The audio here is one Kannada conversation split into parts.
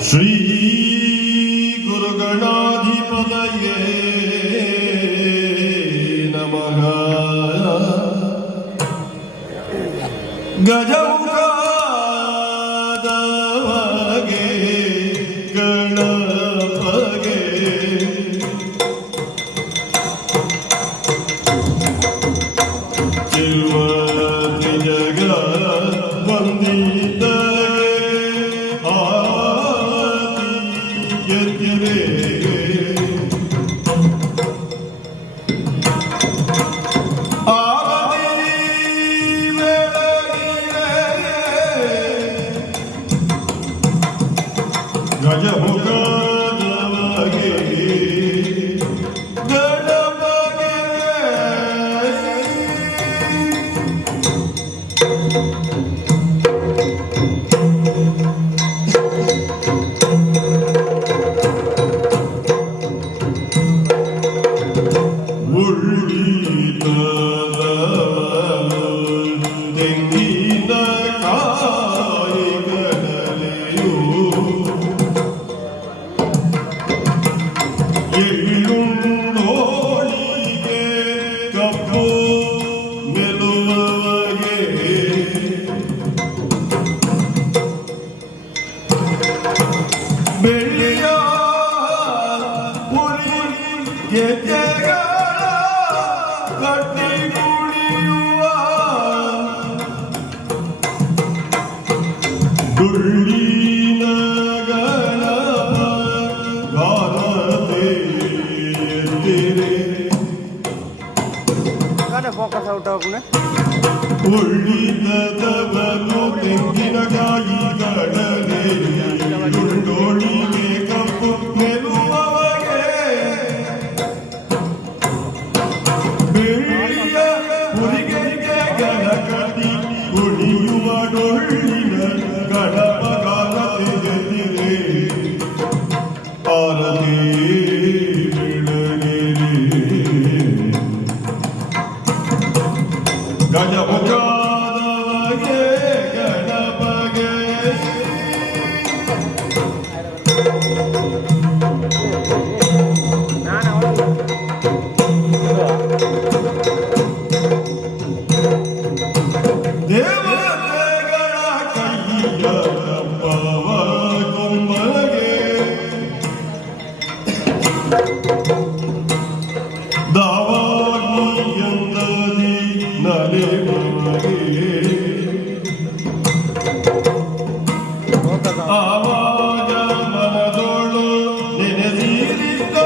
ಶ್ರೀ ಗುರುಗಣಾಧಿಪತಯೇ ನಮಃ. ಗಜಮುಖಾದವಗೆ ಗಣಪಗೆ ಚಿಲ್ವತಿ ಜಗ ವಂದಿತ ಗಜಮುಖದವಗೆ ಗಣಪಗೆ ಫೋಕಸ್ ಔಟ್ ಆಗುನೆ ಉಳ್ಳಿದವನು ತೆಂಗಿನಕಾಯಿ ಕಡಲೆ ಗುಂಡೋಳಿಗೆ ಕಪ್ಪು ಮೆಲುವವಗೆ ಬೆಳ್ಳಿಯ ಹುರಿಗೆಗೆ ಗಣಕಟಿ ಕುಣಿಯುವ ಡೊಳ್ಳಿನ ಗಣಪ ಗಾಲತೆ ಗೆದ್ದಿರೆ ಆರತಿ ಗಜಮುಖಾದವಗೆ ಗಣಪಗೆ ದೇವತೆಗಳ ಕೈಯ ಕಪ್ಪವ ಕೊಮ್ಮಲಗೆ ದಾವಾಗ್ನಿಯಂದದಿ ನಲಿವಗೆ ಆವಾಗ ಮನದೋಳು ನೆನೆಸಿರಿದ್ದ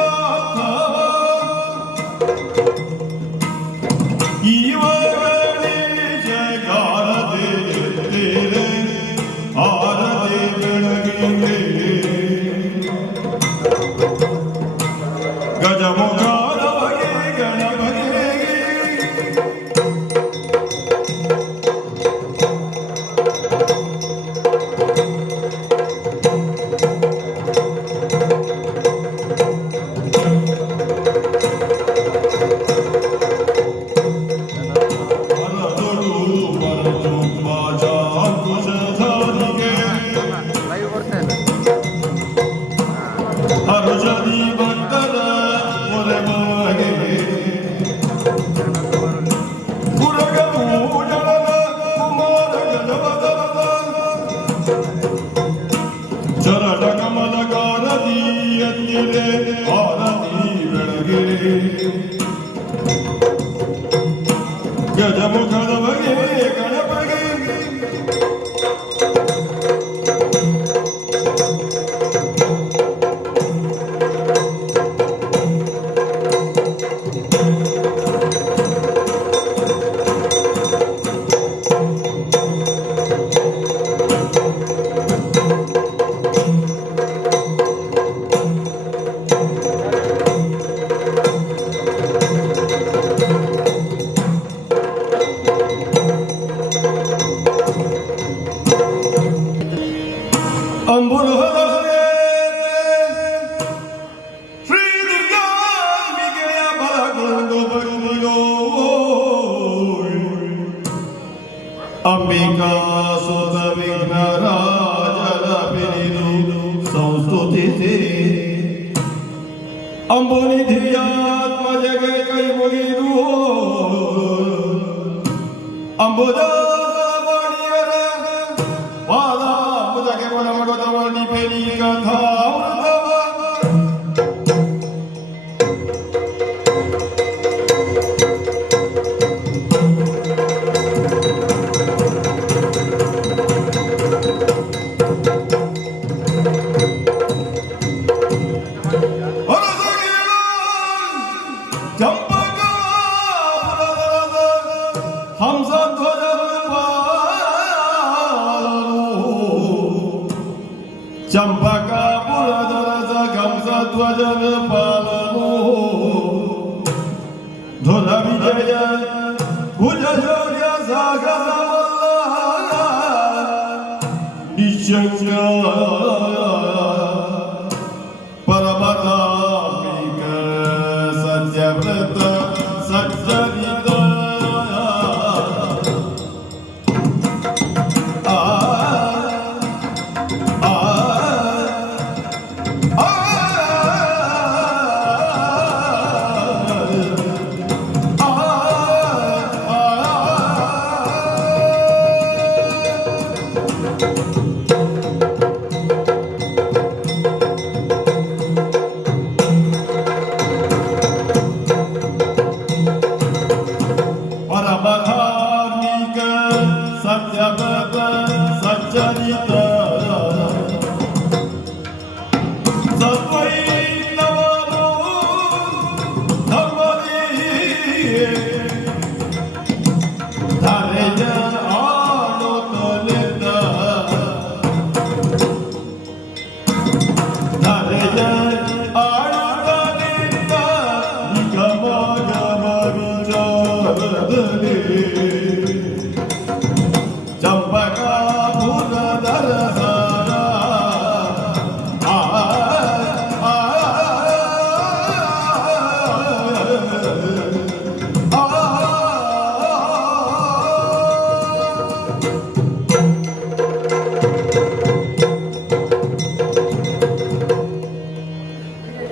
ಈವಗಣೆ ಜಗಾರದೆ ಎತ್ತೇರೆ ಆರದೆ ಬೆಳಗಿಗೆ ಗಜ ಸ್ತುತಿಸಿ ಅಂಬುನಿಧಿಯಾತ್ಮಜಗೆ ಕೈ ಮುಗಿದು ಅಂಬುಜಾಮಣಿಯರ ಪಾದ ಅಂಬುಜಗೆ ಮನಮಗದ ವರ್ಣಿಪೆನಿ ಕಥಾಮೃತವ ಚಂಪಕಾಪುರದ ಹಂಸಧ್ವಜನ ಪಾಲನು ಧುರ ವಿಜಯ ಭುಜ ಶೌರ್ಯ ಸಾಗರ ನಿಶಂಕ ಪರಮಧಾರ್ಮಿಕ ಸತ್ಯವ್ರತ ಸಚ್ಚರಿತ ಪರಮಧಾರ್ಮಿಕ ಸತ್ಯವ್ರತ ಸಚ್ಚರಿತ ಸದ್ವೈತವನು ಧರ್ಮದಿ ಧರೆಯ ಆಳುತ್ತಲಿದ್ದ ಧರೆಯ ಆಳುತ್ತಲಿದ್ದ ನಿಗಮ ಗಮ ವಿಚಾರದಲ್ಲಿ ಚಂಪಕಾಪುರದರ ಸಾರ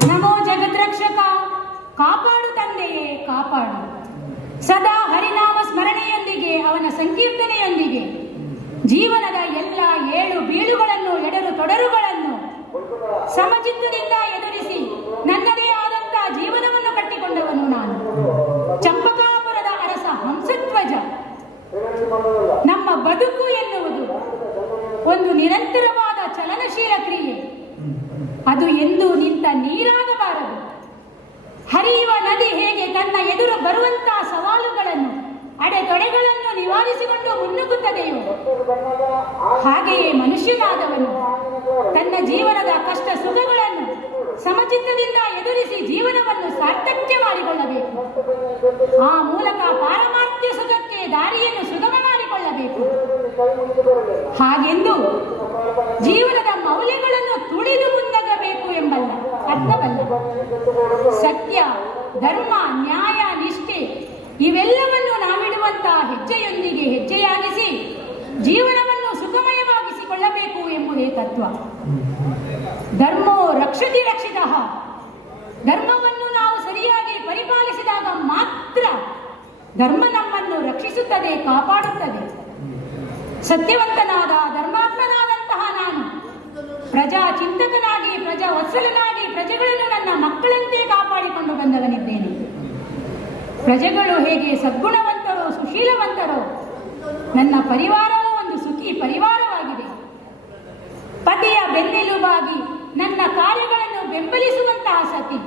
ನಮೋ ಜಗದ್ರಕ್ಷಕ, ಕಾಪಾಡು ತಂದೆಯೇ ಕಾಪಾಡು. ಸದಾ ಹರಿನಾಮ ಸ್ಮರಣೆಯೊಂದಿಗೆ ಅವನ ಸಂಕೀರ್ತನೆಯೊಂದಿಗೆ ಜೀವನದ ಎಲ್ಲ ಏಳು ಬೀಳುಗಳನ್ನು ಎಡರು ತೊಡರುಗಳನ್ನು ಸಮಚಿತ್ತದಿಂದ ಎದುರಿಸಿ ನನ್ನದೇ ಆದಂತ ಜೀವನವನ್ನು ಕಟ್ಟಿಕೊಂಡವನು ನಾನು. ಚಂಪಕಾಪುರದ ಅರಸ ಹಂಸಧ್ವಜ. ನಮ್ಮ ಬದುಕು ಎನ್ನುವುದು ಒಂದು ನಿರಂತರವಾದ ಚಲನಶೀಲ ಕ್ರಿಯೆ. ಅದು ಎಂದೂ ನಿಂತ ನೀರಾಗಬಾರದು. ಹರಿಯುವ ನದಿ ಹೇಗೆ ತನ್ನ ಎದುರು ಬರುವಂತಹ ಸವಾಲುಗಳನ್ನು ಅಡೆತಡೆಗಳನ್ನು ನಿವಾರಿಸಿಕೊಂಡು ಮುನ್ನುಗ್ಗುತ್ತದೆಯೋ ಹಾಗೆಯೇ ಮನುಷ್ಯನಾದವನು ತನ್ನ ಜೀವನದ ಕಷ್ಟ ಸುಖಗಳನ್ನು ಸಮಚಿತ್ತದಿಂದ ಎದುರಿಸಿ ಜೀವನವನ್ನು ಸಾರ್ಥಕ್ಯ ಮಾಡಿಕೊಳ್ಳಬೇಕು. ಆ ಮೂಲಕ ಪಾರಮಾರ್ಥ್ಯ ಸುಖಕ್ಕೆ ದಾರಿಯನ್ನು ಸುಗಮ ಮಾಡಿಕೊಳ್ಳಬೇಕು. ಹಾಗೆಂದು ಜೀವನದ ಮೌಲ್ಯಗಳನ್ನು ತುಳಿದು ಮುನ್ನಗಬೇಕು ಎಂಬಲ್ಲ, ಅರ್ಥವಲ್ಲ. ಸತ್ಯ, ಧರ್ಮ, ನ್ಯಾಯ, ನಿಷ್ಠೆ ಇವೆಲ್ಲವನ್ನು ನಾವಿಡುವಂತಹ ಹೆಜ್ಜೆಯೊಂದಿಗೆ ಹೆಜ್ಜೆಯಾಗಿಸಿ ಜೀವನವನ್ನು ಸುಖಮಯವಾಗಿಸಿಕೊಳ್ಳಬೇಕು ಎಂಬುದೇ ತತ್ವ. ಧರ್ಮೋ ರಕ್ಷತಿ ರಕ್ಷಿತಃ. ಧರ್ಮವನ್ನು ನಾವು ಸರಿಯಾಗಿ ಪರಿಪಾಲಿಸಿದಾಗ ಮಾತ್ರ ಧರ್ಮ ನಮ್ಮನ್ನು ರಕ್ಷಿಸುತ್ತದೆ, ಕಾಪಾಡುತ್ತದೆ. ಸತ್ಯವಂತನಾದ ಧರ್ಮಾತ್ಮನಾದಂತಹ ನಾನು ಪ್ರಜಾ ಚಿಂತಕನಾಗಿ, ಪ್ರಜಾ ವತ್ಸಲನಾಗಿ ಪ್ರಜೆಗಳನ್ನು ನನ್ನ ಮಕ್ಕಳಂತೆ ಕಾಪಾಡಿಕೊಂಡು ಬಂದವನಿದ್ದೇನೆ. ಪ್ರಜೆಗಳು ಹೇಗೆ ಸದ್ಗುಣವಂತರೋ ಸುಶೀಲವಂತರೋ ನನ್ನ ಪರಿವಾರವೂ ಒಂದು ಸುಖಿ ಪರಿವಾರವಾಗಿದೆ. ಪತಿಯ ಬೆನ್ನೆಲುಬಾಗಿ ನನ್ನ ಕಾರ್ಯಗಳನ್ನು ಬೆಂಬಲಿಸುವಂತಹ ಸತಿ,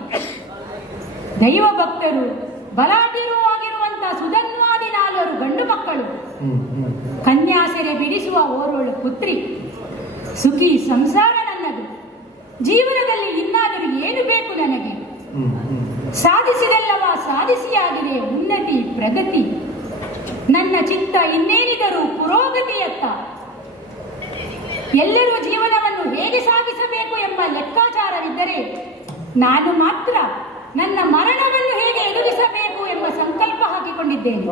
ದೈವ ಭಕ್ತರು, ಬಲಾಢ್ಯರೂ ಆಗಿರುವಂತಹ ಸುಧನ್ವಾದಿ 4 ಗಂಡು ಮಕ್ಕಳು, ಕನ್ಯಾಸೆರೆ ಬಿಡಿಸುವ ಓರ್ವಳು ಪುತ್ರಿ, ಸುಖಿ ಸಂಸಾರ ನನ್ನದು. ಜೀವನದಲ್ಲಿ ಇನ್ನಾದರೂ ಏನು ಬೇಕು ನನಗೆ? ಸಾಧಿಸಿದೆಲ್ಲವ ಸಾಧಿಸಿಯಾಗಿದೆ ಉನ್ನತಿ ಪ್ರಗತಿ. ನನ್ನ ಚಿತ್ತ ಇನ್ನೇನಿದರೂ ಪುರೋಗತಿಯತ್ತ. ಎಲ್ಲರೂ ಜೀವನವನ್ನು ಹೇಗೆ ಸಾಗಿಸಬೇಕು ಎಂಬ ಲೆಕ್ಕಾಚಾರವಿದ್ದರೆ ನಾನು ಮಾತ್ರ ನನ್ನ ಮರಣವನ್ನು ಹೇಗೆ ಎದುರಿಸಬೇಕು ಎಂಬ ಸಂಕಲ್ಪ ಹಾಕಿಕೊಂಡಿದ್ದೇನೆ.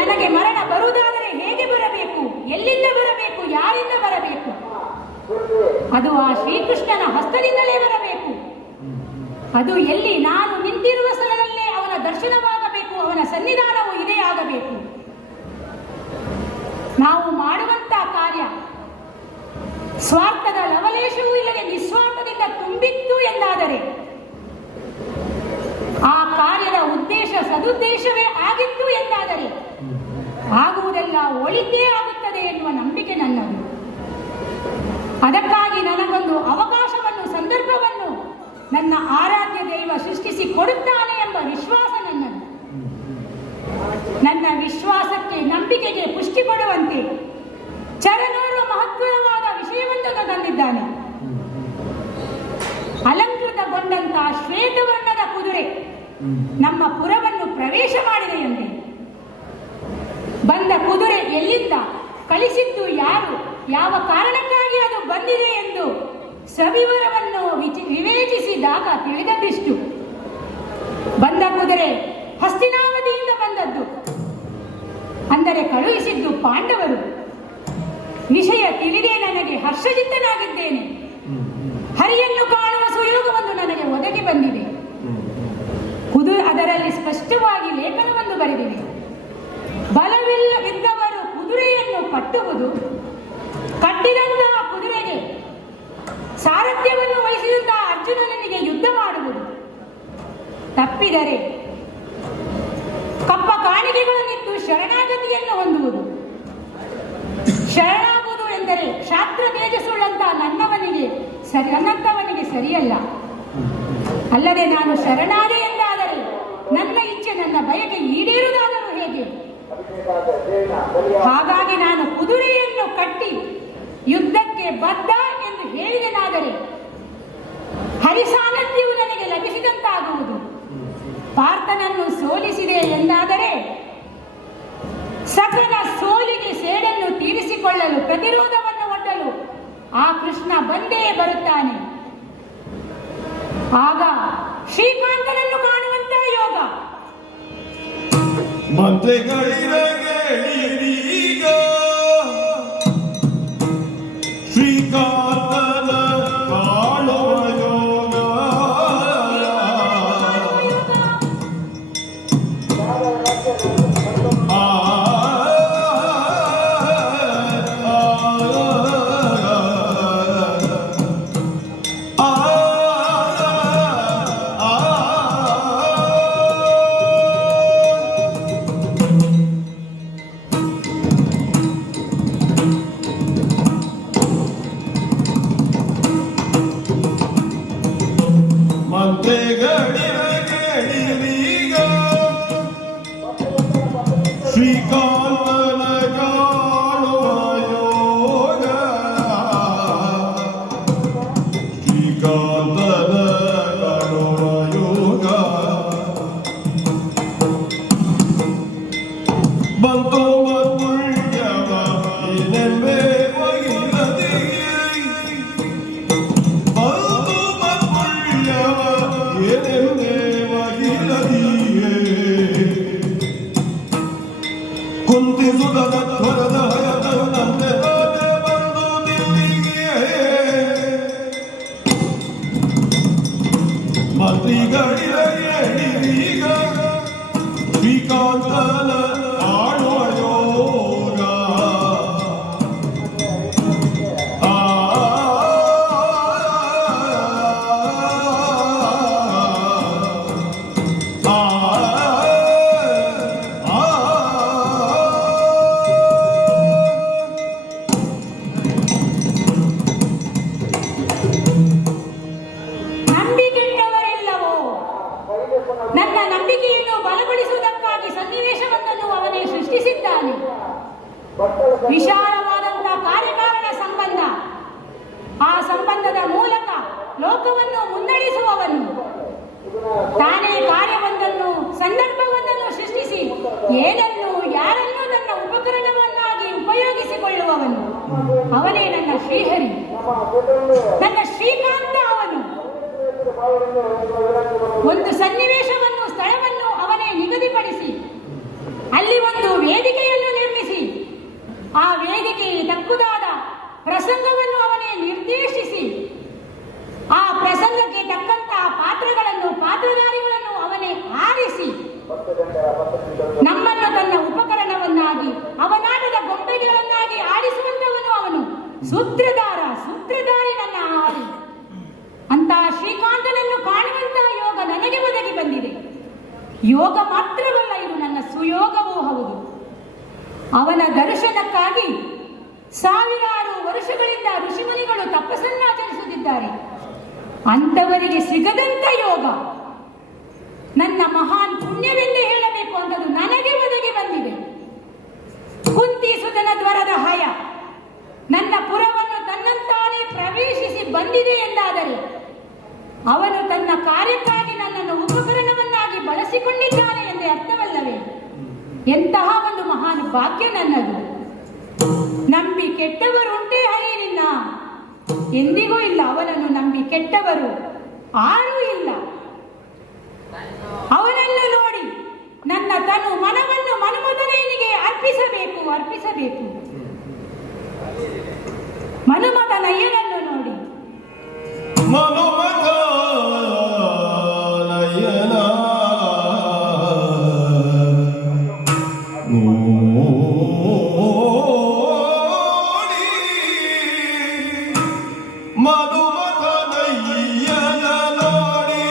ನನಗೆ ಮರಣ ಬರುವುದಾದರೆ ಹೇಗೆ ಬರಬೇಕು, ಎಲ್ಲಿಂದ ಬರಬೇಕು, ಯಾರಿಂದ ಬರಬೇಕು, ಅದು ಆ ಶ್ರೀಕೃಷ್ಣನ ಹಸ್ತದಿಂದಲೇ ಬರಬೇಕು. ಅದು ಎಲ್ಲಿ ನಾನು ನಿಂತಿರುವ ಸ್ಥಳದಲ್ಲೇ ಅವನ ದರ್ಶನವಾಗಬೇಕು, ಅವನ ಸನ್ನಿಧಾನವು ಇದೇ ಆಗಬೇಕು. ನಾವು ಮಾಡುವಂತ ಕಾರ್ಯ ಸ್ವಾರ್ಥದ ಲವಲೇಶವೂ ಇಲ್ಲದೆ ನಿಸ್ವಾರ್ಥದಿಂದ ತುಂಬಿತ್ತು ಎಂದಾದರೆ, ಆ ಕಾರ್ಯದ ಉದ್ದೇಶ ಸದುದ್ದೇಶವೇ ಆಗಿತ್ತು ಎಂದಾದರೆ, ಆಗುವುದೆಲ್ಲ ಒಳಿತೇ ಆಗುತ್ತದೆ ಎನ್ನುವ ನಂಬಿಕೆ ನನ್ನದು. ಅದಕ್ಕಾಗಿ ನನಗೊಂದು ಅವಕಾಶವನ್ನು, ಸಂದರ್ಭವನ್ನು ನನ್ನ ಆರಾಧ್ಯ ದೈವ ಸೃಷ್ಟಿಸಿ ಕೊಡುತ್ತಾನೆ ಎಂಬ ವಿಶ್ವಾಸ ನನ್ನದು. ನನ್ನ ವಿಶ್ವಾಸಕ್ಕೆ, ನಂಬಿಕೆಗೆ ಪುಷ್ಟಿ ಕೊಡುವಂತೆ ಚರನೋರ್ವ ಮಹತ್ವವಾದ ವಿಷಯವನ್ನು ತಂದಿದ್ದಾನೆ. ಅಲಂಕೃತಗೊಂಡಂತಹ ಶ್ವೇತವರ್ಣದ ಕುದುರೆ ನಮ್ಮ ಪುರವನ್ನು ಪ್ರವೇಶ ಮಾಡಿದೆಯಂತೆ. ಬಂದ ಕುದುರೆ ಎಲ್ಲಿಂದ, ಕಳಿಸಿದ್ದು ಯಾರು, ಯಾವ ಕಾರಣಕ್ಕಾಗಿ ಅದು ಬಂದಿದೆ ಎಂದು ಸವಿವರವನ್ನು ವಿವೇಚಿಸಿದಾಗ ತಿಳಿದದಿಷ್ಟು. ಬಂದ ಕುದುರೆ ಹಸ್ತಿನಾವತಿಯಿಂದ ಬಂದದ್ದು, ಅಂದರೆ ಕಳುಹಿಸಿದ್ದು ಪಾಂಡವರು. ವಿಷಯ ತಿಳಿದೇ ನನಗೆ ಹರ್ಷಚಿತ್ತನಾಗಿದ್ದೇನೆ. ಹರಿಯನ್ನು ಕಾಣುವ ಸುಯೋಗವೊಂದು ನನಗೆ ಒದಗಿ ಬಂದಿದೆ. ಅದರಲ್ಲಿ ಸ್ಪಷ್ಟವಾಗಿ ಲೇಖನವನ್ನು ಬರೆದಿದೆ. ಬಲವಿಲ್ಲವಿದ್ದವರು ಕುದುರೆಯನ್ನು ಕಟ್ಟುವುದು, ಕಟ್ಟಿದಂತಹ ಕುದುರೆಗೆ ಸಾರಥ್ಯವನ್ನು ವಹಿಸಿದಂತಹ ಅರ್ಜುನನಿಗೆ ಯುದ್ಧ ಮಾಡುವುದು, ತಪ್ಪಿದರೆ ಕಪ್ಪ ಕಾಣಿಕೆಗಳನ್ನಿತ್ತು ಶರಣಾಗತಿಯನ್ನು ಹೊಂದುವುದು. ಶರಣಾಗುವುದು ಎಂದರೆ ಶಾಸ್ತ್ರ ತೇಜಸ್ಸುಳ್ಳಂತಹ ನನ್ನಂತವನಿಗೆ ಸರಿಯಲ್ಲ. ಅಲ್ಲದೆ ನಾನು ಶರಣಾದೆ ಎಂದಾದರೆ ನನ್ನ ಇಚ್ಛೆ, ನನ್ನ ಬಯಕೆ ಈಡೇರುವುದಾದರೂ ಹೇಗೆ? ಹಾಗಾಗಿ ನಾನು ಕುದುರೆಯನ್ನು ಕಟ್ಟಿ ಯುದ್ಧಕ್ಕೆ ಬದ್ಧ ಎಂದು ಹೇಳಿದನಾದರೆ ಹರಿಸಾನ್ನಿಧ್ಯವು ನನಗೆ ಲಭಿಸಿದಂತಾಗುವುದು. ಪಾರ್ಥನನ್ನು ಸೋಲಿಸಿದೆ ಎಂದಾದರೆ ಸಕಲ ಸೋಲಿಗೆ ಸೇಡನ್ನು ತೀರಿಸಿಕೊಳ್ಳಲು, ಪ್ರತಿರೋಧವನ್ನು ಒಡ್ಡಲು ಆ ಕೃಷ್ಣ ಬಂದೇ ಬರುತ್ತಾನೆ. ಆಗ ಶ್ರೀಕಾಂತನನ್ನು ಕಾಣುವಂತ ಯೋಗ. ಮಂತ್ರಿಗಳಿರಗೇಳೀಗ ಶ್ರೀಕಾಂತನ ಕಾಣುವ ಯೋಗ. ಮಂತ್ರಿಗಳಿರಗೇಳೀಗ ಶ್ರೀಕಾಂತನ ಕಾಣುವ ಯೋಗ. ಶ್ರೀಕಾಂತನ ಕಾಣುವ ಯೋಗ. ಬಂತು ಮಧುರ್ಯವ ಏನೆಂಬೆ ಒಯ್ಯದೆ, ಬಂತು ಮಧುರ್ಯವ ಏನೆಂಬೆ ಒಯ್ಯದಿಯೇ. ಕುಂತಿಸುತ್ತದ ತ್ವರದ ಹಯದವನಂತೆ ತಾನೆ ಬಂದು ದಿಲ್ಲಿಗೆ. ಮಂತ್ರಿಗಳಿರಗೇಳೀಗ ಶ್ರೀಕಾಂತನ ಕಾಣುವ ಯೋಗ. ನಂಬಿಕೆಟ್ಟವರೆಲ್ಲವೋ ನನ್ನ ನಂಬಿಕೆಯನ್ನು ಬಲಗೊಳಿಸುವುದಕ್ಕಾಗಿ ಸನ್ನಿವೇಶವೊಂದನ್ನು ಅವನೇ ಸೃಷ್ಟಿಸಿದ್ದಾನೆ. ವಿಶಾಲವಾದಂತಹ ಕಾರ್ಯಕಾರಣ ಸಂಬಂಧ, ಆ ಸಂಬಂಧದ ಮೂಲಕ ಲೋಕವನ್ನು ಮುನ್ನಡೆಸುವವನು ತಾನೇ ಕಾರ್ಯವೊಂದನ್ನು, ಸಂದರ್ಭವೊಂದನ್ನು ಸೃಷ್ಟಿಸಿ ಏನನ್ನು, ಯಾರನ್ನು ತನ್ನ ಉಪಕರಣವನ್ನಾಗಿ ಉಪಯೋಗಿಸಿಕೊಳ್ಳುವವನು ಅವನೇ ನನ್ನ ಶ್ರೀಹರಿ, ನನ್ನ ಶ್ರೀಕಾಂತ. ಅವನು ಒಂದು ಸನ್ನಿವೇಶವನ್ನು, ಸ್ಥಳವನ್ನು ಅವನೇ ನಿಗದಿಪಡಿಸಿ ಅಲ್ಲಿ ಒಂದು ವೇದಿಕೆಯನ್ನು ನಿರ್ಮಿಸಿ ಆ ವೇದಿಕೆಗೆ ತಕ್ಕುದಾದ ಪ್ರಸಂಗವನ್ನು ಅವನೇ ಏಕಾಂತನನ್ನು ಕಾಣುವಂತಹ ಯೋಗ ನನಗೆ ಒದಗಿ ಬಂದಿದೆ. ಯೋಗ ಮಾತ್ರವಲ್ಲ, ಇದು ನನ್ನ ಸುಯೋಗವೂ ಹೌದು. ಅವನ ದರ್ಶನಕ್ಕಾಗಿ ಸಾವಿರಾರು ವರ್ಷಗಳಿಂದ ಋಷಿಮುನಿಗಳು ತಪಸ್ಸನ್ನಾಚರಿಸುತ್ತಿದ್ದಾರೆ. ಅಂಥವರಿಗೆ ಸಿಗದಂತ ಯೋಗ ನನ್ನ ಮಹಾನ್ ಪುಣ್ಯವೆಂದೇ ಹೇಳಬೇಕು ಅಂತದ್ದು ನನಗೆ ಒದಗಿ ಬಂದಿದೆ. ಕುಂತಿಸುತನ ದ್ವಾರದ ಹಯ ನನ್ನ ಪುರವನ್ನು ತನ್ನಂತಾನೇ ಪ್ರವೇಶಿಸಿ ಬಂದಿದೆ ಎಂದಾದರೆ ಅವನು ತನ್ನ ಕಾರ್ಯಕ್ಕಾಗಿ ನನ್ನನ್ನು ಉಪಕರಣವನ್ನಾಗಿ ಬಳಸಿಕೊಂಡಿದ್ದಾನೆ ಎಂದೇ ಅರ್ಥವಲ್ಲವೇ? ಎಂತಹ ಒಂದು ಮಹಾನ್ ಭಾಗ್ಯ ನನ್ನದು. ನಂಬಿ ಕೆಟ್ಟವರು ಉಂಟೇ ಹರಿಯನಿನ್ನ? ಎಂದಿಗೂ ಇಲ್ಲ. ಅವನನ್ನು ನಂಬಿ ಕೆಟ್ಟವರು ಆರೂ ಇಲ್ಲ. ಅವನನ್ನು ನೋಡಿ ನನ್ನ ತನು ಮನವನ್ನು ಮನ್ಮಥನಿಗೆ ಅರ್ಪಿಸಬೇಕು. ಮನ್ಮಥನಯ್ಯನನ್ನು ನೋಡಿ ಮನುಮತ ನಯನ ನೋಡಿ, ಮನುಮತ ನಯ್ಯನ ನೋಡಿ,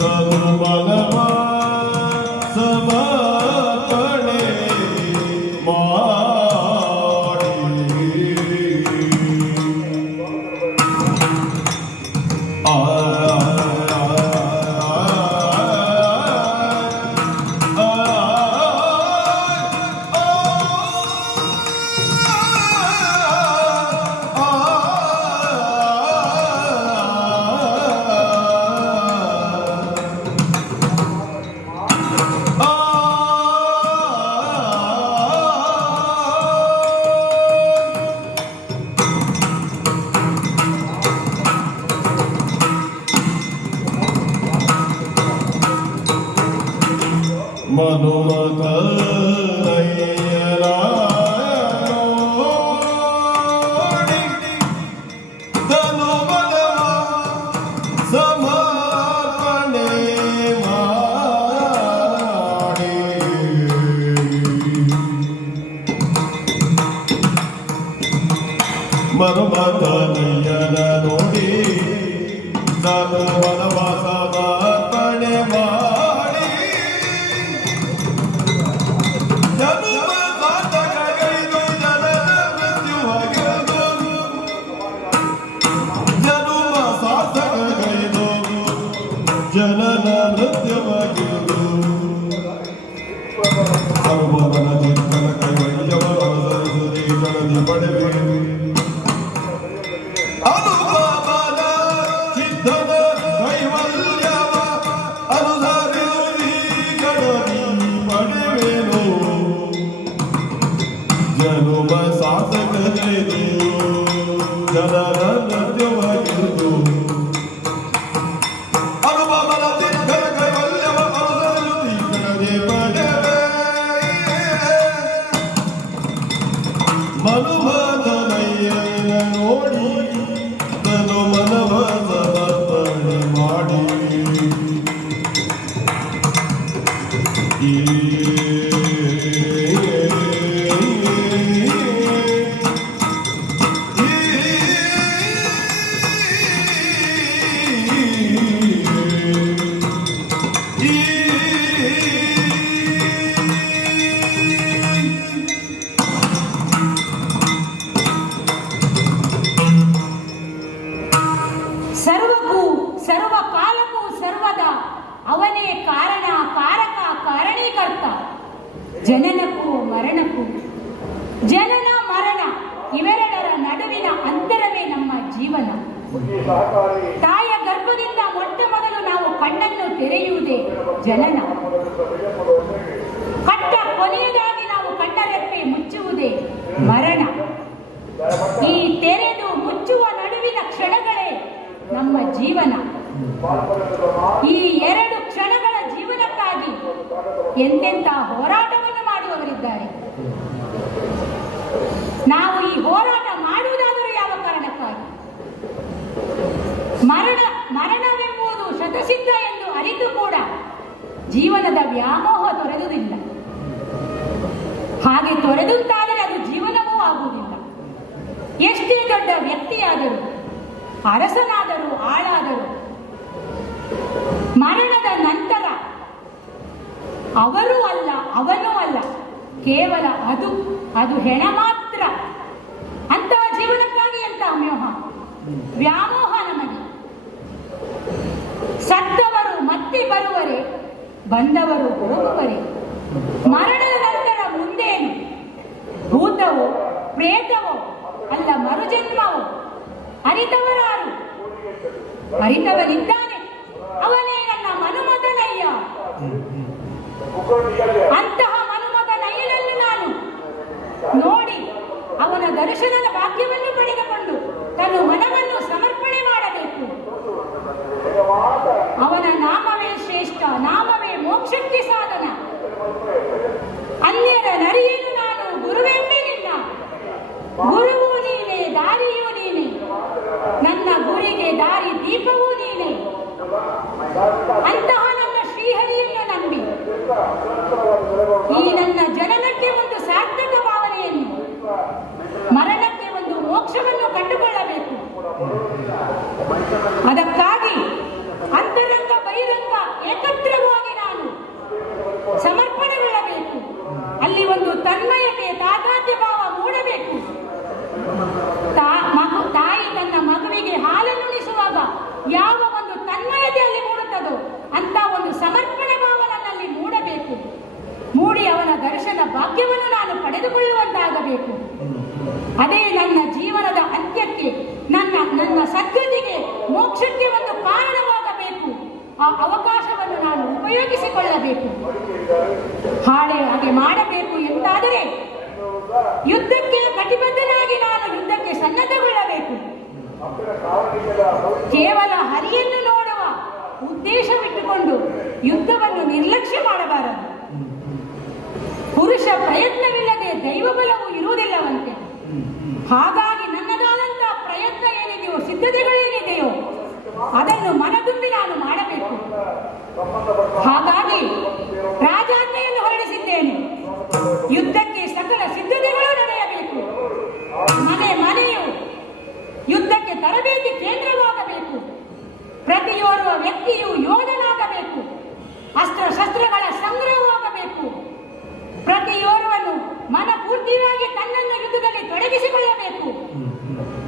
ತನು ಮನವ ಸಮರ್ಪಣೆ ಮಾಡಿ, ಮನುಮತ ನಯನ ನೋಡಿ, ತನು ಮನವ ಸಮರ್ಪಣೆ ಮಾಡಿ, ಮನುಮತ ನಯನ ನೋಡಿ, ತನು ಮನವ ಸಮರ್ಪಣೆ ಮಾಡಿ, ಜನುಮ ಸಾರ್ಥಕಗೈದು ಜನನ ಮೃತ್ಯುವಗೆದು, ಜನುಮ ಸಾರ್ಥಕಗೈದು ಜನನ ಮೃತ್ಯುವಗೆದು, ಸರ್ವಮನ ಚಿತ್ತನ ಕೈವಲ್ಯವ ಅನುಸರಿಸುತ್ತೀ ಗಣತಿ ಪಡೆವೆ, ಅನುಭವದ ಚಿತ್ತದ ಕೈವಲ್ಯವ ಅನುಸರಿಸುತ್ತೀ ಗಣತಿ ಪಡೆವೆನು, ಜನುಮ ಸಾರ್ಥಕಗೈದು ಜನನ ಮೃತ್ಯುವಗೆದು, ಅನುಭವದ ಚಿತ್ತದ ಕೈವಲ್ಯವ ಅನುಸರಿಸುತ್ತೀ ಗಣತಿ ಪಡೆವೆ, ಮನುಮಥನಯ್ಯನ ನೋಡಿ, ತನು ಮನವ ಸಮರ್ಪಣೆ ಮಾಡಿ, ಈ ಸರ್ವಕ್ಕೂ ಸರ್ವಕಾಲಕ್ಕೂ ಸರ್ವದ ಅವನೇ ಕಾರಣ, ಕಾರಕ, ಕಾರಣೀಕರ್ತ. ಜನನಕ್ಕೂ ಮರಣಕ್ಕೂ, ಜನನ ಮರಣ ಇವೆರಡರ ನಡುವಿನ ಅಂತರವೇ ನಮ್ಮ ಜೀವನ. ತಾಯ ಗರ್ಭದಿಂದ ಮೊಟ್ಟ ಮೊದಲು ನಾವು ಕಣ್ಣನ್ನು ತೆರೆಯುವುದೇ ಜನನ. ಕಟ್ಟ ಕೊನೆಯದಾಗಿ ನಾವು ಕಣ್ಣರೆಪ್ಪೆ ಮುಚ್ಚುವುದೇ ಮರಣ. ಈ ತೆರೆದು ಮುಚ್ಚುವ ನಡುವಿನ ಕ್ಷಣಗಳೇ ನಮ್ಮ ಜೀವನ. ಈ ಎರಡು ಕ್ಷಣಗಳ ಜೀವನಕ್ಕಾಗಿ ಎಂತೆಂಥ ಹೋರಾಟವನ್ನು ಮಾಡುವವರಿದ್ದಾರೆ. ನಾವು ಈ ಹೋರಾಟ ಮಾಡುವುದಾದರೂ ಯಾವ ಕಾರಣಕ್ಕಾಗಿ? ಮರಣವೆಂಬುದು ಶತಸಿದ್ಧ ಎಂದು ಅರಿತು ಕೂಡ ಜೀವನದ ವ್ಯಾಮೋಹ ತೊರೆದುವುದಿಲ್ಲ. ಹಾಗೆ ತೊರೆದುಂತಾದರೆ ಅದು ಜೀವನವೂ ಆಗುವುದಿಲ್ಲ. ಎಷ್ಟೇ ದೊಡ್ಡ ವ್ಯಕ್ತಿಯಾದರೂ, ಅರಸನಾದರೂ, ಆಳಾದರೂ, ಮರಣದ ನಂತರ ಅವರೂ ಅಲ್ಲ, ಅವನೂ ಅಲ್ಲ, ಕೇವಲ ಅದು ಹೆಣ ಮಾತ್ರ. ಅಂತಹ ಜೀವನಕ್ಕಾಗಿ ಅಂತಹ ವ್ಯಾಮೋಹ ನಮಗೆ. ಸತ್ತವರು ಮತ್ತೆ ಬರುವರೆ, ಬಂದವರು ಹೋಗುವರೆ. ಮರಣದ ನಂತರ ಮುಂದೇನು? ಭೂತವೋ, ಪ್ರೇತವೋ, ಅಲ್ಲ ಮರುಜನ್ಮವೋ? ಅರಿತವರಾರು? ಅರಿತವನಿದ್ದಾನೆ, ಅವನೇ ನನ್ನ ಮನುಮದನಯ್ಯ. ಅಂತಹ ಮನುಮದನಯ್ಯನನ್ನು ನಾನು ನೋಡಿ ಅವನ ದರ್ಶನದ ಭಾಗ್ಯವನ್ನು ಪಡೆದುಕೊಂಡು ತನ್ನ ಮನವನ್ನು ಸಮರ್ಪಣೆ ಮಾಡಬೇಕು. ಅವನ ನಾಮವೇ ಶ್ರೇಷ್ಠ, ನಾಮವೇ ಮೋಕ್ಷಕ್ಕೆ ಸಾಧನ. ಅನ್ಯರ ನರಿಯೇನು ನಾನು ಗುರುವೆಂಬೆ ನಿನ್ನ, ಗುರುವು ನೀನೆ, ದಾರಿಯೂ ನೀನೆ, ನನ್ನ ಗುರಿಗೆ ದಾರಿ ದೀಪವೂ ನೀನೆ. ಅಂತಹ ನನ್ನ ಶ್ರೀಹರಿಯನ್ನು ನಂಬಿ ಈ ನನ್ನ ಜನನಕ್ಕೆ ಒಂದು ಸಾರ್ಥಕ ಭಾವನೆಯನ್ನು, ಮರಣಕ್ಕೆ ಒಂದು ಮೋಕ್ಷವನ್ನು ಕಂಡುಕೊಳ್ಳಬೇಕು. ಅದಕ್ಕಾಗಿ ಅಂತರಂಗ ಬಹಿರಂಗ ಏಕತ್ರವಾಗಿ ನಾನು ಸಮರ್ಪಣೆಗೊಳ್ಳಬೇಕು. ಅಲ್ಲಿ ಒಂದು ತನ್ಮಯತೆ, ತಾದಾತ್ಮ್ಯ ಭಾವ ಮೂಡಬೇಕು. ತಾಯಿ ತನ್ನ ಮಗುವಿಗೆ ಹಾಲನ್ನುಣಿಸುವಾಗ ಯಾವ ಒಂದು ತನ್ಮಯತೆ ಅಲ್ಲಿ ಮೂಡುತ್ತದೋ ಅಂತ ಒಂದು ಸಮರ್ಪಣೆ ಭಾವ ನನ್ನಲ್ಲಿ ಮೂಡಬೇಕು. ಮೂಡಿ ಅವನ ದರ್ಶನ ಭಾಗ್ಯವನ್ನು ನಾನು ಪಡೆದುಕೊಳ್ಳುವಂತಾಗಬೇಕು. ಅದೇ ನನ್ನ ಜೀವನದ ಅಂತ್ಯಕ್ಕೆ, ನನ್ನ ಸದ್ಗತಿಗೆ, ಮೋಕ್ಷಕ್ಕೆ ಒಂದು ಕಾರಣವಾಗಬೇಕು. ಆ ಅವಕಾಶವನ್ನು ನಾನು ಉಪಯೋಗಿಸಿಕೊಳ್ಳಬೇಕು. ಹಾಗೆ ಮಾಡಬೇಕು ಎಂದಾದರೆ ಯುದ್ಧಕ್ಕೆ ಕಟಿಬದ್ಧನಾಗಿ ನಾನು ಯುದ್ಧಕ್ಕೆ ಸನ್ನದ್ಧಗೊಳ್ಳಬೇಕು. ಕೇವಲ ಹರಿಯನ್ನು ನೋಡುವ ಉದ್ದೇಶವಿಟ್ಟುಕೊಂಡು ಯುದ್ಧವನ್ನು ನಿರ್ಲಕ್ಷ್ಯ ಮಾಡಬಾರದು. ಪುರುಷ ಪ್ರಯತ್ನವಿಲ್ಲದೆ ದೈವಬಲವು ಇರುವುದಿಲ್ಲವಂತೆ. ಹಾಗಾಗಿ ನನ್ನದಾದಂತಹ ಪ್ರಯತ್ನ ಏನಿದೆಯೋ, ಸಿದ್ಧತೆಗಳೇನಿದೆಯೋ ಅದನ್ನು ಮನದುಂಬಿ ನಾನು ಮಾಡಬೇಕು. ಹಾಗಾಗಿ ರಾಜಾಜ್ಞೆಯನ್ನು ಹೊರಡಿಸಿದ್ದೇನೆ. ಯುದ್ಧಕ್ಕೆ ಸಕಲ ಸಿದ್ಧತೆಗಳು ನಡೆಯಬೇಕು. ಮನೆಯು ಯುದ್ಧಕ್ಕೆ ತರಬೇತಿ ಕೇಂದ್ರವಾಗಬೇಕು. ಪ್ರತಿಯೋರ್ವ ವ್ಯಕ್ತಿಯು ಯೋಧನಾಗಬೇಕು. ಅಸ್ತ್ರಶಸ್ತ್ರಗಳ ಸಂಗ್ರಹವಾಗಬೇಕು. ಪ್ರತಿಯೋರ್ವನು ಮನಪೂರ್ತಿಯಾಗಿ ತನ್ನನ್ನು ಯುದ್ಧದಲ್ಲಿ ತೊಡಗಿಸಿಕೊಳ್ಳಬೇಕು.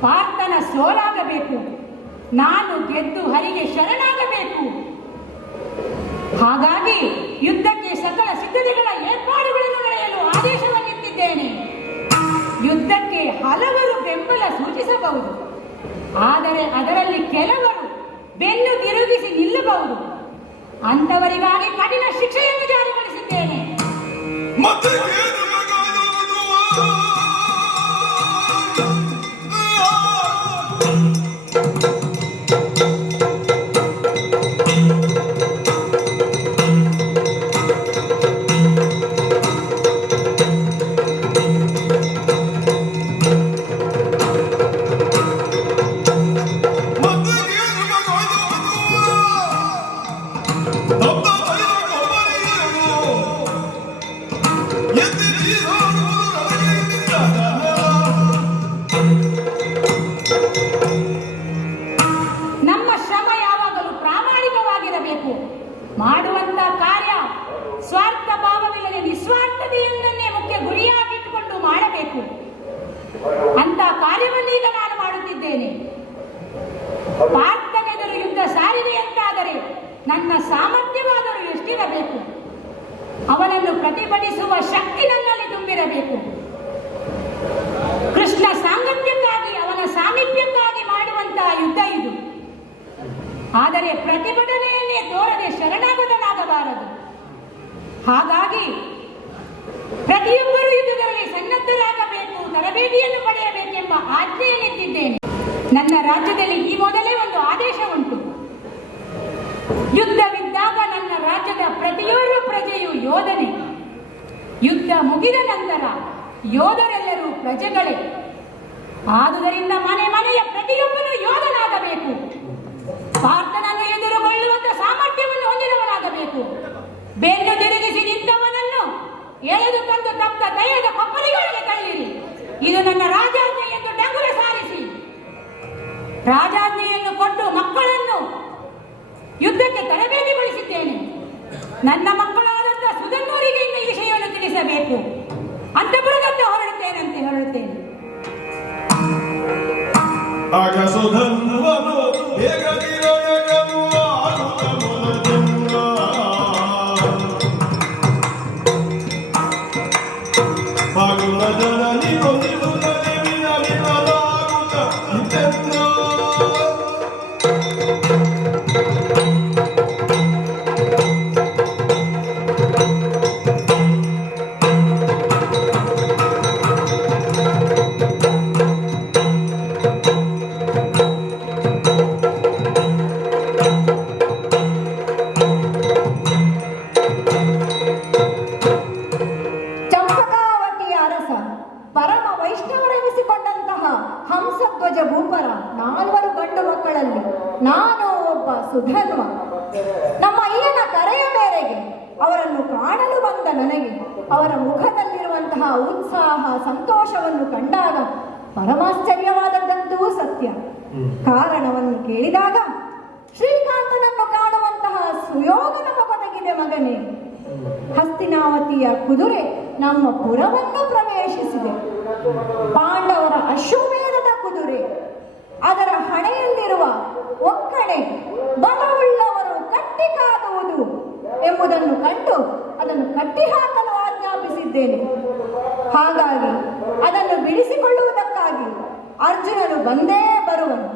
ಪಾರ್ಥನ ಸೋಲಾಗಬೇಕು. ನಾನು ಗೆದ್ದು ಹರಿಗೆ ಶರಣಾಗಬೇಕು. ಹಾಗಾಗಿ ಯುದ್ಧಕ್ಕೆ ಸಕಲ ಸಿದ್ಧತೆಗಳ ಏರ್ಪಾಡುಗಳನ್ನು ನಡೆಯಲು ಆದೇಶವನ್ನಿತ್ತಿದ್ದೇನೆ. ಯುದ್ಧಕ್ಕೆ ಹಲವರು ಬೆಂಬಲ ಸೂಚಿಸಬಹುದು, ಆದರೆ ಅದರಲ್ಲಿ ಕೆಲವರು ಬೆನ್ನು ತಿರುಗಿಸಿ ನಿಲ್ಲಬಹುದು. ಅಂತವರಿಗಾಗಿ ಕಠಿಣ ಶಿಕ್ಷೆಯನ್ನು ಜಾರಿಗೊಳಿಸಿದ್ದೇನೆ. ಮತ್ತೆ ನಮ್ಮ ಶ್ರಮ ಯಾವಾಗಲೂ ಪ್ರಾಮಾಣಿಕವಾಗಿರಬೇಕು. ಮಾಡುವಂತ ಕಾರ್ಯ ಸ್ವಾರ್ಥ ಭಾವವಿಲ್ಲದೆ ನಿಸ್ವಾರ್ಥತೆಯನ್ನೇ ಮುಖ್ಯ ಗುರಿಯಾಗಿಟ್ಟುಕೊಂಡು ಮಾಡಬೇಕು. ಅಂತ ಕಾರ್ಯವನ್ನೀಗ ನಾನು ಮಾಡುತ್ತಿದ್ದೇನೆ. ಪಾರ್ಥನೆದುರು ಯುದ್ಧ ಸಾರಿದೆ ಅಂತಾದರೆ ನನ್ನ ಸಾಮರ್ಥ್ಯವಾದರೂ ಎಷ್ಟಿರಬೇಕು? ಅವನನ್ನು ಪ್ರತಿಭಟಿಸುವ ಶಕ್ತಿ ನನ್ನಲ್ಲಿ ತುಂಬಿರಬೇಕು. ಕೃಷ್ಣ ಸಾಂಗತ್ಯಕ್ಕಾಗಿ, ಅವನ ಸಾಮೀಪ್ಯಕ್ಕಾಗಿ ಮಾಡುವಂತಹ ಯುದ್ಧ ಇದು. ಆದರೆ ಪ್ರತಿಭಟನೆಯನ್ನೇ ತೋರದೆ ಶರಣಾಗತನಾಗಬಾರದು. ಹಾಗಾಗಿ ಪ್ರತಿಯೊಬ್ಬರು ಯುದ್ಧದಲ್ಲಿ ಸನ್ನದ್ಧರಾಗಬೇಕು, ತರಬೇತಿಯನ್ನು ಪಡೆಯಬೇಕೆಂಬ ಆಜ್ಞೆಯನ್ನಿತ್ತಿದ್ದೇನೆ. ನನ್ನ ರಾಜ್ಯದಲ್ಲಿ ಈ ಮೊದಲೇ ಒಂದು ಆದೇಶ ಉಂಟು. ಯುದ್ಧವಿದ್ದಾಗ ನನ್ನ ರಾಜ್ಯದ ಪ್ರತಿಯೊಬ್ಬ ಪ್ರಜೆಯು ಯೋಧನೇ. ಯುದ್ಧ ಮುಗಿದ ನಂತರ ಯೋಧರೆಲ್ಲರೂ ಪ್ರಜೆಗಳೇ. ಆದುದರಿಂದ ಮನೆಯ ಪ್ರತಿಯೊಬ್ಬನು ಯೋಧನಾಗಬೇಕು. ಪಾರ್ಥನನ್ನು ಎದುರುಗೊಳ್ಳುವಂತ ಸಾಮರ್ಥ್ಯವನ್ನು ಹೊಂದಿದವನಾಗಬೇಕು. ಬೆನ್ನು ತಿರುಗಿಸಿ ನಿಂತವನನ್ನು ಎಳೆದು ತಂದು ತಪ್ಪ ದಯದ ಕೊಪ್ಪರಿಗಳಿಗೆ ತಳ್ಳಿರಿ. ಇದು ನನ್ನ ರಾಜಾಜ್ಞೆ ಎಂದು ಡಂಗುರ ನನ್ನ ಮಕ್ಕಳಾದಂಥ ಸುಧನ್ವರಿಗೆ ಇನ್ನು ಈ ವಿಷಯವನ್ನು ತಿಳಿಸಬೇಕು. ಅಂತಪುರದತ್ತ ಹೊರಡುತ್ತೇನೆ. ಆಗ ಸುಧನ್ವನು ಬೇಗದಿರೊಳಗನು ಆಗುತ್ತ ಮೊಲದಿಂದ ಮಗುನ ಜನನಿ ಕೊಲಿಯುತ್ತ ವಿನಲಾಗುತ್ತ ಇತ್ತೆಂದ ಚಂಪಕಾವತಿಯ ಅರಸ ಪರಮ ವೈಷ್ಣವರೆನಿಸಿಕೊಂಡಂತಹ ಹಂಸಧ್ವಜ ಭೂಪರ 4 ಗಂಡು ಮಕ್ಕಳಲ್ಲಿ ನಾನು ಒಬ್ಬ ಸುಧನ್ವ. ನಮ್ಮ ಅಯ್ಯನ ಕರೆಯ ಮೇರೆಗೆ ಅವರನ್ನು ಕಾಣಲು ಬಂದ ನನಗೆ ಅವರ ಮುಖದಲ್ಲಿರುವಂತಹ ಉತ್ಸಾಹ ಸಂತೋಷವನ್ನು ಕಂಡಾಗ ಪರಮಾಶ್ಚರ್ಯವಾದದ್ದಂತೂ ಸತ್ಯ. ಕಾರಣವನ್ನು ಕೇಳಿದಾಗ ಶ್ರೀಕಾಂತನನ್ನು ಕಾಣುವಂತಹ ಸುಯೋಗ ನಮಗೊದಗಿದೆ ಮಗನೇ. ಹಸ್ತಿನಾವತಿಯ ಕುದುರೆ ನಮ್ಮ ಪುರವನ್ನು ಪ್ರವೇಶಿಸಿದೆ. ಪಾಂಡವರ ಅಶ್ವಮೇಧದ ಕುದುರೆ, ಅದರ ಹಣೆಯಲ್ಲಿರುವ ಒಕ್ಕಣೆ ಬಲವುಳ್ಳವರು ಕಟ್ಟಿ ಕಾದುವುದು ಎಂಬುದನ್ನು ಕಂಡು ಅದನ್ನು ಕಟ್ಟಿ ಹಾಕಲು ಆಜ್ಞಾಪಿಸಿದ್ದೇನೆ. ಹಾಗಾಗಿ ಅದನ್ನು ಬಿಡಿಸಿಕೊಳ್ಳುವುದಕ್ಕಾಗಿ ಅರ್ಜುನನು ಬಂದೇ ಬರುವನು.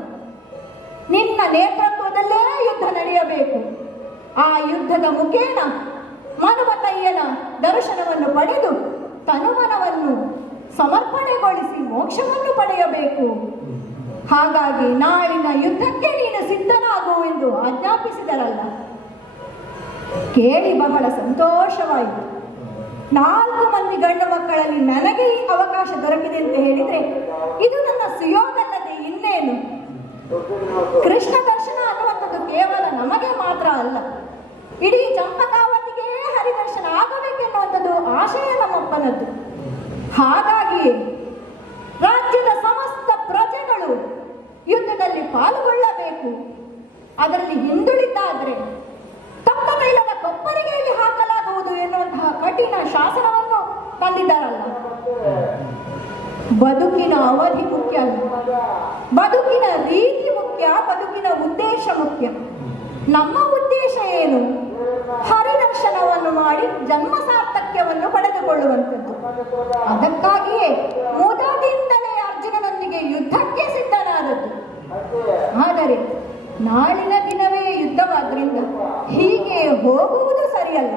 ನಿನ್ನ ನೇತೃತ್ವದಲ್ಲೇ ಯುದ್ಧ ನಡೆಯಬೇಕು. ಆ ಯುದ್ಧದ ಮುಖೇನ ಮನುಮತಯ್ಯನ ದರ್ಶನವನ್ನು ಪಡೆದು ತನುಮನವನ್ನು ಸಮರ್ಪಣೆಗೊಳಿಸಿ ಮೋಕ್ಷವನ್ನು ಪಡೆಯಬೇಕು. ಹಾಗಾಗಿ ನಾಳಿನ ಯುದ್ಧಕ್ಕೆ ನೀನು ಸಿದ್ಧನಾಗು ಎಂದು ಆಜ್ಞಾಪಿಸಿದರಲ್ಲ, ಕೇಳಿ ಬಹಳ ಸಂತೋಷವಾಯಿತು. 4 ಮಂದಿ ಗಂಡು ಮಕ್ಕಳಲ್ಲಿ ನನಗೆ ಈ ಅವಕಾಶ ದೊರಕಿದೆ ಅಂತ ಹೇಳಿದ್ರೆ ಇದು ನನ್ನ ಸುಯೋಗಲ್ಲದೆ ಇನ್ನೇನು. ಕೃಷ್ಣ ದರ್ಶನ ಅನ್ನುವಂಥದ್ದು ಕೇವಲ ನಮಗೆ ಮಾತ್ರ ಅಲ್ಲ, ಇಡೀ ಚಂಪಕಾವತಿಗೆ ಹರಿದರ್ಶನ ಆಗಬೇಕೆನ್ನುವಂಥದ್ದು ಆಶಯ ನಮ್ಮಪ್ಪನದ್ದು. ಹಾಗಾಗಿಯೇ ರಾಜ್ಯದ ಸಮಸ್ತ ಪ್ರಜೆಗಳು ಯುದ್ಧದಲ್ಲಿ ಪಾಲ್ಗೊಳ್ಳಬೇಕು. ಅದರಲ್ಲಿ ಹಿಂದುಳಿದಾದ್ರೆ ತಪ್ಪ ತೈಲದ ಕೊಪ್ಪರಿಗೆಯಲ್ಲಿ ಹಾಕಲಾಗುವುದು ಎನ್ನುವಂತಹ ಕಠಿಣ ಶಾಸನವನ್ನು ತಂದಿದ್ದಾರಲ್ಲ. ಬದುಕಿನ ಅವಧಿ ಮುಖ್ಯ ಅಲ್ಲ, ಬದುಕಿನ ರೀತಿ ಮುಖ್ಯ, ಬದುಕಿನ ಉದ್ದೇಶ ಮುಖ್ಯ. ನಮ್ಮ ಉದ್ದೇಶ ಏನು? ಹರಿದರ್ಶನವನ್ನು ಮಾಡಿ ಜನ್ಮ ಸಾರ್ಥಕ್ಯವನ್ನು ಪಡೆದುಕೊಳ್ಳುವಂಥದ್ದು. ಅದಕ್ಕಾಗಿಯೇ ಮೊದಲಿಂದಲೇ ಅರ್ಜುನನೊಂದಿಗೆ ಯುದ್ಧಕ್ಕೆ ಸಿದ್ಧನಾದದ್ದು. ಆದರೆ ನಾಳಿನ ದಿನವೇ ಯುದ್ಧವಾದ್ರಿಂದ ಹೀಗೆ ಹೋಗುವುದು ಸರಿಯಲ್ಲ.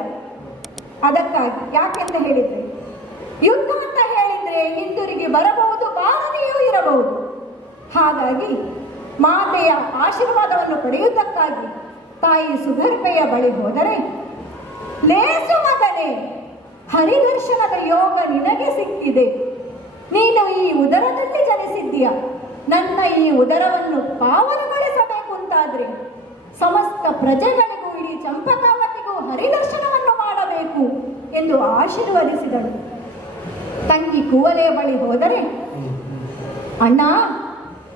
ಅದಕ್ಕಾಗಿ ಯಾಕೆಂತ ಹೇಳಿದ್ರೆ ಯುದ್ಧ ಅಂತ ಹೇಳಿದ್ರೆ ಹಿಂದಿರುಗಿ ಬರಬಹುದು, ಬಾರದೆಯೂ ಇರಬಹುದು. ಹಾಗಾಗಿ ಮಾತೆಯ ಆಶೀರ್ವಾದವನ್ನು ಪಡೆಯುವುದಕ್ಕಾಗಿ ತಾಯಿ ಸುಧರ್ಪೆಯ ಬಳಿ ಹೋದರೆ, ಲೇಸು ಮಗನೇ, ಹರಿದರ್ಶನದ ಯೋಗ ನಿನಗೆ ಸಿಕ್ಕಿದೆ. ನೀನು ಈ ಉದರದಲ್ಲಿ ಜನಿಸಿದ್ದೀಯ. ನನ್ನ ಈ ಉದರವನ್ನು ಪಾವನಗೊಳಿಸಬೇಕು ಅಂತಾದ್ರೆ ಸಮಸ್ತ ಪ್ರಜೆಗಳಿಗೂ ಇಡೀ ಚಂಪಕಾವತಿಗೂ ಹರಿದರ್ಶನವನ್ನು ಮಾಡಬೇಕು ಎಂದು ಆಶೀರ್ವದಿಸಿದಳು. ತಂಗಿ ಕುವಲೆಯ ಬಳಿ ಹೋದರೆ, ಅಣ್ಣ,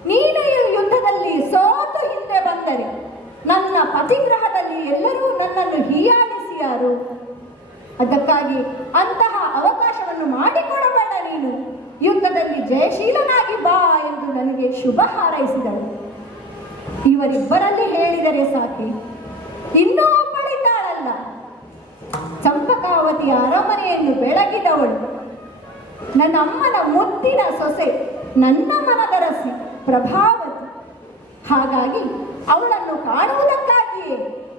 ನೀನು ಈ ಯುದ್ಧದಲ್ಲಿ ಸೋತು ಹಿಂದೆ ಬಂದರೆ ನನ್ನ ಪತಿಗ್ರಹದಲ್ಲಿ ಎಲ್ಲರೂ ನನ್ನನ್ನು ಹೀಯಾಳಿಸಿಯಾರು. ಅದಕ್ಕಾಗಿ ಅಂತಹ ಅವಕಾಶವನ್ನು ಮಾಡಿಕೊಡಬೇಡ ನೀನು. ಯುದ್ಧದಲ್ಲಿ ಜಯಶೀಲನಾಗಿ ಬಾ ಎಂದು ನನಗೆ ಶುಭ ಹಾರೈಸಿದಳು. ಇವರಿಬ್ಬರಲ್ಲಿ ಹೇಳಿದರೆ ಸಾಕಿ. ಇನ್ನೂ ಒಬ್ಬಳಿದ್ದಾಳಲ್ಲ, ಚಂಪಕಾವತಿಯ ಅರಮನೆಯನ್ನು ಬೆಳಗಿದವಳು, ನನ್ನ ಅಮ್ಮನ ಮುದ್ದಿನ ಸೊಸೆ, ನನ್ನ ಮನದರಸಿ ಪ್ರಭಾವತಿ. ಹಾಗಾಗಿ ಅವಳನ್ನು ಕಾಣುವುದಕ್ಕಾಗಿಯೇ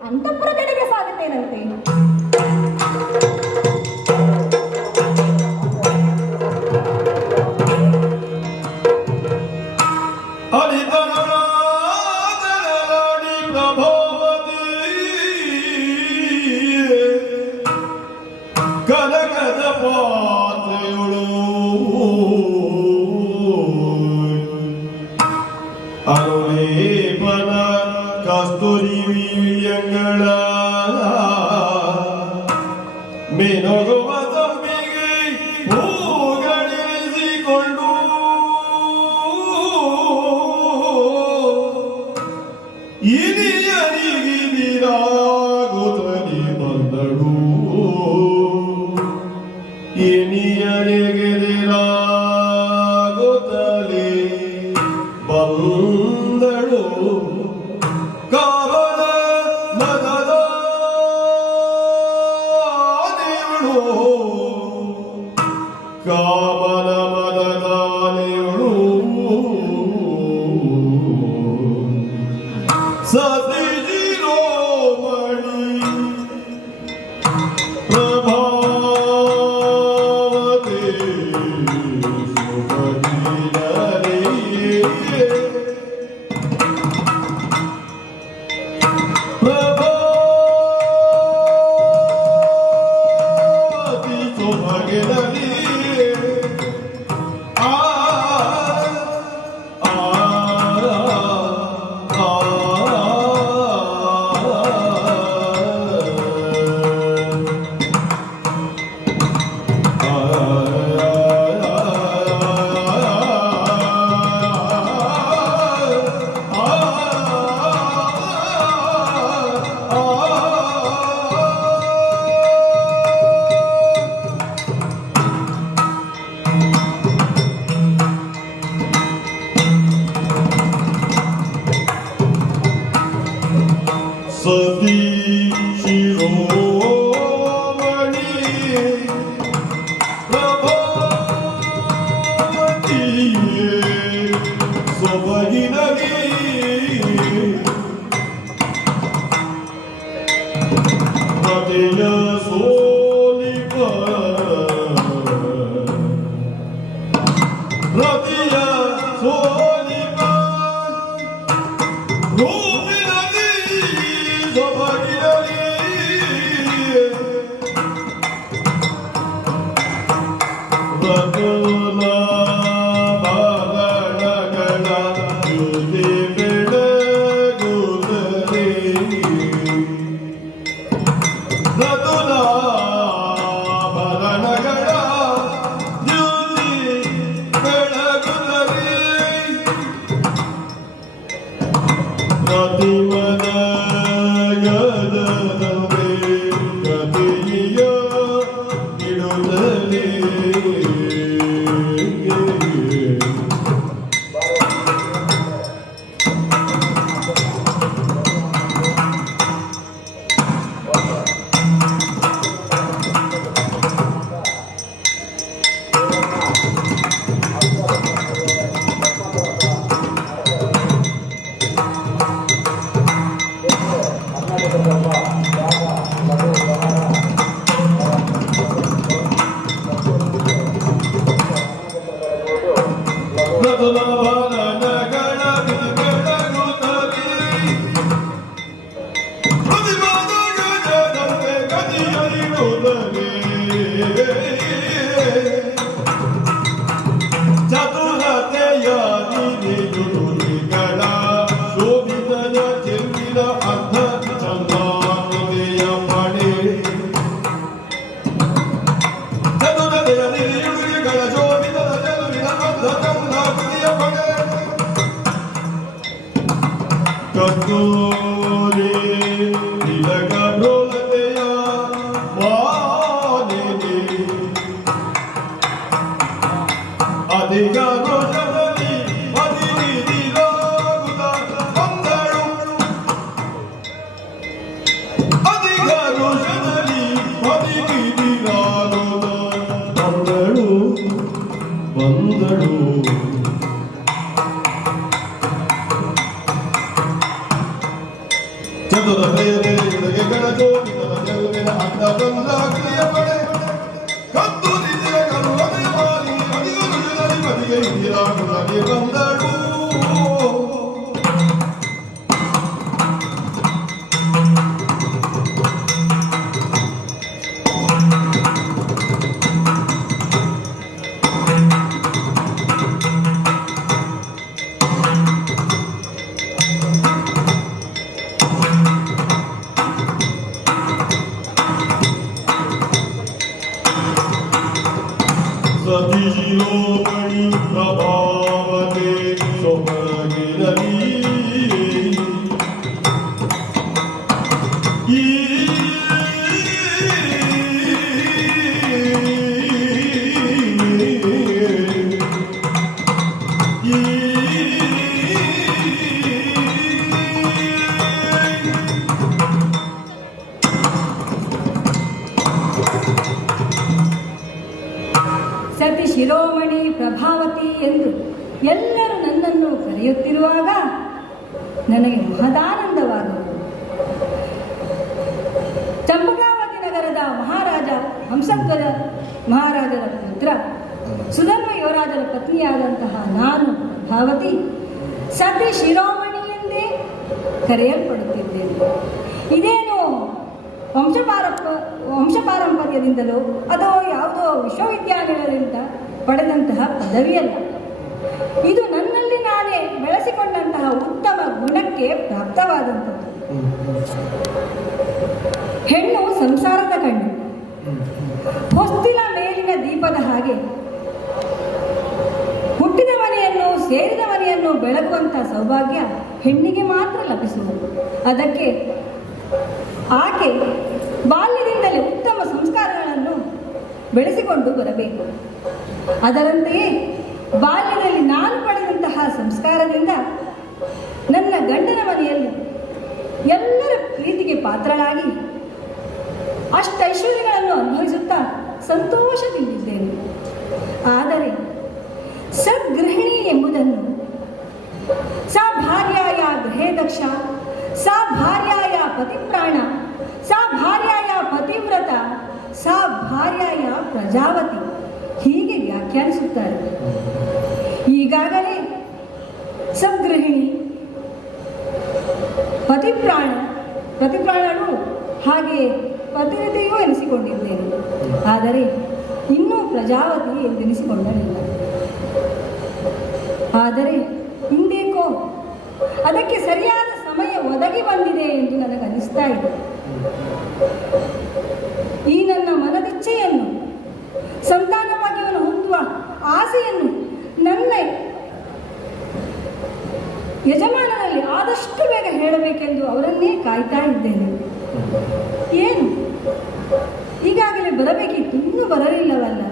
ಅಂತಃಪುರದೆಡೆಗೆ ಸಾಗುತ್ತೇನಂತೆ. ಕನಕದ ಪಾತ್ರೆಯೊಳು ಅರುಳೇಪನ ಕಸ್ತೂರಿ ವಿವಿಯಂಗಳ ಸೊಬಗಿನಗೆ ಪತಿಯ ಸೋಲಿಪ ರತಿಯ ಸೋಲಿಪ ರೂಪಿನಗೆ ಸೊಬಗಿನಗೆ ರತನ ಬಾಲಗಳ ಯುತಿ ಬೆಳಗುತ್ತದೆ ರತನ ಬಾಲಗಳ ಯುತಿ ಬೆಳಗುತ್ತದೆ ಪ್ರತಿಮನ ಗದನವೇ ಗತಿಯ ಇಡುತ್ತದೆ ಚತುರತೆಯ ನಿಧಿಯುಡುಗಳ ಶೋಭಿತನ ಚೆಲ್ಲಿನ ಅರ್ಧ ಚಂದಾನೆಯ ಪಡೆ ಚತುರತೆಯ ನಿಧಿಯುಡುಗಳ ಶೋಭಿತನ ಚೆಲ್ಲಿನ ಅರ್ಧ ಚಂದಾನೆಯ ಪಡೆ ಕತ್ತೂರಿ ತಿಲಕ ಭ್ರೋಲತೆಯ ವಾದಿನಿ ಅಧಿಕ ರೋಷದಲ್ಲಿ ಅಧಿನಿಧಿಲಾಗುತ್ತ ಬಂದಳು ಅಧಿಕ ರೋಷದಲ್ಲಿ ಅಧಿನಿಧಿಲಾಗುತ್ತ ಬಂದಳು ಚತುರ ಪ್ರೇರಣೆಗೆ ಗಣಜೋಗಿತನ ಚೆಲುವಿನ ಅಡ್ಡ ಬಂದಾಗ್ಲಿಯ ಪಡೆ ಕತ್ತೂರಿ ತಿಲಕರು ಅದೇ ಮಾಲಿ ಅಡಿಗರು ಜನರಿ ಮದಿಗೆ ಹಿಂದಿರಾಗುತ್ತದೆ ಬಂದಳು ಸತಿಶಿರೋಮಣಿ ಪ್ರಭಾವತೆ ಸೊಬಗಿರಲಿ ಈ ಸತಿ ಶಿರೋಮಣಿ ಪ್ರಭಾವತಿ ಎಂದು ಎಲ್ಲರೂ ನನ್ನನ್ನು ಕರೆಯುತ್ತಿರುವಾಗ ನನಗೆ ಮಹದಾನಂದವಾಗುವುದು. ಚಂಪಕಾವತಿ ನಗರದ ಮಹಾರಾಜ ಹಂಸಧ್ವಜ ಮಹಾರಾಜರ ಪುತ್ರ ಸುಧರ್ಮ ಯುವರಾಜರ ಪತ್ನಿಯಾದಂತಹ ನಾನು ಪ್ರಭಾವತಿ ಸತಿ ಶಿರೋಮಣಿ ಎಂದೇ ಕರೆಯಲ್ಪಡುತ್ತಿದ್ದೇನೆ. ಇದೇನು ವಂಶಪಾರಂಪರ್ಯದಿಂದಲೋ ಅಥವಾ ಯಾವುದೋ ವಿಶ್ವವಿದ್ಯಾಲಯದಿಂದ ಪಡೆದಂತಹ ಪದವಿಯಲ್ಲ. ಇದು ನನ್ನಲ್ಲಿ ನಾನೇ ಬೆಳೆಸಿಕೊಂಡಂತಹ ಉತ್ತಮ ಗುಣಕ್ಕೆ ಪ್ರಾಪ್ತವಾದಂಥದ್ದು. ಹೆಣ್ಣು ಸಂಸಾರದ ಕಣ್ಣು, ಹೊಸ್ತಿಲ ಮೇಲಿನ ದೀಪದ ಹಾಗೆ ಹುಟ್ಟಿದ ಮನೆಯನ್ನು ಸೇರಿದ ಮನೆಯನ್ನು ಬೆಳಗುವಂತಹ ಸೌಭಾಗ್ಯ ಹೆಣ್ಣಿಗೆ ಮಾತ್ರ ಲಭಿಸುವುದು. ಅದಕ್ಕೆ ಆಕೆ ಬಾಲ್ಯದಿಂದಲೇ ಉತ್ತಮ ಸಂಸ್ಕಾರಗಳನ್ನು ಬೆಳೆಸಿಕೊಂಡು ಬರಬೇಕು. ಅದರಂತೆಯೇ ಬಾಲ್ಯದಲ್ಲಿ ನಾನು ಪಡೆದಂತಹ ಸಂಸ್ಕಾರದಿಂದ ನನ್ನ ಗಂಡನ ಮನೆಯಲ್ಲಿ ಎಲ್ಲರ ಪ್ರೀತಿಗೆ ಪಾತ್ರಳಾಗಿ ಅಷ್ಟೈಶ್ವರ್ಯಗಳನ್ನು ಅನುಭವಿಸುತ್ತಾ ಸಂತೋಷದಿಂದಿದ್ದೇನೆ. ಆದರೆ ಸದ್ಗೃಹ ಎಂಬುದನ್ನು ಸಾ ಭಾರ್ಯಾಯ ಗೃಹೇ ದಕ್ಷ, ಸಾ ಭಾರ್ಯಾಯ ಪತಿಪ್ರಾಣ, ಸಾ ಭಾರ್ಯಾಯ ಪತಿವ್ರತ, ಸಾ ಭಾರ್ಯಾಯ ಪ್ರಜಾವತಿ ಹೀಗೆ ವ್ಯಾಖ್ಯಾನಿಸುತ್ತಾರೆ. ಈಗಾಗಲೇ ಸದ್ಗೃಹಿಣಿ, ಪ್ರತಿಪ್ರಾಣನು ಹಾಗೆ ಪತಿವ್ರತೆಯೂ ಎನಿಸಿಕೊಂಡಿದ್ದೇನೆ. ಆದರೆ ಇನ್ನೂ ಪ್ರಜಾವತಿ ಎಂದೆನಿಸಿಕೊಂಡಲಿಲ್ಲ. ಆದರೆ ಇಂದೇಕೋ ಅದಕ್ಕೆ ಸರಿಯಾದ ಸಮಯ ಒದಗಿ ಬಂದಿದೆ ಎಂದು ನನಗನ್ನಿಸ್ತಾ ಇದೆ. ಈ ನನ್ನ ಮನದಿಚ್ಛೆಯನ್ನು, ಸಂತಾನಭಾಗ್ಯವನ್ನು ಹೊಂದುವ ಆಸೆಯನ್ನು ನನ್ನ ಯಜಮಾನರಲ್ಲಿ ಆದಷ್ಟು ಬೇಗ ಹೇಳಬೇಕೆಂದು ಅವರನ್ನೇ ಕಾಯ್ತಾ ಇದ್ದೇನೆ. ಏನು ಈಗಾಗಲೇ ಬರಬೇಕಿತ್ತು, ಇನ್ನೂ ಬರಲಿಲ್ಲವಲ್ಲ?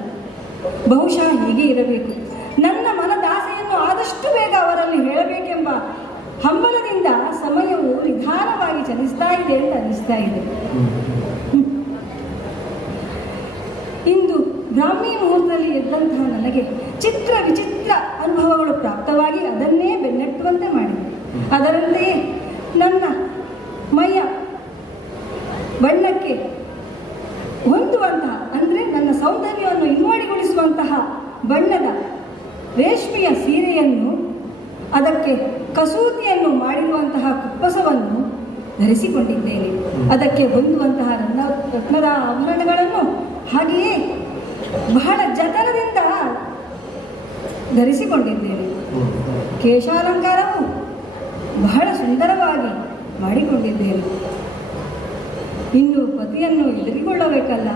ಬಹುಶಃ ಹೀಗೆ ಇರಬೇಕು. ನನ್ನ ಮನದಾಸೆಯನ್ನು ಆದಷ್ಟು ಬೇಗ ಅವರಲ್ಲಿ ಹೇಳಬೇಕೆಂಬ ಹಂಬಲದಿಂದ ಸಮಯವು ನಿಧಾನವಾಗಿ ಚಲಿಸ್ತಾ ಇದೆ ಅಂತ ಅನ್ನಿಸ್ತಾ ಇದೆ. ಇಂದು ಬ್ರಾಹ್ಮಿ ಮುಹೂರ್ತದಲ್ಲಿ ಎದ್ದಂತಹ ನನಗೆ ಚಿತ್ರ ವಿಚಿತ್ರ ಅನುಭವಗಳು ಪ್ರಾಪ್ತವಾಗಿ ಅದನ್ನೇ ಬೆನ್ನಟ್ಟುವಂತೆ ಮಾಡಿದೆ. ಅದರಂತೆಯೇ ನನ್ನ ಮೈಯ ಬಣ್ಣಕ್ಕೆ ಹೊಂದುವಂತಹ, ಅಂದರೆ ನನ್ನ ಸೌಂದರ್ಯವನ್ನು ಇಮ್ಮಡಿಗೊಳಿಸುವಂತಹ ಬಣ್ಣದ ರೇಷ್ಮೆಯ ಸೀರೆಯನ್ನು, ಅದಕ್ಕೆ ಕಸೂತಿಯನ್ನು ಮಾಡಿರುವಂತಹ ಕುಪ್ಪಸವನ್ನು ಧರಿಸಿಕೊಂಡಿದ್ದೇನೆ. ಅದಕ್ಕೆ ಹೊಂದುವಂತಹ ರತ್ನದ ಆಭರಣಗಳನ್ನು ಹಾಗೆಯೇ ಬಹಳ ಜತನದಿಂದ ಧರಿಸಿಕೊಂಡಿದ್ದೇನೆ. ಕೇಶಾಲಂಕಾರವು ಬಹಳ ಸುಂದರವಾಗಿ ಮಾಡಿಕೊಂಡಿದ್ದೇನೆ. ಇನ್ನು ಪತಿಯನ್ನು ಎದುರುಗೊಳ್ಳಬೇಕಲ್ಲ.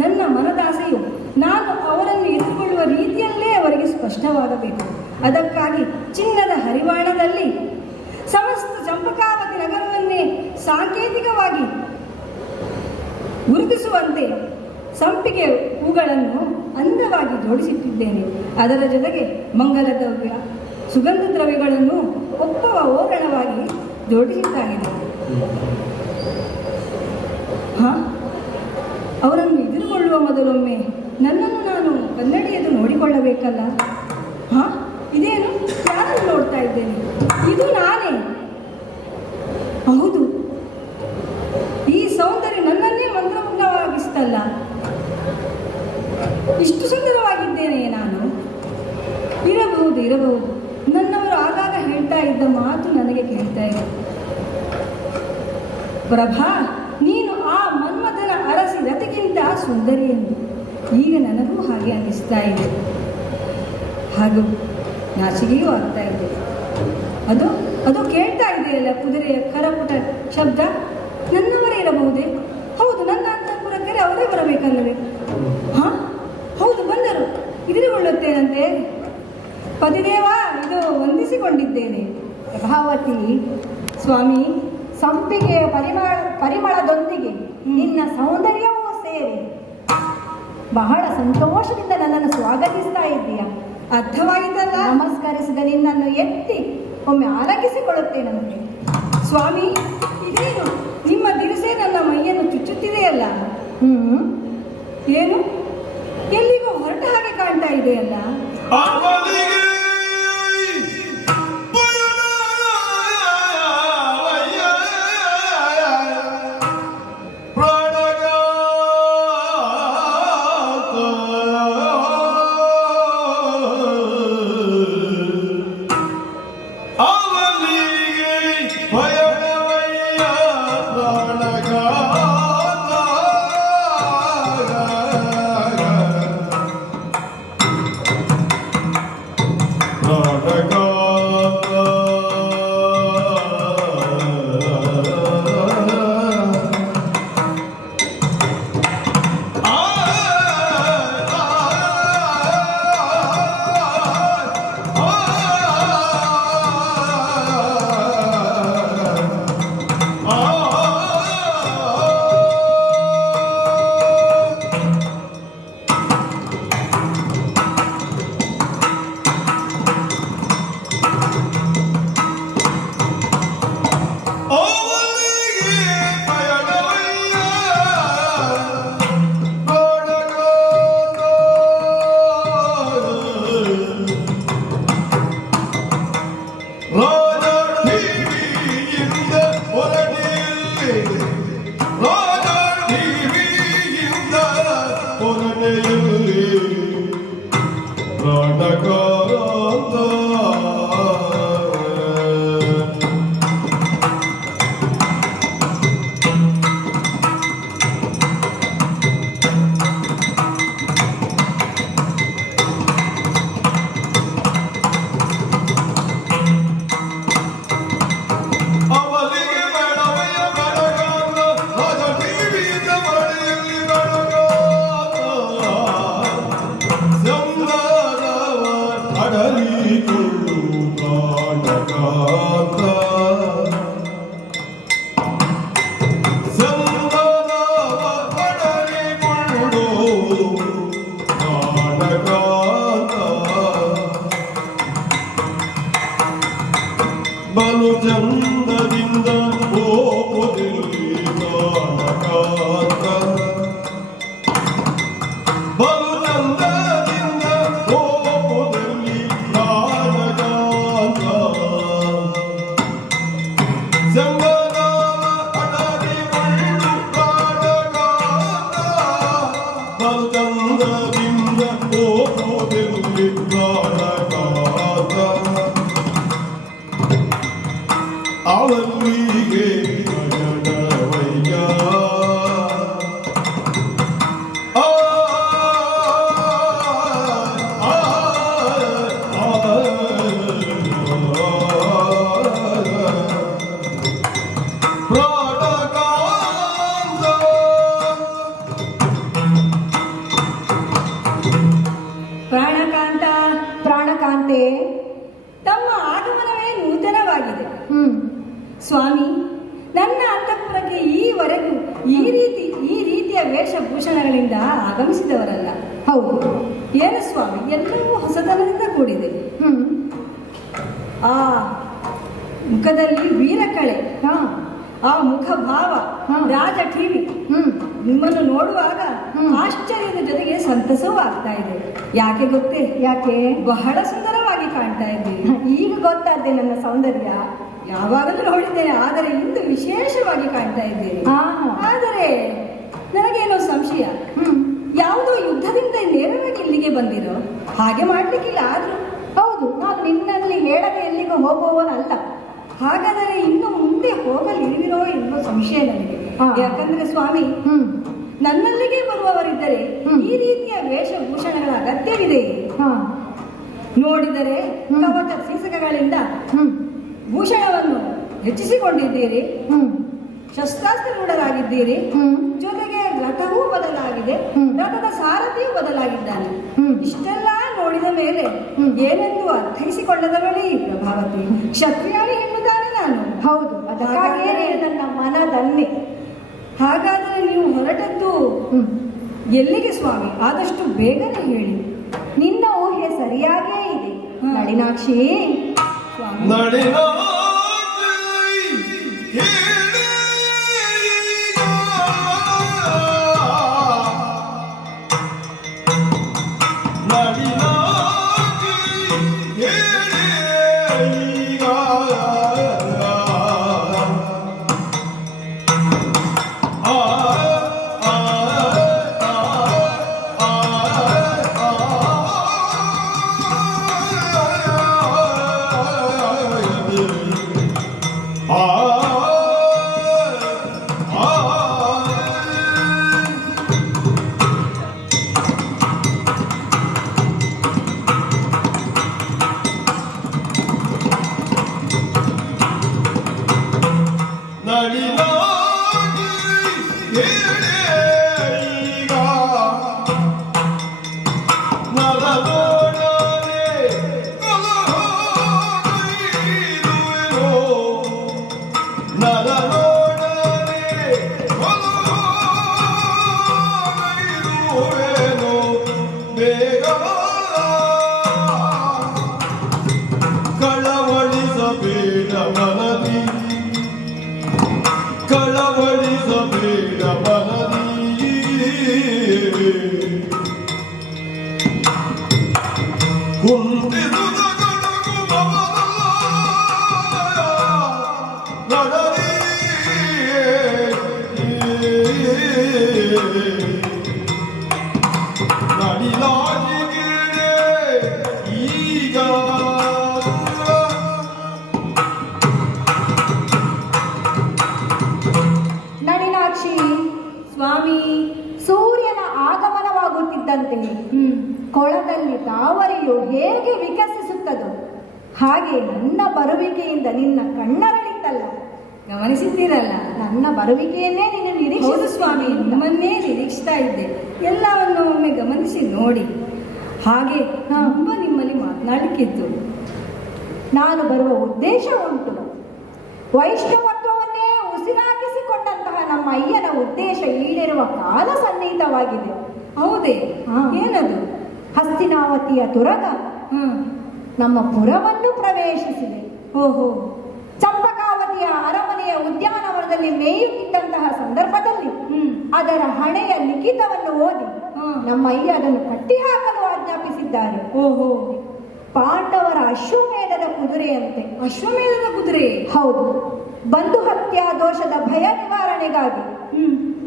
ನನ್ನ ಮನದಾಸೆಯು ನಾನು ಅವರನ್ನು ಎದುರುಗೊಳ್ಳುವ ರೀತಿಯಲ್ಲೇ ಅವರಿಗೆ ಸ್ಪಷ್ಟವಾಗಬೇಕು. ಅದಕ್ಕಾಗಿ ಚಿನ್ನದ ಹರಿವಾಣದಲ್ಲಿ ಸಮಸ್ತ ಚಂಪಕಾವತಿ ನಗರವನ್ನೇ ಸಾಂಕೇತಿಕವಾಗಿ ಗುರುತಿಸುವಂತೆ ಸಂಪಿಗೆ ಹೂಗಳನ್ನು ಅಂದವಾಗಿ ಜೋಡಿಸಿಟ್ಟಿದ್ದೇನೆ. ಅದರ ಜೊತೆಗೆ ಮಂಗಲ ದ್ರವ್ಯ, ಸುಗಂಧ ದ್ರವ್ಯಗಳನ್ನು ಒಪ್ಪುವ ಓರಣವಾಗಿ ಜೋಡಿಸಿದ್ದಾಗಿದೆ. ಅವರನ್ನು ಎದುರುಗೊಳ್ಳುವ ಮೊದಲೊಮ್ಮೆ ನನ್ನನ್ನು ನಾನು ಕನ್ನಡಿಯದು ನೋಡಿಕೊಳ್ಳಬೇಕಲ್ಲ. ಇದೇನು, ಯಾರನ್ನು ನೋಡ್ತಾ ಇದ್ದೇನೆ? ಇದು ನಾನೇ? ಹೌದು, ಈ ಸೌಂದರ್ಯ ನನ್ನನ್ನೇ ಮಂತ್ರಮುಗ್ಧವಾಗಿಸ್ತಲ್ಲ. ಇಷ್ಟು ಸುಂದರವಾಗಿದ್ದೇನೆ ನಾನು? ಇರಬಹುದು. ನನ್ನವರು ಆಗಾಗ ಹೇಳ್ತಾ ಇದ್ದ ಮಾತು ನನಗೆ ಕೇಳ್ತಾ ಇದೆ. ಪ್ರಭಾ, ನೀನು ಆ ಮನ್ಮಥನ ಅರಸಿ ರತಿಗಿಂತ ಸುಂದರಿ ಎಂದು. ಈಗ ನನಗೂ ಹಾಗೆ ಅನ್ನಿಸ್ತಾ ಇದೆ. ಹಾಗೂ ನಾಚಿಕೆಯೂ ಆಗ್ತಾ ಇದೆ. ಅದು ಕೇಳ್ತಾ ಇದೆಯಲ್ಲ, ಕುದುರೆಯ ಕರಪುಟ ಶಬ್ದ. ನನ್ನವರೇ ಇರಬಹುದೇ? ಹೌದು, ನನ್ನ ಅಂತಃಪುರಕ್ಕೆ ಅವರೇ ಬರಬೇಕಲ್ಲವೇ? ಹೌದು, ಬಂದರು. ಎದುರುಗೊಳ್ಳುತ್ತೇನಂತೆ. ಪತಿದೇವ, ಇದು ವಂದಿಸಿಕೊಂಡಿದ್ದೇನೆ. ಪ್ರಭಾವತಿ, ಸ್ವಾಮಿ, ಸಂಪಿಗೆಯ ಪರಿಮಳದೊಂದಿಗೆ ನಿನ್ನ ಸೌಂದರ್ಯವೂ ಸೇರಿ ಬಹಳ ಸಂತೋಷದಿಂದ ನನ್ನನ್ನು ಸ್ವಾಗತಿಸ್ತಾ ಇದ್ದೀಯ. ಅರ್ಥವಾಯಿತಲ್ಲ? ನಮಸ್ಕರಿಸಿದ ನಿನ್ನನ್ನು ಎತ್ತಿ ಒಮ್ಮೆ ಆಲಂಗಿಸಿಕೊಳ್ಳುತ್ತೇನಂತೆ. ಸ್ವಾಮಿ, ಇದೇನು ನಿಮ್ಮ ದಿರಿಸೆ ನನ್ನ ಮೈಯನ್ನು ಚುಚ್ಚುತ್ತಿದೆಯಲ್ಲ? ಏನು, ಎಲ್ಲಿಗೂ ಹೊರಟ ಹಾಗೆ ಕಾಣ್ತಾ ಇದೆಯಲ್ಲ? ಅವಲಿಗೆ ಬೇಡವಯ್ಯ ಬೆಳಗಾದ ರಾಜ ಟಿವಿಯಿಂದ ಮರಡಿಯಲ್ಲಿ ಬೆಳಗಾದ ಸಂಗದವ ಅಡಲಿಕೊಳ್ಳು ಕಾಣಕಾಂತ ಸಂಗದವ ಅಡಲಿಕೊಳ್ಳು ಕಾಣಕಾಂತ ಬಲು ಚಂದದಿಂದ ಹೋಗುವುದಿಲ್ಲಿ ಕಾಣಕಾಂತ ಬಲು ಚಂದದಿಂದ ಹೋಗುವುದಿಲ್ಲಿ ಕಾಣಕಾಂತ ಸಂಗದ ಅಡಗಿಕೊಂಡು ಕಾಣಕಾಂತ ಬಲು ಚಂದದಿಂದ ಹೋಗುವುದಿಲ್ಲಿ ಕಾಣಕಾಂತ ಅವನಿಗೆ ಭಜನವಯ್ಯ ಆ ಪ್ರಾಣಕಾಂತ ಪ್ರಾಣಕಾಂತ, ಪ್ರಾಣಕಾಂತೆ. ತಮ್ಮ ಆಗಮನವೇ ನೂತನವಾಗಿದೆ. ಸ್ವಾಮಿ, ನನ್ನ ಅಂತಃಪುರಕ್ಕೆ ಈವರೆಗೂ ಈ ರೀತಿಯ ವೇಷಭೂಷಣಗಳಿಂದ ಆಗಮಿಸಿದವರಲ್ಲ. ಹೌದು. ಏನು ಸ್ವಾಮಿ, ಎಲ್ಲವೂ ಹೊಸತನದಿಂದ ಕೂಡಿದೆ. ಆ ಮುಖದಲ್ಲಿ ವೀರಕಳೆ, ಹಾ, ಆ ಮುಖ ಭಾವ, ರಾಜ ಟಿವಿ ನಿಮ್ಮನ್ನು ನೋಡುವಾಗ ಆಶ್ಚರ್ಯದ ಜೊತೆಗೆ ಸಂತಸವೂ ಆಗ್ತಾ ಇದೆ. ಯಾಕೆ ಗೊತ್ತೇ? ಯಾಕೆ? ಬಹಳ ಸುಂದರವಾಗಿ ಕಾಣ್ತಾ ಇದ್ದೀರಿ. ಈಗ ಗೊತ್ತಾದ್ದೆ ನನ್ನ ಸೌಂದರ್ಯ. ಯಾವಾಗಲೂ ನೋಡಿದ್ದೇನೆ, ಆದರೆ ಇಂದು ವಿಶೇಷವಾಗಿ ಕಾಣ್ತಾ ಇದ್ದೀರಿ. ಹಾ. ಆದರೆ ನನಗೇನೋ ಸಂಶಯ. ಯಾವುದೋ ಯುದ್ಧದಿಂದ ನೇರವಾಗಿ ಇಲ್ಲಿಗೆ ಬಂದಿರೋ ಹಾಗೆ ಮಾಡ್ಲಿಕ್ಕಿಲ್ಲ. ಆದ್ರೂ ಹೌದು, ನಾನು ನಿನ್ನಲ್ಲಿ ಹೇಳದೆ ಎಲ್ಲಿಗೂ ಹೋಗುವವನಲ್ಲ. ಹಾಗಾದರೆ ಇನ್ನು ಮುಂದೆ ಹೋಗಲಿರುವಿರೋ ಎನ್ನುವ ಸಂಶಯ ನನಗೆ. ಹಾ. ಯಾಕಂದ್ರೆ ಸ್ವಾಮಿ, ನನ್ನಲ್ಲಿಗೆ ಬರುವವರಿದ್ದರೆ ಈ ರೀತಿಯ ವೇಷಭೂಷಣಗಳ ಅಗತ್ಯವಿದೆ. ಹಾ. ನೋಡಿದರೆ ಕವಚ ಸೀಸಕಗಳಿಂದ ಭೂಷಣವನ್ನು ಹೆಚ್ಚಿಸಿಕೊಂಡಿದ್ದೀರಿ, ಶಸ್ತ್ರಾಸ್ತ್ರರೂಢರಾಗಿದ್ದೀರಿ. ಜೊತೆಗೆ ರಥವೂ ಬದಲಾಗಿದೆ, ರಥದ ಸಾರಥಿಯೂ ಬದಲಾಗಿದ್ದಾನೆ. ಇಷ್ಟೆಲ್ಲ ನೋಡಿದ ಮೇಲೆ ಏನೆಂದು ಅರ್ಥೈಸಿಕೊಳ್ಳದವಳೇ ಈ ಪ್ರಭಾವತಿ. ಕ್ಷತ್ರಿಯಾಳಿ ಹೆಣ್ಣುತ್ತಾನೆ ನಾನು. ಹೌದು, ಅದಕ್ಕಾಗಿಯೇ ನನ್ನ ಮನದನ್ನೇ. ಹಾಗಾದರೆ ನೀವು ಹೊರಟದ್ದು ಎಲ್ಲಿಗೆ ಸ್ವಾಮಿ? ಆದಷ್ಟು ಬೇಗನೆ ಹೇಳಿ. ನಿನ್ನ ಊಹೆ ಸರಿಯಾಗೇ ಇದೆ ನಳಿನಾಕ್ಷಿ. ಸ್ವಾಮಿ, ನಡಿನಾಕ್ಷಿ ನಳಿನಾಕ್ಷಿ, ಸ್ವಾಮಿ. ಸೂರ್ಯನ ಆಗಮನವಾಗುತ್ತಿದ್ದಂತೆ ಕೊಳದಲ್ಲಿ ತಾವರೆಯು ಹೇಗೆ ವಿಕಸಿಸುತ್ತದೋ ಹಾಗೆ ನನ್ನ ಬರುವಿಕೆಯಿಂದ ನಿನ್ನ ಕಣ್ಣರಳಿತಲ್ಲ. ಗಮನಿಸಿದ್ದೀರಲ್ಲ, ನನ್ನ ಬರುವಿಕೆಯನ್ನೇ ನಿನ್ನ ಹೌದು ನಿರೀಕ್ಷಿಸು ಸ್ವಾಮಿ, ನಿಮ್ಮನ್ನೇ ನಿರೀಕ್ಷಿಸ್ತಾ ಇದ್ದೆ. ಎಲ್ಲವನ್ನು ಒಮ್ಮೆ ಗಮನಿಸಿ ನೋಡಿ. ಹಾಗೆ ತುಂಬ ನಿಮ್ಮಲ್ಲಿ ಮಾತನಾಡಲಿಕ್ಕಿತ್ತು. ನಾನು ಬರುವ ಉದ್ದೇಶ ಉಂಟು. ವೈಷ್ಣವತ್ವವನ್ನೇ ಉಸಿರಾಗಿಸಿಕೊಂಡಂತಹ ನಮ್ಮ ಅಯ್ಯನ ಉದ್ದೇಶ ಈಡೇರುವ ಕಾಲ ಸನ್ನಿಹಿತವಾಗಿದೆ. ಹೌದೇ? ಹಾ. ಏನದು? ಹಸ್ತಿನಾವತಿಯ ತುರಗ ನಮ್ಮ ಪುರವನ್ನು ಪ್ರವೇಶಿಸಿದೆ. ಓಹೋ. ಚಂಪಕಾವತಿಯ ಅರಮನೆಯ ಉದ್ಯಾನವನದಲ್ಲಿ ಮೇಯುತ್ತಿದ್ದಂತಹ ಸಂದರ್ಭದಲ್ಲಿ ಅದರ ಹಣೆಯ ಲಿಖಿತವನ್ನು ಓದಿ ನಮ್ಮ ಅಯ್ಯ ಅದನ್ನು ಕಟ್ಟಿಹಾಕಲು ಆಜ್ಞಾಪಿಸಿದ್ದಾರೆ. ಓಹೋ. ಪಾಂಡವರ ಅಶ್ವಮೇಧದ ಕುದುರೆಯಂತೆ. ಅಶ್ವಮೇಧದ ಕುದುರೆ? ಹೌದು. ಬಂಧು ಹತ್ಯಾ ದೋಷದ ಭಯ ನಿವಾರಣೆಗಾಗಿ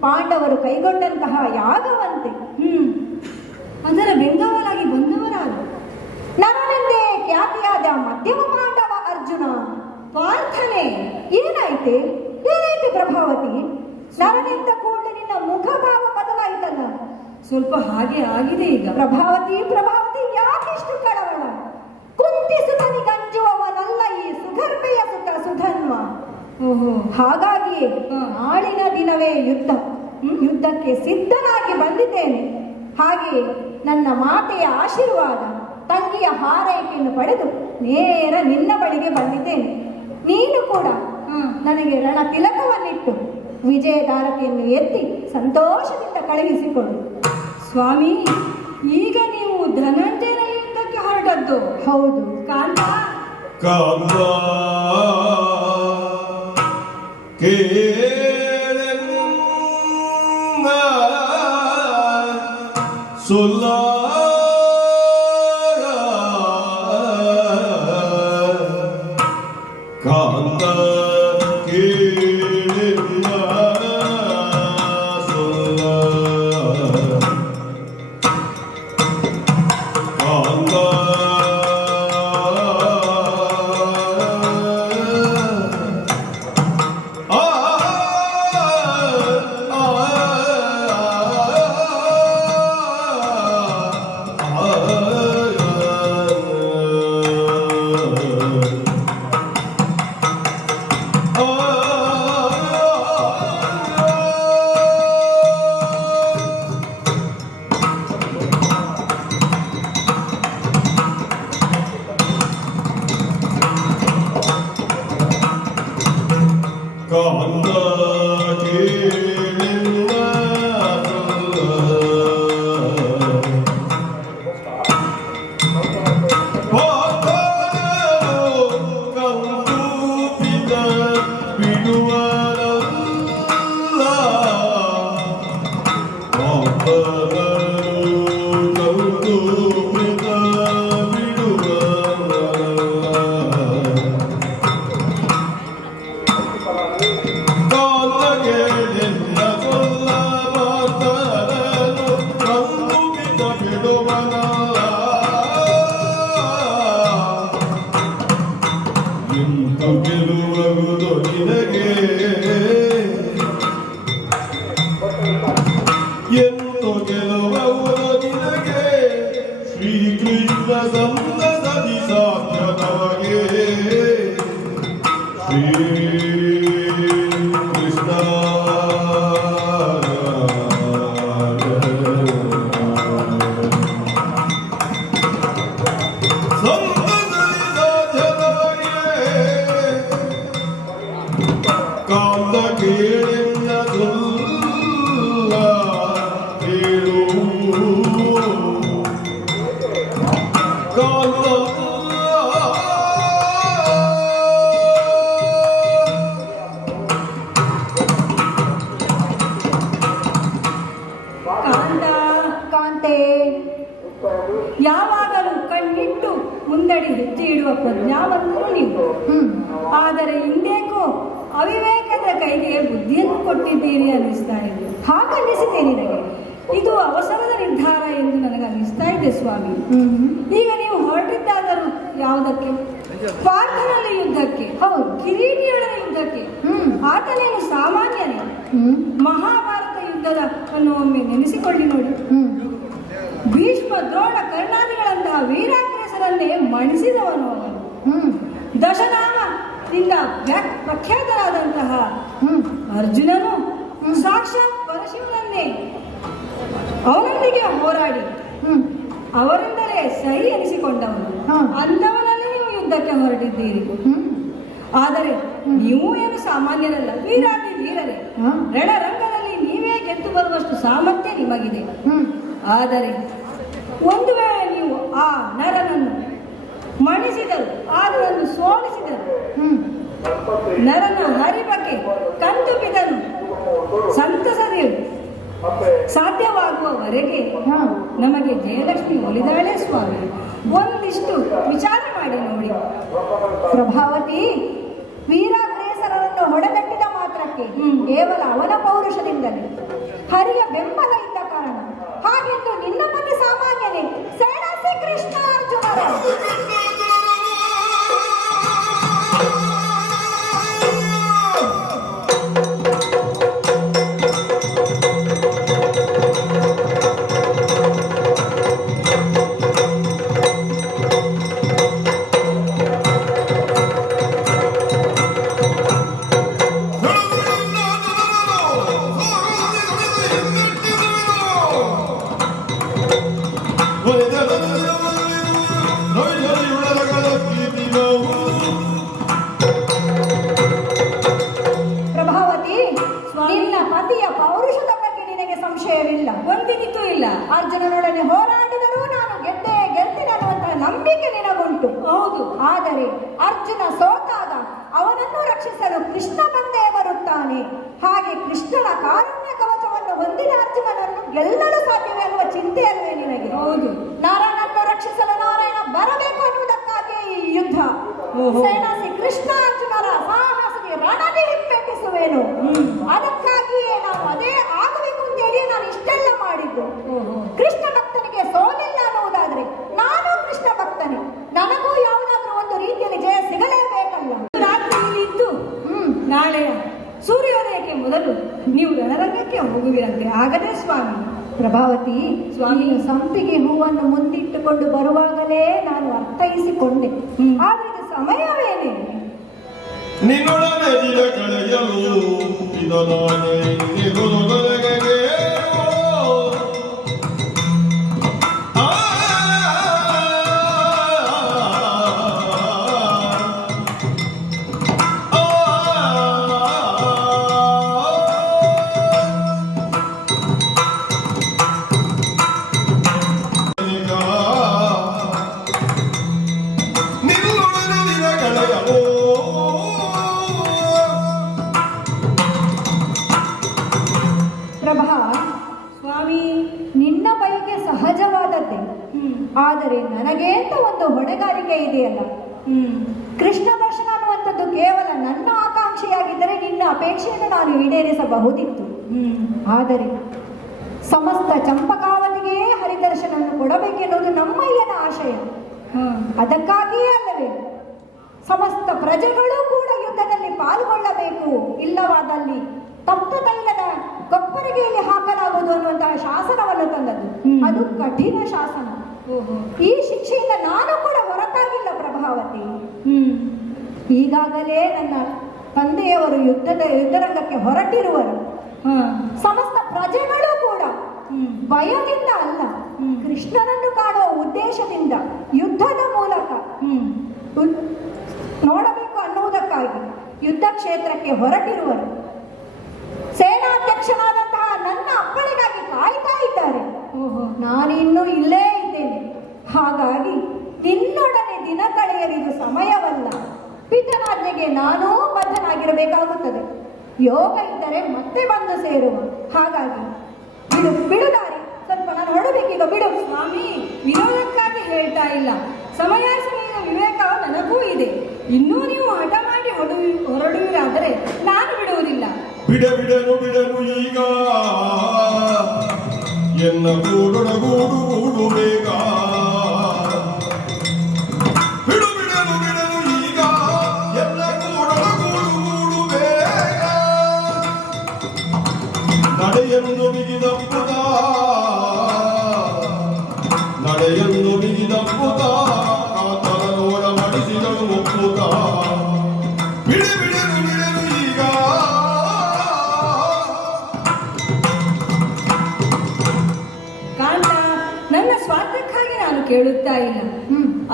ಪಾಂಡವರು ಕೈಗೊಂಡಂತಹ ಯಾಗವಂತೆ. ಅದರ ಬೆಂಗಾವಲಾಗಿ ಬಂದವರಾರು? ನರನೆಂದೇ ಖ್ಯಾತಿಯಾದ ಮಧ್ಯಮ ಪಾಂಡವ ಅರ್ಜುನ. ಪಾರ್ಥನೆ? ಏನಾಯ್ತೆ ಪ್ರಭಾವತಿ? ನರನಿಂದ ಕೂಡಲೇ ನಿನ್ನ ಮುಖಭಾವ ಬದಲಾಯಿತಲ್ಲ. ಸ್ವಲ್ಪ ಹಾಗೆ ಆಗಿದೆ ಈಗ. ಪ್ರಭಾವತಿ ಯಾಕಿಷ್ಟು ಕಳವಳ? ಕುಂತಿಸುತ್ತನಿಗಂಜುವವನಲ್ಲ ಈ ಸುಗರ್ಭೆಯ ಸುತ ಸುಧನ್ವ. ಓಹೋ. ಹಾಗಾಗಿಯೇ ನಾಳಿನ ದಿನವೇ ಯುದ್ಧಕ್ಕೆ ಸಿದ್ಧನಾಗಿ ಬಂದಿದ್ದೇನೆ. ಹಾಗೆಯೇ ನನ್ನ ಮಾತೆಯ ಆಶೀರ್ವಾದ, ತಂಗಿಯ ಹಾರೈಕೆಯನ್ನು ಪಡೆದು ನೇರ ನಿನ್ನ ಬಳಿಗೆ ಬಂದಿದ್ದೇನೆ. ನೀನು ಕೂಡ ನನಗೆ ರಣ ತಿಲಕವನ್ನಿಟ್ಟು ವಿಜಯದಾರತಿಯನ್ನು ಎತ್ತಿ ಸಂತೋಷದಿಂದ ಕಳುಹಿಸಿಕೊಡು. ಸ್ವಾಮಿ, ಈಗ ನೀವು ಧನಂಜಯನ ಯುದ್ಧಕ್ಕೆ ಹೊರಟದ್ದು? ಹೌದು. ಕಾಂತ ಕಾಂತ ಕೇಳೆನ್ನ ಸೊಲ್ಲ ಕಾಂತ ಕೇಳೆನ್ನ ಸೊಲ್ಲ ಕಾಂತ ಕಾಂತ ಕೇಳಿಲ್ಲ ಕಂದೂಪಿತ ಬಿಡುವರಲ್ಲ ಕಂದೂಪಿತ ಬಿಡುವರಲ್ಲ ಕಾಲಗೆ ನಿನ್ನ ಕೊಲ್ಲ ಮಾತರನು ಕಂದುಕಿತ ಬಿಡುವನಲ್ಲ ಇಂದು ಗೆಲುವುದು ನಿನಗೆ ಎಂದು ಗೆಲುವುದು ನಿನಗೆ ಶ್ರೀಕೃಷ್ಣ ಸಂತಸದಿ ಸಾಧ್ಯ ನಮಗೆ ಶ್ರೀಕೃಷ್ಣ ಕಾಂತ ಕೇಳಿಲ್ಲ ಸುಲ್ಲ ಕೇಳು ಕಾಂತ ಕಾಂತೆ, ಯಾವಾಗಲೂ ಕಣ್ಣಿಟ್ಟು ಮುಂದಡಿ ಹೆಜ್ಜೆ ಇಡುವ ಪ್ರಜ್ಞಾವಂತರು ನೀವು. ಆದರೆ ಇಂದೇಕೋ ಅವಿವೇಕದ ಕೈಗೆ ಬುದ್ಧಿಯನ್ನು ಕೊಟ್ಟಿದ್ದೀರಿ ಅನ್ನಿಸ್ತಾ ಇದೆ. ಹಾಗನ್ನಿಸಿದೆ ನಿನಗೆ? ಇದು ಅವಸರದ ನಿರ್ಧಾರ ಎಂದು ನನಗೆ ಅನ್ನಿಸ್ತಾ ಇದೆ ಸ್ವಾಮಿ. ಈಗ ನೀವು ಹೊರಟಿದ್ದಾದರೂ ಯಾವುದಕ್ಕೆ? ಪಾರ್ಥನಲ್ಲಿ ಯುದ್ಧಕ್ಕೆ. ಹೌದು. ಕಿರೀಟಿಯೊಡನೆ ಯುದ್ಧಕ್ಕೆ. ಆತನೇನು ಸಾಮಾನ್ಯನೇ? ಮಹಾಭಾರತ ಯುದ್ಧದ ಅನ್ನು ಒಮ್ಮೆ ನೆನೆಸಿಕೊಳ್ಳಿ ನೋಡಿ. ಭೀಷ್ಮ, ದ್ರೋಣ, ಕರ್ಣಾದಿಗಳಂತಹ ವೀರಾಗ್ರೇಸರನ್ನೇ ಮಣಿಸಿದವನು ಅವನು. ದಶನಾಮದಿಂದ ಪ್ರಖ್ಯಾತರಾದಂತಹ ಅರ್ಜುನನು ಸಾಕ್ಷಾತ್ ಪರಶಿವನನ್ನೇ ಅವನೊಂದಿಗೆ ಹೋರಾಡಿ ಅವರಿಂದಲೇ ಸಹಿ ಎನಿಸಿಕೊಂಡವನು. ಅಂದವನಲ್ಲಿ ನೀವು ಯುದ್ಧಕ್ಕೆ ಹೊರಟಿದ್ದೀರಿ. ಆದರೆ ನೀವು ಏನು ಸಾಮಾನ್ಯರಲ್ಲ, ವೀರಾದಿ ವೀರರೇ. ರಣರಂಗದಲ್ಲಿ ನೀವೇ ಗೆದ್ದು ಬರುವಷ್ಟು ಸಾಮರ್ಥ್ಯ ನಿಮಗಿದೆ. ಆದರೆ ಒಂದು ವೇಳೆ ನೀವು ಆ ನರನನ್ನು ಮಣಿಸಿದರು, ಆತನನ್ನು ಸೋಲಿಸಿದರು, ನರನ ಹರಿಬಕ್ಕೆ ಕಂದುಬಿದನು ಸಂತಸದಿರು ಸಾಧ್ಯವಾಗುವವರೆಗೆ ನಮಗೆ ಜಯಲಕ್ಷ್ಮಿ ಒಲಿದಾಳೆ ಸ್ವಾಮಿ. ಒಂದಿಷ್ಟು ವಿಚಾರ ಮಾಡಿ ನೋಡಿ. ಪ್ರಭಾವತಿ, ವೀರಾಗ್ರೇಸರನ್ನು ಹೊಡೆದಟ್ಟಿದ ಮಾತ್ರಕ್ಕೆ ಕೇವಲ ಅವನ ಪೌರುಷದಿಂದಲೇ ಹರಿಯ ಬೆಂಬಲ ಇದ್ದ ಕಾರಣ ಹಾಗೆಂದು ನಿನ್ನ ಪತಿ ಸಾಮಾನ್ಯನೇ ಸೇನಾಸಿ ಕೃಷ್ಣ ಅರ್ಜುನರ ಒಂದಿನಿತೂ ಇಲ್ಲ. ಅರ್ಜುನನೊಡನೆ ಹೋರಾಡಿದರೂ ನಾನು ಗೆಲ್ತೀನಿ ಅನ್ನುವಂತಹ ನಂಬಿಕೆ ನಿನಗುಂಟು. ಹೌದು. ಆದರೆ ಅರ್ಜುನ ಸೋತಾಗ ಅವನನ್ನು ರಕ್ಷಿಸಲು ಕೃಷ್ಣ ಬಂದೇ ಬರುತ್ತಾನೆ. ಹಾಗೆ ಕೃಷ್ಣನ ಕಾರುಣ್ಯ ಕವಚವನ್ನು ಹೊಂದಿದ ಅರ್ಜುನನನ್ನು ಗೆಲ್ಲಲು ಸಾಧ್ಯವೇ ಅನ್ನುವ ಚಿಂತೆ ಅಲ್ವೇ ನಿನಗೆ? ಹೌದು. ನಾರಾಯಣನ್ನು ರಕ್ಷಿಸಲು ನಾರಾಯಣ ಬರಬೇಕು ಅನ್ನುವುದಕ್ಕಾಗಿಯೇ ಈ ಯುದ್ಧ. ಸೇನಾಸಿ ಕೃಷ್ಣ ಅರ್ಜುನರ ಸಾಹಸಕ್ಕೆ ರಣದಿ ಹಿಮ್ಮೆಟ್ಟಿಸುವೇನು. ಅದಕ್ಕಾಗಿಯೇ ನಾನು ಅದೇ ಆಗಬೇಕು ಅಂತೇಳಿ ನಾನು ಇಷ್ಟೆಲ್ಲ ಮಾಡಿದ್ದು. ಕೃಷ್ಣ ಭಕ್ತನಿಗೆ ಸೋಲಿಲ್ಲ ಅನ್ನುವುದಾದ್ರೆ ನಾನು ಕೃಷ್ಣ ಭಕ್ತನೇ, ನನಗೂ ಯಾವುದಾದ್ರೂ ಒಂದು ರೀತಿಯಲ್ಲಿ ಜಯ ಸಿಗಲೇಬೇಕಲ್ಲ. ರಾತ್ರಿ ಇದ್ದು ನಾಳೆ ಸೂರ್ಯೋದಯಕ್ಕೆ ಮೊದಲು ನೀವು ರಣರಂಗಕ್ಕೆ ಹೋಗುವಿರಂತೆ. ಆಗದೆ ಸ್ವಾಮಿ. ಪ್ರಭಾವತಿ, ಸ್ವಾಮಿ, ಸಂಪಿಗೆ ಹೂವನ್ನು ಮುಂದಿಟ್ಟುಕೊಂಡು ಬರುವಾಗಲೇ ನಾನು ಅರ್ಥೈಸಿಕೊಂಡೆ. ಆದ್ರೆ ಇದು ಸಮಯವೇನೆ? ನಿನ್ನೊಡನೆ ದಿನ ಕಳೆಯಲು ಇದನಾನೆ ನಿನ್ನ ಬಯಕೆ ಸಹಜವಾದದ್ದೇ. ಆದರೆ ನನಗೆ ಅಂತ ಒಂದು ಹೊಣೆಗಾರಿಕೆ ಇದೆಯಲ್ಲ. ಕೃಷ್ಣ ದರ್ಶನ ಅನ್ನುವಂಥದ್ದು ಕೇವಲ ನನ್ನ ಆಕಾಂಕ್ಷೆಯಾಗಿದ್ದರೆ ನಿನ್ನ ಅಪೇಕ್ಷೆಯನ್ನು ನಾನು ಈಡೇರಿಸಬಹುದಿತ್ತು. ಆದರೆ ಸಮಸ್ತ ಚಂಪಕಾವತಿಗೆ ಹರಿದರ್ಶನವನ್ನು ಕೊಡಬೇಕೆನ್ನುವುದು ನಮ್ಮಯ್ಯನ ಆಶಯ. ಅದಕ್ಕಾಗಿಯೇ ಅಲ್ಲವೇ ಸಮಸ್ತ ಪ್ರಜೆಗಳು ಕೂಡ ಯುದ್ಧದಲ್ಲಿ ಪಾಲ್ಗೊಳ್ಳಬೇಕು, ಇಲ್ಲವಾದಲ್ಲಿ ತಪ್ತ ತೈಲದ ಕೊಪ್ಪರಿಗೆಯಲ್ಲಿ ಹಾಕಲಾಗುವುದು ಅನ್ನುವಂತಹ ಶಾಸನವನ್ನು ತಂದದ್ದು. ಅದು ಕಠಿಣ ಶಾಸನ. ಈ ಶಿಕ್ಷೆಯಿಂದ ನಾನು ಕೂಡ ಹೊರತಾಗಿಲ್ಲ ಪ್ರಭಾವತಿ. ಈಗಾಗಲೇ ನನ್ನ ತಂದೆಯವರು ಯುದ್ಧರಂಗಕ್ಕೆ ಹೊರಟಿರುವರು. ಸಮಸ್ತ ಪ್ರಜೆಗಳು ಕೂಡ ಭಯದಿಂದ ಅಲ್ಲ, ಕೃಷ್ಣನನ್ನು ಕಾಣುವ ಉದ್ದೇಶದಿಂದ ಯುದ್ಧದ ಮೂಲಕ ನೋಡಬೇಕು ಅನ್ನುವುದಕ್ಕಾಗಿ ಯುದ್ಧ ಕ್ಷೇತ್ರಕ್ಕೆ ಹೊರಟಿರುವರು. ಸೇನಾಧ್ಯಕ್ಷನಾದಂತಹ ನನ್ನ ಅಪ್ಪಣೆಗಾಗಿ ಕಾಯ್ತಾ ಇದ್ದಾರೆ. ನಾನಿನ್ನೂ ಇಲ್ಲೇ ಇದ್ದೇನೆ. ಹಾಗಾಗಿ ನಿನ್ನೊಡನೆ ದಿನ ಕಳೆಯಲಿದು ಸಮಯವಲ್ಲ. ಪಿತನಾಜ್ಞೆಗೆ ನಾನೂ ಬದ್ಧನಾಗಿರಬೇಕಾಗುತ್ತದೆ. ಯೋಗ ಇದ್ದರೆ ಮತ್ತೆ ಬಂದು ಸೇರುವ. ಹಾಗಾಗಿ ಬಿಡುದಾರಿ, ಸ್ವಲ್ಪ ನಾನು ಹೊರಡಬೇಕೀಗ. ಬಿಡು ಸ್ವಾಮಿ. ವಿರೋಧಕ್ಕಾಗಿ ಹೇಳ್ತಾ ಇಲ್ಲ, ಸಮಯ ವಿವೇಕ ನನಗೂ ಇದೆ. ಇನ್ನೂ ನೀವು ಹಠ ಮಾಡಿ ಹೊರಡುವಿರಾದರೆ ನಾನು ಬಿಡುವುದಿಲ್ಲ. ಬಿಡನು ಈಗ ಎನ್ನ ಗೂಡು ಬೇಗ ಬಿಡು ಇಲ್ಲ.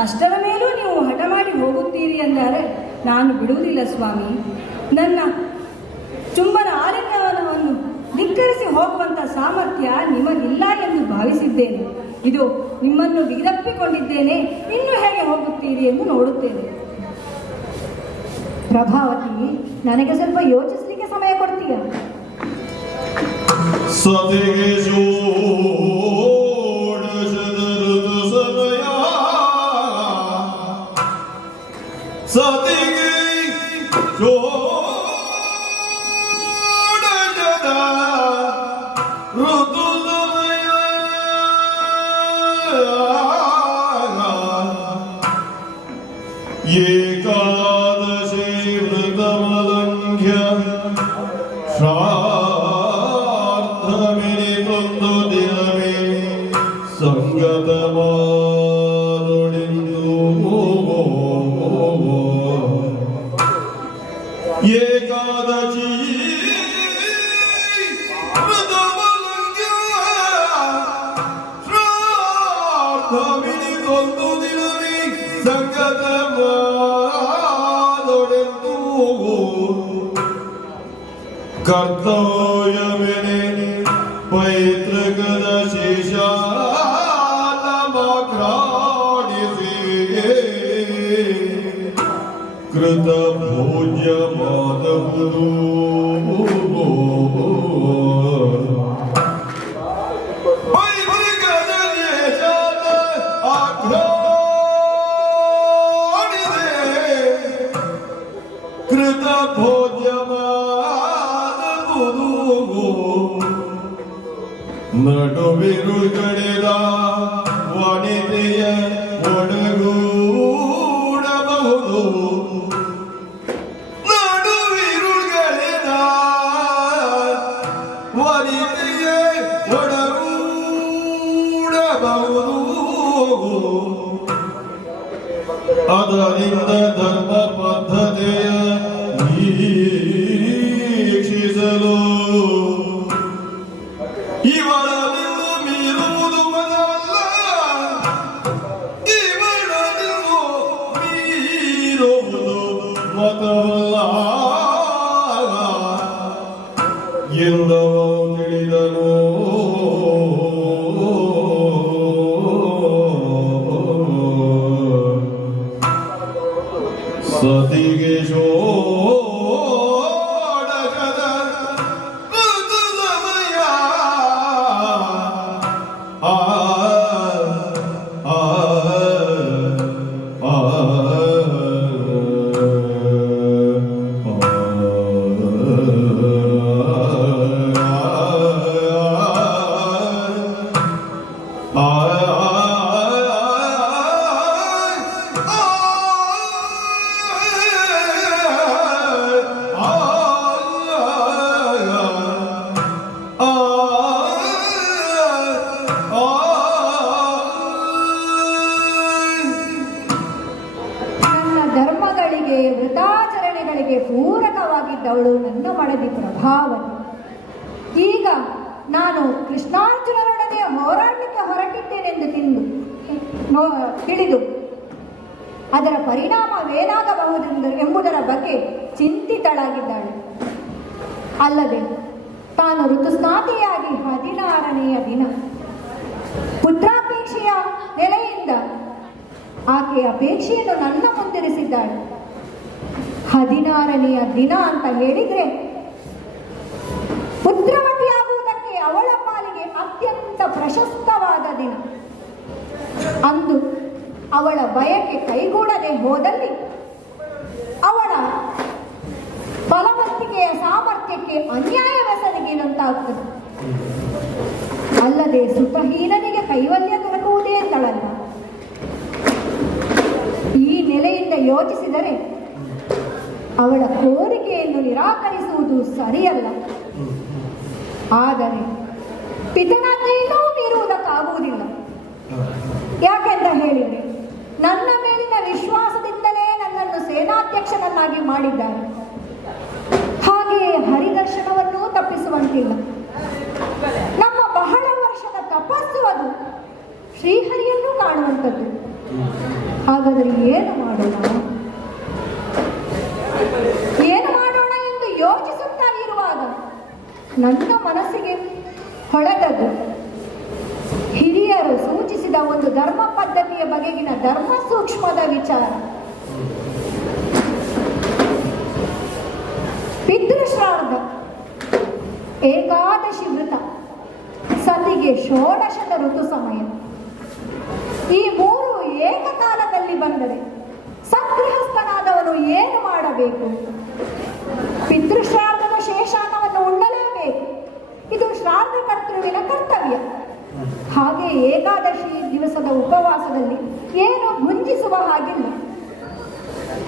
ಅಷ್ಟರ ಮೇಲೂ ನೀವು ಹಠ ಮಾಡಿ ಹೋಗುತ್ತೀರಿ ಎಂದರೆ ನಾನು ಬಿಡುವುದಿಲ್ಲ ಸ್ವಾಮಿ. ನನ್ನ ಚುಂಬನ ಆಲಿಂಗನವನ್ನು ಧಿಕ್ಕರಿಸಿ ಹೋಗುವಂತ ಸಾಮರ್ಥ್ಯ ನಿಮಗಿಲ್ಲ ಎಂದು ಭಾವಿಸಿದ್ದೇನೆ. ಇದು ನಿಮ್ಮನ್ನು ಬಿಗಿದಪ್ಪಿಕೊಂಡಿದ್ದೇನೆ. ಇನ್ನು ಹೇಗೆ ಹೋಗುತ್ತೀರಿ ಎಂದು ನೋಡುತ್ತೇನೆ. ಪ್ರಭಾವತಿ, ನನಗೆ ಸ್ವಲ್ಪ ಯೋಚಿಸಲಿಕ್ಕೆ ಸಮಯ ಕೊಡ್ತೀಯ? ಸತಿಗೆ ಷೋಡಶದರುತ ಸಮಯ, ಸತಿಗೆ ಷೋಡಶದ ಋತು ಸಮಯ, ಏಕಾದಶಿ ವೃತಮಲಂಘ್ಯ ಶ್ರಾರ್ಥಮಿನಿತೊಂದು ದಿನವೇ ಸಂಗತ ಮಾಡುಡೆಂದು ಏಕಾದಶಿ ವೃತಮಲಂಘ್ಯ ಶ್ರಾರ್ಥಮಿನಿತೊಂದು ದಿನವೇ ಸಂಗತ ಮಾಡುಡೆಂದು ಕರ್ತವ್ಯವೆನೆ ಪೈತೃಕದ ಶೇಷಾಲಮಕ್ರಾಣಿಸಿ ಕೃತ ಭೋಜ್ಯ ಮಾಧವುದು ಪೈತೃಕದ ಶೇಷಾಲ ಆಕ್ರಾಣಿಸಿ ಕೃತ ಭೋಜ್ಯ ನಡುವಿರುಗಡೆದ ವನಿತೆಯ ಒಡಗೂಡಬಹುದು, ನಡುವಿರುಗಡೆದ ವನಿತೆಯ ಒಡಗೂಡಬಹುದು. ಅದರಿಂದ ಧರ್ಮ ಪದ್ಧತಿಯ ವೀಕ್ಷಿಸಲು ಇವಳನ್ನು ಮೀರುವುದು ಮನವಲ್ಲ, ಇವಳನ್ನು ಮೀರುವುದು ಮತವಲ್ಲ ಎಂದವ ತಿಳಿದನು. ಸತಿಗೆ ಷೋಡಶದ ಋತು ಸಮಯ, ನನ್ನ ಧರ್ಮಗಳಿಗೆ ವೃತಾಚರಣೆಗಳಿಗೆ ಪೂರಕವಾಗಿದ್ದವಳು ನನ್ನ ಮಡದಿ ಪ್ರಭಾವತಿ. ಈಗ ನಾನು ಕೃಷ್ಣಾರ್ಜುನರೊಡನೆ ಹೋರಾಡಲಿಕ್ಕೆ ಹೊರಟಿದ್ದೇನೆಂದು ತಿಳಿದು ಅದರ ಪರಿಣಾಮವೇನಾಗಬಹುದೆಂದು ಎಂಬುದರ ಬಗ್ಗೆ ಚಿಂತಿತಳಾಗಿದ್ದಾಳೆ. ಅಲ್ಲದೆ ತಾನು ಋತುಸ್ನಾತಿಯಾಗಿ 16ನೆಯ ದಿನ ಪುತ್ರಾಪೇಕ್ಷೆಯ ನೆಲೆಯಿಂದ ಆಕೆಯ ಅಪೇಕ್ಷೆಯನ್ನು ನನ್ನ ಮುಂದಿರಿಸಿದ್ದಾಳೆ. 16ನೆಯ ದಿನ ಅಂತ ಹೇಳಿದ್ರೆ ಪುತ್ರವತಿಯಾಗುವುದಕ್ಕೆ ಅವಳ ಪಾಲಿಗೆ ಅತ್ಯಂತ ಪ್ರಶಸ್ತವಾದ ದಿನ. ಅಂದು ಅವಳ ಬಯಕೆ ಕೈಗೂಡದೆ ಹೋದಲ್ಲಿ ಅವಳ ಫಲವತ್ತಿಕೆಯ ಸಾಮರ್ಥ್ಯಕ್ಕೆ ಅನ್ಯಾಯವೆಸಗಿದಂತಾಗ್ತದೆ. ಅಲ್ಲದೆ ಸುಖಹೀನನಿಗೆ ಕೈವಲ್ಯ ದೊರಕುವುದೇ ಎಂದಳಲ್ಲ. ಈ ನೆಲೆಯಿಂದ ಯೋಚಿಸಿದರೆ ಅವಳ ಕೋರಿಕೆಯನ್ನು ನಿರಾಕರಿಸುವುದು ಸರಿಯಲ್ಲ. ಆದರೆ ಪಿತನಾಜ್ಞೆಯನ್ನೂ ಮೀರುವುದಕ್ಕಾಗುವುದಿಲ್ಲ. ಯಾಕೆಂತ ಹೇಳಿದರೆ ನನ್ನ ಮೇಲಿನ ವಿಶ್ವಾಸದಿಂದಲೇ ನನ್ನನ್ನು ಸೇನಾಧ್ಯಕ್ಷನನ್ನಾಗಿ ಮಾಡಿದ್ದಾರೆ. ಹಾಗೆಯೇ ಹರಿದರ್ಶನವನ್ನೂ ತಪ್ಪಿಸುವಂತಿಲ್ಲ. ನಮ್ಮ ಬಹಳ ವರ್ಷದ ತಪಸ್ಸು ಅದು ಶ್ರೀಹರಿಯನ್ನೂ ಕಾಣುವಂಥದ್ದು. ಹಾಗಾದರೆ ಏನು ಮಾಡೋಣ ಎಂದು ಯೋಚಿಸುತ್ತಾ ಇರುವಾಗ ನನ್ನ ಮನಸ್ಸಿಗೆ ಹೊಳೆದದ್ದು ಹಿರಿಯರು ಸೂಚಿಸಿದ ಒಂದು ಧರ್ಮ ಪದ್ಧತಿಯ ಬಗೆಗಿನ ಧರ್ಮ ಸೂಕ್ಷ್ಮದ ವಿಚಾರ. ಪಿತೃಶ್ರಾರ್ಧ, ಏಕಾದಶಿ ವ್ರತ, ಸತಿಗೆ ಷೋಡಶದ ಋತು ಸಮಯ, ಈ ಮೂರು ಏಕಕಾಲದಲ್ಲಿ ಬಂದರೆ ಸಗೃಹಸ್ಥನಾದವನು ಏನು ಮಾಡಬೇಕು? ಪಿತೃಶ್ರಾರ್ಧದ ಶೇಷಾನ್ನವನ್ನು ಉಣ್ಣಲೇಬೇಕು. ಇದು ಶ್ರಾರ್ಧ ಕರ್ತೃವಿನ ಕರ್ತವ್ಯ. ಹಾಗೆ ಏಕಾದಶಿ ದಿವಸದ ಉಪವಾಸದಲ್ಲಿ ಏನು ಭುಂಜಿಸುವ ಹಾಗಿಲ್ಲ.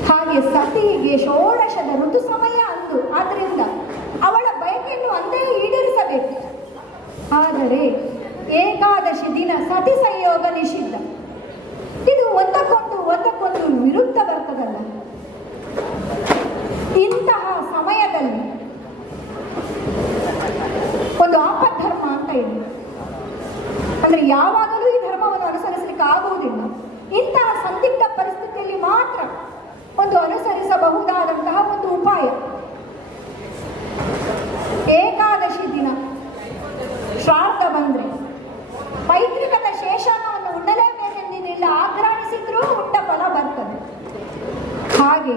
ಹಾಗೆ ಸತಿಗೆ ಷೋಡಶದ ಋತು ಸಮಯ ಅಂದು, ಆದ್ದರಿಂದ ಅವಳ ಬಯಕೆಯನ್ನು ಅಂದೇ ಈಡೇರಿಸಬೇಕು. ಆದರೆ ಏಕಾದಶಿ ದಿನ ಸತಿ ಸಂಯೋಗ ನಿಷಿದ್ಧ. ಇದು ಒಂದಕ್ಕೊಂದು ವಿರುದ್ಧ ಬರ್ತದಲ್ಲ. ಇಂತಹ ಸಮಯದಲ್ಲಿ ಒಂದು ಆಪದ್ಧರ್ಮ ಅಂತ ಇದೆ. ಅಂದ್ರೆ ಯಾವಾಗಲೂ ಈ ಧರ್ಮವನ್ನು ಅನುಸರಿಸಲಿಕ್ಕೆ ಆಗುವುದಿಲ್ಲ. ಇಂತಹ ಸಂದಿಗ್ಧ ಪರಿಸ್ಥಿತಿಯಲ್ಲಿ ಮಾತ್ರ ಒಂದು ಅನುಸರಿಸಬಹುದಾದಂತಹ ಒಂದು ಉಪಾಯ. ಏಕಾದಶಿ ದಿನ ಶ್ರಾರ್ಧ ಬಂದ್ರೆ ಪೈತೃಕದ ಶೇಷಾನ್ನವನ್ನು ಉಣ್ಣಲೇಬೇಕೆಂದಿಲ್ಲ. ಆಗ್ರಹಿಸಿದ್ರೂ ಉಂಡ ಫಲ ಬರ್ತದೆ. ಹಾಗೆ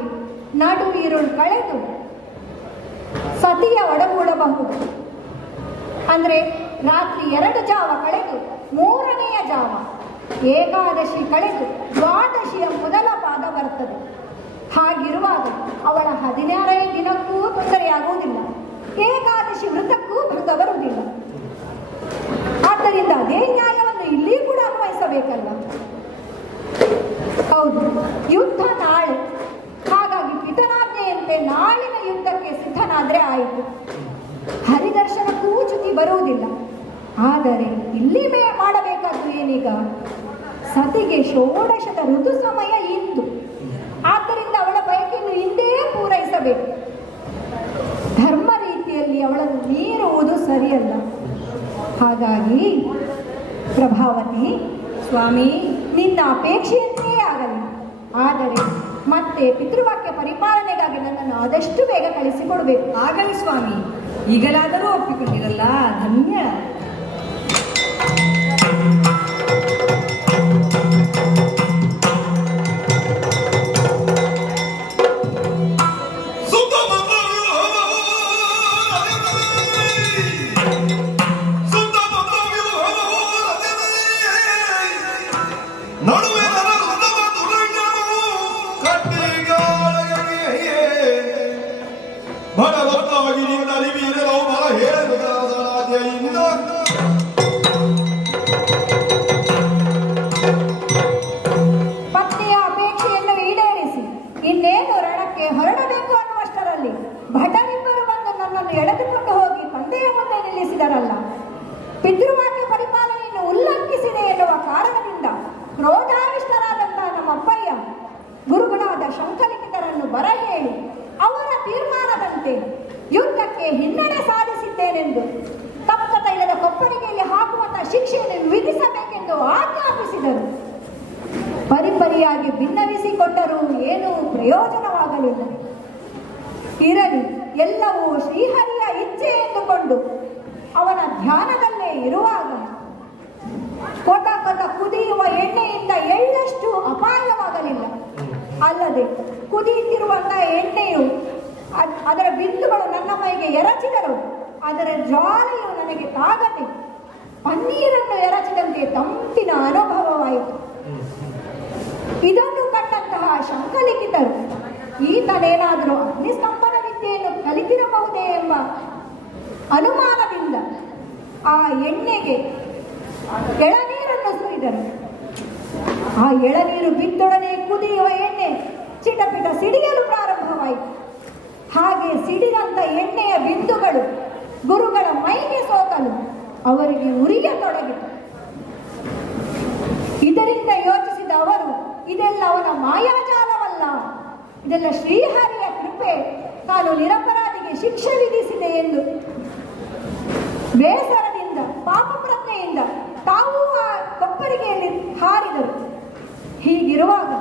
ನಡು ಈರುಳು ಕಳೆದು ಸತಿಯ ಒಡಗೂಡಬಹುದು. ಅಂದ್ರೆ ರಾತ್ರಿ 2 ಜಾವ ಕಳೆದು 3ನೆಯ ಜಾವ, ಏಕಾದಶಿ ಕಳೆದು ದ್ವಾದಶಿಯ ಮೊದಲ ಪಾದ ಬರ್ತದೆ. ಹಾಗಿರುವಾಗ ಅವಳ 16ನೇ ದಿನಕ್ಕೂ ತೊಂದರೆಯಾಗುವುದಿಲ್ಲ, ಏಕಾದಶಿ ವೃತ್ತಕ್ಕೂ ಭಂಗ ಬರುವುದಿಲ್ಲ. ಆದ್ದರಿಂದ ಅದೇ ನ್ಯಾಯವನ್ನು ಇಲ್ಲಿ ಕೂಡ ಅನ್ವಯಿಸಬೇಕಲ್ಲ. ಹೌದು, ಯುದ್ಧ ನಾಳೆ. ಹಾಗಾಗಿ ಪಿತನಾಜ್ಞೆಯಂತೆ ನಾಳಿನ ಯುದ್ಧಕ್ಕೆ ಸಿದ್ಧನಾದ್ರೆ ಆಯಿತು. ಹರಿದರ್ಶನಕ್ಕೂ ಚ್ಯುತಿ ಬರುವುದಿಲ್ಲ. ಆದರೆ ಇಲ್ಲಿ ಮಾಡಬೇಕಾದ್ದು ಏನೀಗ? ಸತಿಗೆ ಷೋಡಶದ ಋತು ಸಮಯ ಇತ್ತು. ಆದ್ದರಿಂದ ಅವಳ ಬಯಕೆಯನ್ನು ಹಿಂದೆ ಪೂರೈಸಬೇಕು. ಧರ್ಮ ರೀತಿಯಲ್ಲಿ ಅವಳನ್ನು ಮೀರುವುದು ಸರಿಯಲ್ಲ. ಹಾಗಾಗಿ ಪ್ರಭಾವತಿ, ಸ್ವಾಮಿ, ನಿನ್ನ ಅಪೇಕ್ಷೆಯಂತೆಯೇ ಆಗಲಿ. ಆದರೆ ಮತ್ತೆ ಪಿತೃವಾಕ್ಯ ಪರಿಪಾಲನೆಗಾಗಿ ನನ್ನನ್ನು ಆದಷ್ಟು ಬೇಗ ಕಳಿಸಿಕೊಡ್ಬೇಕು. ಆಗಲಿ ಸ್ವಾಮಿ, ಈಗಲಾದರೂ ಒಪ್ಪಿಕೊಂಡಿರಲ್ಲ, ಧನ್ಯ. ಪತ್ನಿಯ ಅಪೇಕ್ಷೆಯನ್ನು ಈಡೇರಿಸಿ ಇನ್ನೇನು ರಣಕ್ಕೆ ಹೊರಡಬೇಕು ಅನ್ನುವಷ್ಟರಲ್ಲಿ ಭಟರಿಬ್ಬರು ಬಂದು ನನ್ನನ್ನು ಎಳೆದುಕೊಂಡು ಹೋಗಿ ತಂದೆಯ ಮುಂದೆ ನಿಲ್ಲಿಸಿದರಲ್ಲ. ಪಿತೃವಾಕ್ಯ ಪರಿಪಾಲನೆಯನ್ನು ಉಲ್ಲಂಘಿಸಿದೆ ಎನ್ನುವ ಕಾರಣದಿಂದ ಕ್ರೋಧಾವಿಷ್ಟರಾದಂತಹ ನಮ್ಮಪ್ಪಯ್ಯ ಗುರುಗಳಾದ ಶಂಖಲಿಖಿತರನ್ನು ಬರಹೇಳಿ ಅವರ ತೀರ್ಮಾನದಂತೆ ಯುದ್ಧಕ್ಕೆ ಹಿನ್ನಡೆ ಸಾಧಿಸಿದ್ದೇನೆಂದು ತಪ್ಪ ತೈಲದ ಕೊಪ್ಪರಿಗೆಯಲ್ಲಿ ಹಾಕುವಂತಹ ಶಿಕ್ಷೆಯನ್ನು ವಿಧಿಸಬೇಕೆಂದು ಆಜ್ಞಾಪಿಸಿದರು. ಪರಿಪರಿಯಾಗಿ ಭಿನ್ನವಿಸಿಕೊಂಡರೂ ಏನೂ ಪ್ರಯೋಜನವಾಗಲಿಲ್ಲ. ಇರಲಿ, ಎಲ್ಲವೂ ಶ್ರೀಹರಿಯ ಇಚ್ಛೆ ಎಂದುಕೊಂಡು ಅವನ ಧ್ಯಾನದಲ್ಲೇ ಇರುವಾಗ ಕೊಟ ಕೊಟ ಕುದಿಯುವ ಎಣ್ಣೆಯಿಂದ ಎಳ್ಳಷ್ಟು ಅಪಾಯವಾಗಲಿಲ್ಲ. ಅಲ್ಲದೆ ಕುದಿಯುತ್ತಿರುವಂತಹ ಎಣ್ಣೆಯು ಅದರ ಬಿಂದುಗಳು ನನ್ನ ಮೈಗೆ ಎರಚಿದರು. ಅದರ ಜ್ವಾಲೆಯು ನನಗೆ ತಾಗದೆ ಪನ್ನೀರನ್ನು ಎರಚಿದಂತೆ ತಂಪಿನ ಅನುಭವವಾಯಿತು. ಇದನ್ನು ಕಂಡಂತಹ ಶಂಖಲಿಖಿತರು ಈತನೇನಾದರೂ ಅಗ್ನಿಸ್ತಂಭನ ವಿದ್ಯೆಯನ್ನು ಕಲಿತಿರಬಹುದೇ ಎಂಬ ಅನುಮಾನದಿಂದ ಆ ಎಣ್ಣೆಗೆ ಎಳನೀರನ್ನು ಸುರಿದರು. ಆ ಎಳನೀರು ಬಿದ್ದೊಡನೆ ಕುದಿಯುವ ಎಣ್ಣೆ ಚಿಟಪಿಟ ಸಿಡಿಯಲು ಪ್ರಾರಂಭವಾಯಿತು. ಹಾಗೆ ಸಿಡಿದಂತ ಎಣ್ಣೆಯ ಬಿಂದುಗಳು ಗುರುಗಳ ಮೈಗೆ ಸೋಕಲು ಅವರಿಗೆ ಉರಿಯತೊಡಗಿತು. ಇದರಿಂದ ಯೋಚಿಸಿದ ಅವರು, ಇದೆಲ್ಲ ಅವನ ಮಾಯಾಜಾಲವಲ್ಲ, ಇದೆಲ್ಲ ಶ್ರೀಹರಿಯ ಕೃಪೆ, ತಾನು ನಿರಪರಾಧಿಗೆ ಶಿಕ್ಷೆ ವಿಧಿಸಿದೆ ಎಂದು ಬೇಸರದಿಂದ ಪಾಪ ಪ್ರಜ್ಞೆಯಿಂದ ತಾವೂ ಆ ಕೊಪ್ಪರಿಗೆಯಲ್ಲಿ ಹಾರಿದರು. ಹೀಗೆ ಹೀಗಿರುವಾಗ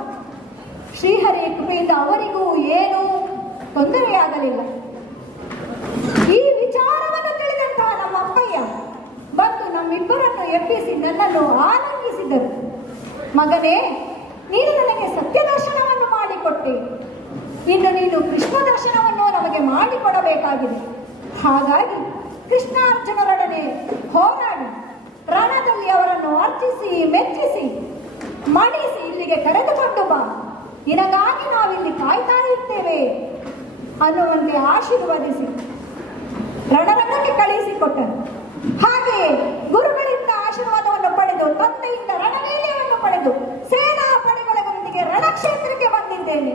ಶ್ರೀಹರಿಯ ಕೃಪೆಯಿಂದ ಅವರಿಗೂ ಏನೂ ತೊಂದರೆಯಾಗಲಿಲ್ಲ. ಈ ವಿಚಾರವನ್ನು ತಿಳಿದಂತಹ ನಮ್ಮ ಅಪ್ಪಯ್ಯ ಬಂದು ನಮ್ಮಿಬ್ಬರನ್ನು ಎಬ್ಬಿಸಿ ನನ್ನನ್ನು ಆನಂದಿಸಿದರು. ಮಗನೇ, ನೀನು ನನಗೆ ಸತ್ಯ ದರ್ಶನವನ್ನು ಮಾಡಿಕೊಟ್ಟೆ, ಇನ್ನು ನೀನು ಕೃಷ್ಣ ದರ್ಶನವನ್ನು ನಮಗೆ ಮಾಡಿಕೊಡಬೇಕಾಗಿದೆ. ಹಾಗಾಗಿ ಕೃಷ್ಣಾರ್ಜುನರೊಡನೆ ಹೋರಾಡಿ ರಣದಲ್ಲಿ ಅವರನ್ನು ಅರ್ಚಿಸಿ ಮೆಚ್ಚಿಸಿ ಮಣಿಸಿ ಇಲ್ಲಿಗೆ ಕರೆದುಕೊಂಡು ಬಾ, ನಿನಗಾಗಿ ನಾವಿಲ್ಲಿ ಕಾಯ್ತಾ ಇರ್ತೇವೆ ಅನ್ನುವಂತೆ ಆಶೀರ್ವದಿಸಿ ರಣರಂಗಕ್ಕೆ ಕಳುಹಿಸಿಕೊಟ್ಟರು. ಹಾಗೆಯೇ ಗುರುಗಳಿಂದ ಆಶೀರ್ವಾದವನ್ನು ಪಡೆದು ತಂದೆಯಿಂದ ರಣವೀರ್ಯವನ್ನು ಪಡೆದು ಸೇನಾ ಪಡೆಗಳೊಂದಿಗೆ ರಣಕ್ಷೇತ್ರಕ್ಕೆ ಬಂದಿದ್ದೇನೆ.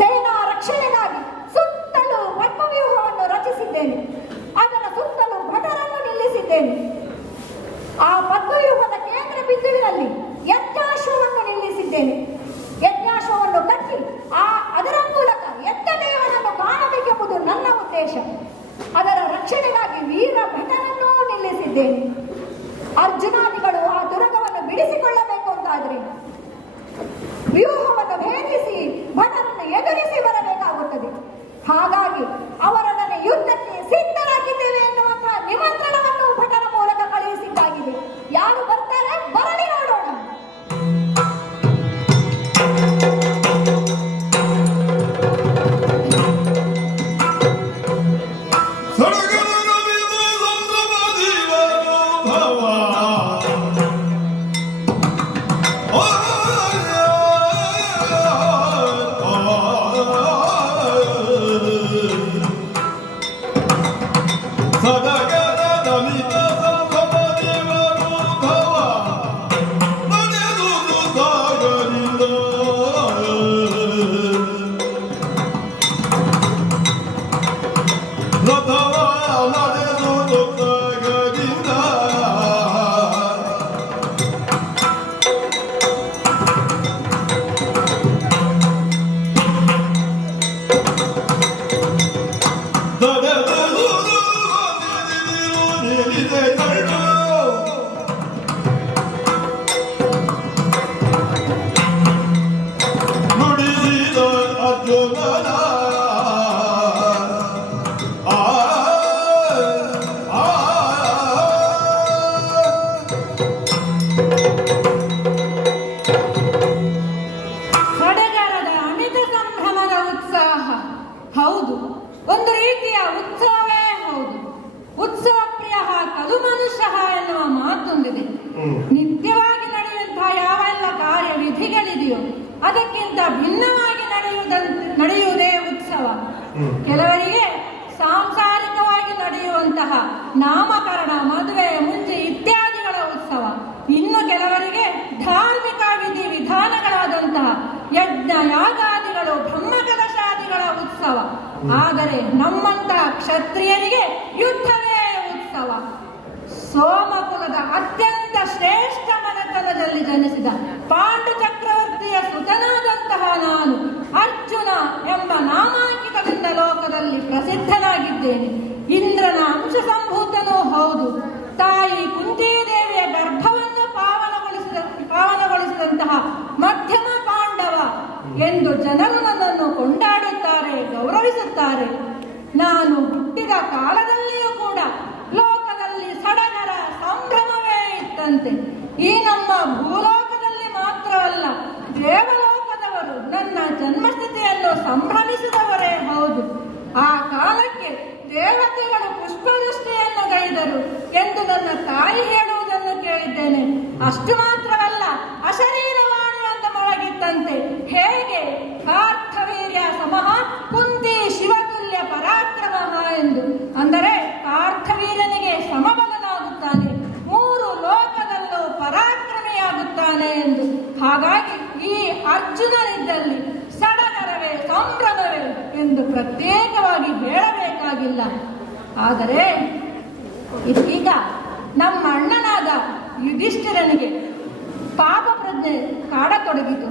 ಸೇನಾ ರಕ್ಷಣೆಗಾಗಿ ಸುತ್ತಲೂ ಪದ್ಮವ್ಯೂಹವನ್ನು ರಚಿಸಿದ್ದೇನೆ. ಅದರ ಸುತ್ತಲೂ ಭಟರನ್ನು ನಿಲ್ಲಿಸಿದ್ದೇನೆ. ಆ ಪದ್ಮವ್ಯೂಹದ ಕೇಂದ್ರ ಬಿಂದುವಿನಲ್ಲಿ ಯಜ್ಞಾಶ್ವವನ್ನು ನಿಲ್ಲಿಸಿದ್ದೇನೆ. ಯಜ್ಞಾಶ್ವವನ್ನು ಕಟ್ಟಿ ಅದರ ಮೂಲಕ ಯಜ್ಞ ದೇವನನ್ನು ಕಾಣಬೇಕೆಂಬುದು ನನ್ನ ಉದ್ದೇಶ. ಅದರ ರಕ್ಷಣೆಗಾಗಿ ವೀರ ಭಟರನ್ನೂ ನಿಲ್ಲಿಸಿದ್ದೇನೆ. ಅರ್ಜುನಾದಿಗಳು ಆ ದುರ್ಗವನ್ನು ಬಿಡಿಸಿಕೊಳ್ಳಬೇಕು ಅಂತಾದ್ರೆ ವ್ಯೂಹವನ್ನು ಭೇದಿಸಿ ಭಟರನ್ನು ಎದುರಿಸಿ ಬರಬೇಕಾಗುತ್ತದೆ. ಹಾಗಾಗಿ ಅವರೊಡನೆ ಯುದ್ಧಕ್ಕೆ ಸಿದ್ಧರಾಗಿದ್ದೇವೆ ಎನ್ನುವಂತಹ ನಿಮಂತ್ರಣವನ್ನು ಭಟರ ಮೂಲಕ ಕಳುಹಿಸಿದ್ದಾಗಿದೆ. ಯಾರು ಬರ್ತಾರೆ, ಬರಲಿ ನೋಡೋಣ. ಹೌದು, ಒಂದು ರೀತಿಯ ಉತ್ಸವವೇ ಹೌದು. ಉತ್ಸವ ಪ್ರಿಯ ಕಲು ಮನುಷ್ಯ ಎನ್ನುವ ಮಾತೊಂದಿದೆ. ನಿತ್ಯವಾಗಿ ನಡೆಯುವಂತಹ ಯಾವೆಲ್ಲ ಕಾರ್ಯವಿಧಿಗಳಿದೆಯೋ ಅದಕ್ಕಿಂತ ಭಿನ್ನವಾಗಿ ನಡೆಯುವುದೇ ಉತ್ಸವ. ಕೆಲವರಿಗೆ ಸಾಂಸಾರಿಕವಾಗಿ ನಡೆಯುವಂತಹ ನಾಮಕರಣ, ಮದುವೆ, ಮುಂಜಿ ಇತ್ಯಾದಿಗಳ ಉತ್ಸವ. ಇನ್ನು ಕೆಲವರಿಗೆ ಧಾರ್ಮಿಕ ವಿಧಿ ವಿಧಾನಗಳಾದಂತಹ ಯಜ್ಞ ಯಾಗಾದಿಗಳು, ಬ್ರಹ್ಮಕಲಶಾದಿಗಳ ಉತ್ಸವ. ಆದರೆ ನಮ್ಮಂತಹ ಕ್ಷತ್ರಿಯರಿಗೆ ಯುದ್ಧವೇ ಉತ್ಸವ. ಸೋಮಕುಲದ ಅತ್ಯಂತ ಶ್ರೇಷ್ಠ ಮನೆತನದಲ್ಲಿ ಜನಿಸಿದ ಪಾಂಡು ಚಕ್ರವರ್ತಿಯ ಸುತನಾದಂತಹ ನಾನು ಅರ್ಜುನ ಎಂಬ ನಾಮಾಂಕಿತದಿಂದ ಲೋಕದಲ್ಲಿ ಪ್ರಸಿದ್ಧನಾಗಿದ್ದೇನೆ. ಇಂದ್ರನ ಅಂಶ ಸಂಭೂತನೂ ಹೌದು. ತಾಯಿ ಕುಂತಿದೇವಿಯ ಗರ್ಭವನ್ನು ಪಾವನಗೊಳಿಸಿದಂತಹ ಮಧ್ಯಮ ಪಾಂಡವ ಎಂದು ಜನರು ನನ್ನನ್ನು ಕೊಂಡಾಡುತ್ತಾರೆ, ಗೌರವಿಸುತ್ತಾರೆ. ನಾನು ಹುಟ್ಟಿದ ಕಾಲದಲ್ಲಿಯೂ ಕೂಡ ಲೋಕದಲ್ಲಿ ಸಡಗರ ಸಂಭ್ರಮವೇ ಇತ್ತಂತೆ. ಈ ನಮ್ಮ ಭೂಲೋಕದಲ್ಲಿ ಮಾತ್ರವಲ್ಲ, ದೇವಲೋಕದವರು ನನ್ನ ಜನ್ಮಸ್ಥಿತಿಯನ್ನು ಸಂಭ್ರಮಿಸಿದವರೇ ಹೌದು. ಆ ಕಾಲಕ್ಕೆ ದೇವತೆಗಳು ಪುಷ್ಪವೃಷ್ಟಿಯನ್ನು ಗೈದರು ಎಂದು ನನ್ನ ತಾಯಿ ಹೇಳುವುದನ್ನು ಕೇಳಿದ್ದೇನೆ. ಅಷ್ಟು ಮಾತ್ರವಲ್ಲ, ಅಶರೀರವಾಣಿ ಅಂತ ಮೊಳಗಿತ್ತಂತೆ. ಹೇಗೆ ಕಾರ್ಥವೀರ್ಯ ಸಮಃ ಕುಂತಿ ಶಿವತುಲ್ಯ ಪರಾಕ್ರಮ ಎಂದು. ಅಂದರೆ ಕಾರ್ಥವೀರ್ಯನಿಗೆ ಸಮಬಲನಾಗುತ್ತಾನೆ, 3 ಲೋಕದಲ್ಲೂ ಪರಾಕ್ರಮಿಯಾಗುತ್ತಾನೆ ಎಂದು. ಹಾಗಾಗಿ ಈ ಅರ್ಜುನನಿದ್ದಲ್ಲಿ ಸಡಗರವೇ ಸಂಭ್ರಮವೇ ಎಂದು ಪ್ರತ್ಯೇಕವಾಗಿ ಹೇಳಬೇಕಾಗಿಲ್ಲ. ಆದರೆ ಇದೀಗ ನಮ್ಮ ಅಣ್ಣನಾದ ಯುಧಿಷ್ಠಿರನಿಗೆ ಪಾಪ ಪ್ರಜ್ಞೆ ಕಾಡತೊಡಗಿತು.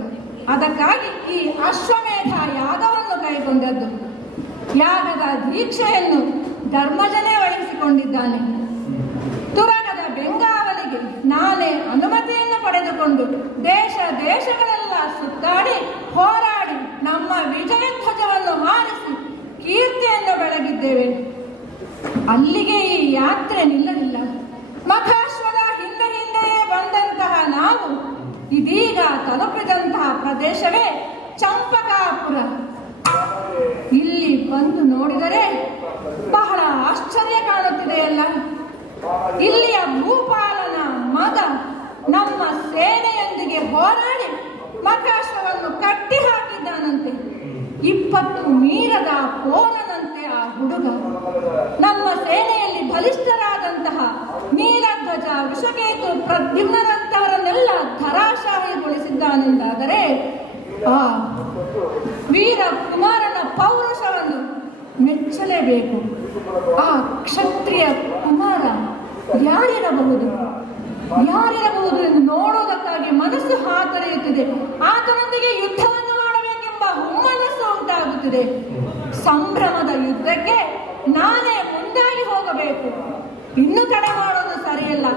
ಅದಕ್ಕಾಗಿ ಈ ಅಶ್ವಮೇಧ ಯಾಗವನ್ನು ಕೈಗೊಂಡದ್ದು. ಯಾಗದ ದೀಕ್ಷೆಯನ್ನು ಧರ್ಮಜನೇ ವಹಿಸಿಕೊಂಡಿದ್ದಾನೆ. ತುರಗದ ಬೆಂಗಾವಲಿಗೆ ನಾನೇ ಅನುಮತಿಯನ್ನು ಪಡೆದುಕೊಂಡು ನಡೆಸಿಕೊಂಡು ದೇಶ ದೇಶಗಳೆಲ್ಲ ಸುತ್ತಾಡಿ ಹೋರಾಡಿ ನಮ್ಮ ವಿಜಯ ಧ್ವಜವನ್ನು ಹಾರಿಸಿ ಕೀರ್ತಿಯನ್ನು ಬೆಳಗಿದ್ದೇವೆ. ಅಲ್ಲಿಗೆ ಈ ಯಾತ್ರೆ ನಿಲ್ಲಲಿಲ್ಲ. ಮಖಾಶ್ವದ ಹಿಂದೆ ಹಿಂದೆಯೇ ಬಂದಂತಹ ನಾವು ಇದೀಗ ತಲುಪಿದಂತಹ ಪ್ರದೇಶವೇ ಚಂಪಕಾಪುರ. ಇಲ್ಲಿ ಬಂದು ನೋಡಿದರೆ ಬಹಳ ಆಶ್ಚರ್ಯ ಕಾಣುತ್ತಿದೆಯಲ್ಲ. ಇಲ್ಲಿಯ ಭೂಪಾಲನ ಮಗ ನಮ್ಮ ಸೇನೆಯೊಂದಿಗೆ ಹೋರಾಡಿ ಮಖಾಶ್ವವನ್ನು ಕಟ್ಟಿ ಹಾಕಿದ್ದಾನಂತೆ. 20 ಮೀರದ ಪೋರನಂತೆ ಆ ಹುಡುಗ. ನಮ್ಮ ಸೇನೆಯಲ್ಲಿ ಬಲಿಷ್ಠರಾದಂತಹ ನೀಲಧ್ವಜ, ವಿಷಕೇತು, ಪ್ರದ್ಯುಮ್ನರಂತವರನ್ನೆಲ್ಲ ಧರಾಶಾಹಿಗೊಳಿಸಿದ್ದಾನೆಂದಾದರೆ ಆ ವೀರ ಕುಮಾರನ ಪೌರುಷವನ್ನು ಮೆಚ್ಚಲೇಬೇಕು. ಆ ಕ್ಷತ್ರಿಯ ಕುಮಾರ ಯಾರಿರಬಹುದು ಎಂದು ನೋಡುವುದಕ್ಕಾಗಿ ಮನಸ್ಸು ಹಾತೊರೆಯುತ್ತಿದೆ. ಆತನೊಂದಿಗೆ ಯುದ್ಧವನ್ನು ಮಾಡಬೇಕೆಂಬ ಹುಮ್ಮನಸ್ಸು ಉಂಟಾಗುತ್ತಿದೆ. ಸಂಭ್ರಮದ ಯುದ್ಧಕ್ಕೆ ನಾನೇ ಮುಂದಾಗಿ ಹೋಗಬೇಕು. ಇನ್ನು ತಡೆ ಮಾಡೋದು ಸರಿಯಲ್ಲ.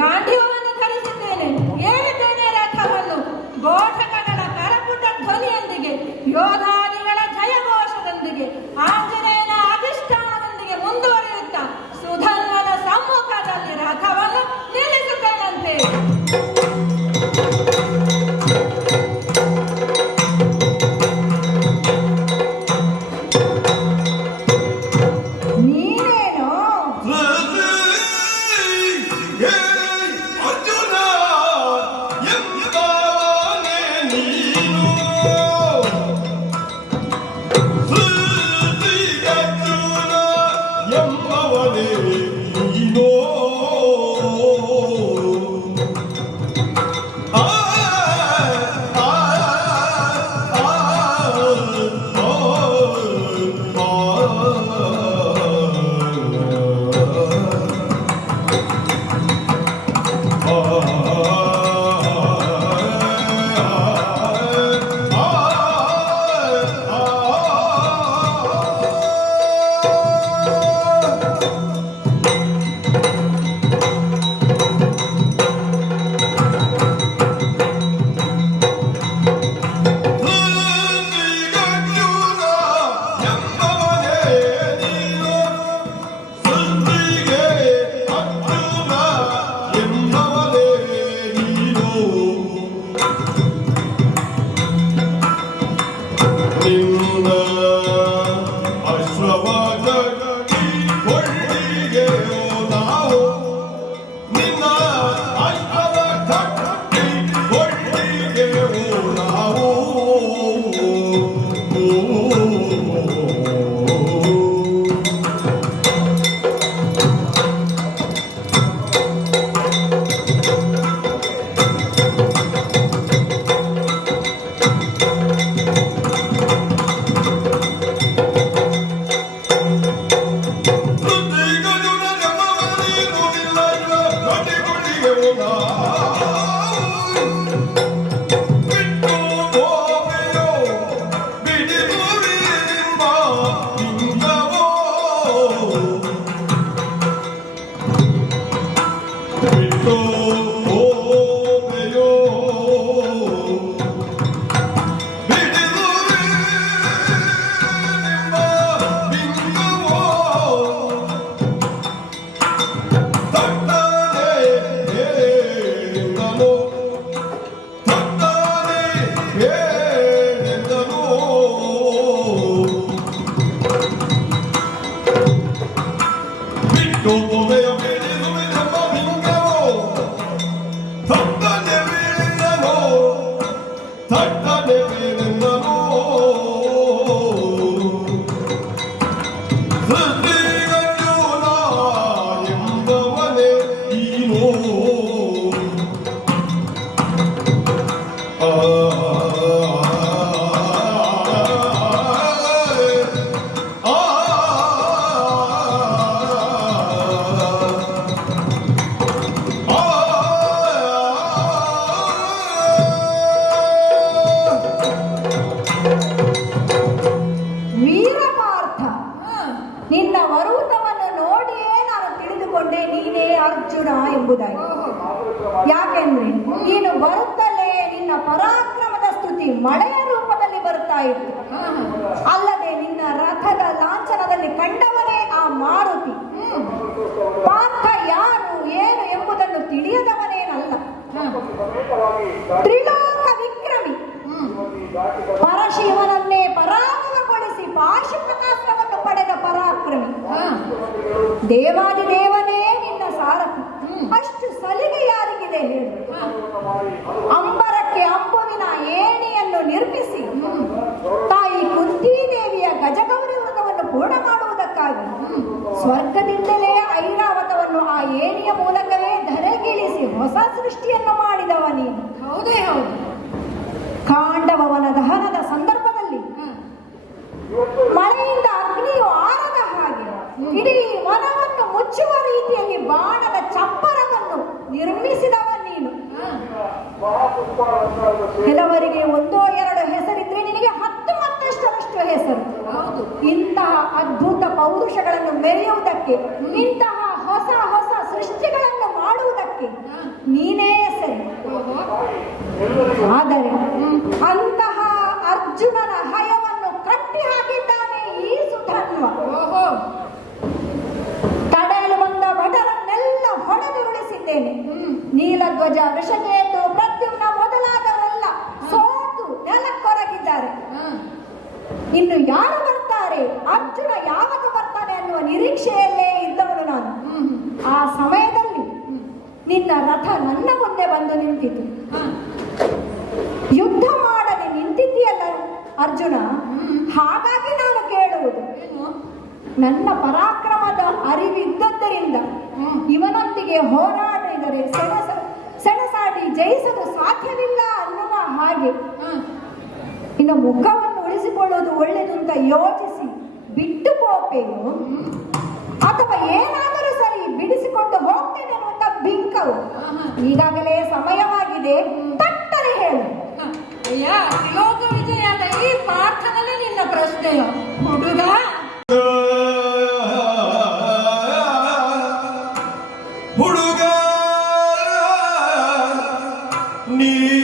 ಗಾಂಧೀವವನ್ನು ಧರಿಸಿದ್ದೇನೆ, ಏರಿದ್ದೇನೆ ರಥವನ್ನು. ಘೋಷಕಗಳ ಕರಪುಟ ಧ್ವನಿಯೊಂದಿಗೆ, ಯೋಧಾದಿಗಳ ಜಯಘೋಷದೊಂದಿಗೆ, ಆಂಜನೇಯನ ಅಧಿಷ್ಠಾನದೊಂದಿಗೆ ಮುಂದುವರಿಯುತ್ತಾ ಸುಧನ್ವನ ಸಮ್ಮುಖದಲ್ಲಿ ರಥವನ್ನು ನಿಲ್ಲಿಸುತ್ತೇನಂತೆ. ನೀನೇನು ಅರ್ಜುನ ಎಂಬವನೇ ನೀನು. ಅರ್ಜುನ ಎಂಬವನೇ ನೀನು. ಎಂಬುದಾಗಿ. ಯಾಕೆಂದ್ರೆ ನೀನು ಬರುತ್ತ ಪರಾಕ್ರಮದ ಸ್ತುತಿ ಮಳೆಯ ರೂಪದಲ್ಲಿ ಬರ್ತಾ ಇತ್ತು. ಅಲ್ಲದೆ ನಿನ್ನ ರಥದ ಲಾಂಛನದಲ್ಲಿ ಕಂಡವನೇ ಆ ಮಾರುತಿ. ಪಾರ್ಥ ಯಾರು ಏನು ಎಂಬುದನ್ನು ತಿಳಿಯದವನೇನಲ್ಲ. ತ್ರಿಲೋಕ ವಿಕ್ರಮಿ, ಪರಶಿವನನ್ನೇ ಪರಾಭವಗೊಳಿಸಿ ಪಾಶುಪತಾಸ್ತ್ರವನ್ನು ಪಡೆದ ಪರಾಕ್ರಮಿ, ದೇವಾದಿದೇವನೇ ನಿನ್ನ ಸಾರಥಿ. ಅಷ್ಟು ಸಲಿಗೆ ಯಾರಿಗಿದೆ ಹೇಳು? ಅಂಬರಕ್ಕೆ ಅಂಬುವಿನ ಏಣಿಯನ್ನು ನಿರ್ಮಿಸಿ ತಾಯಿ ಕುಂತಿದೇವಿಯ ಗಜಗೌರಿ ವ್ರತವನ್ನು ಪೂರ್ಣ ಮಾಡುವುದಕ್ಕಾಗಿ ಸ್ವರ್ಗದಿಂದಲೇ ಐರಾವತವನ್ನು ಆ ಏಣಿಯ ಮೂಲಕವೇ ಧರೆಗಿಳಿಸಿ ಹೊಸ ಸೃಷ್ಟಿಯನ್ನು ಮಾಡಿದವ ನೀನು. ಹೌದೇ ಹೌದು. ಕಾಂಡವನ ದಹನದ ಸಂದರ್ಭದಲ್ಲಿ ಮಳೆಯಿಂದ ಅಗ್ನಿಯು ಆರದ ಹಾಗೆ ಇಡೀ ವನವನ್ನು ಮುಚ್ಚುವ ರೀತಿಯಲ್ಲಿ ಬಾಣದ ಚಪ್ಪರವನ್ನು ನಿರ್ಮಿಸಿದವ ನೀನು. ಕೆಲವರಿಗೆ ಒಂದೋ ಎರಡು ಹೆಸರಿದ್ರೆ ನಿನಗೆ 10 ಮತ್ತಷ್ಟರಷ್ಟು ಹೆಸರು. ಇಂತಹ ಅದ್ಭುತ ಪೌರುಷಗಳನ್ನು ಮೆರೆಯುವುದಕ್ಕೆ, ಇಂತಹ ಹೊಸ ಹೊಸ ಸೃಷ್ಟಿಗಳನ್ನು ಮಾಡುವುದಕ್ಕೆ ನೀನೇ ಸರಿ. ಆದರೆ ಅಂತಹ ಅರ್ಜುನನ ಹಯವನ್ನು ಕಟ್ಟಿ ಹಾಕಿದ್ದಾನೆ ಈ ಸುಧನ್ವ. ತಡೆಯಲು ಬಂದ ಭಟರನ್ನೆಲ್ಲ ಹೊಡೆದುರುಳಿಸಿದ್ದೇನೆ. ನೀಲಧ್ವಜ, ವೃಷಕೇತು, ಪ್ರದ್ಯುಮ್ನ ಮೊದಲಾದವರೆಲ್ಲ ಸೋತು ನೆಲಕ್ಕೊರಗಿದ್ದಾರೆ. ಇನ್ನು ಯಾರು ಬರ್ತಾರೆ, ಅರ್ಜುನ ಯಾವಾಗ ಬರ್ತಾನೆ ಅನ್ನುವ ನಿರೀಕ್ಷೆಯಲ್ಲೇ ಇದ್ದವನು ನಾನು. ಆ ಸಮಯದಲ್ಲಿ ನಿನ್ನ ರಥ ನನ್ನ ಮುಂದೆ ಬಂದು ನಿಂತಿತು. ಯುದ್ಧ ಮಾಡದೆ ನಿಂತಿದ್ದೀಯಲ್ಲ ಅರ್ಜುನ, ಹಾಗಾಗಿ ನಾನು ಕೇಳುವುದು, ನನ್ನ ಪರಾಕ್ರಮದ ಅರಿವಿದ್ದದ್ದರಿಂದ ಇವನೊಂದಿಗೆ ಹೋರಾಡಿದರೆ ಸೆಣಸಾಡಿ ಜಯಿಸಲು ಸಾಧ್ಯವಿಲ್ಲ ಅನ್ನುವ ಹಾಗೆ ಇನ್ನು ಮುಖವನ್ನು ಉಳಿಸಿಕೊಳ್ಳುವುದು ಒಳ್ಳೆಯದು ಅಂತ ಯೋಚಿಸಿ ಬಿಟ್ಟು ಹೋಗ್ತೇನು, ಅಥವಾ ಏನಾದರೂ ಸರಿ ಬಿಡಿಸಿಕೊಂಡು ಹೋಗ್ತೇನೆ ಅನ್ನುವಂತ ಬಿಂಕವು ಈಗಾಗಲೇ ಸಮಯವಾಗಿದೆ, ತಟ್ಟನೆ ಹೇಳು. ಅಯ್ಯ, ತ್ರಿಲೋಕ ವಿಜಯದ ಈ ಪಾಠದಲ್ಲಿ ನಿನ್ನ ಪ್ರಶ್ನೆಯು ಹುಡುಗ. ಹುಡುಗ ನೀನು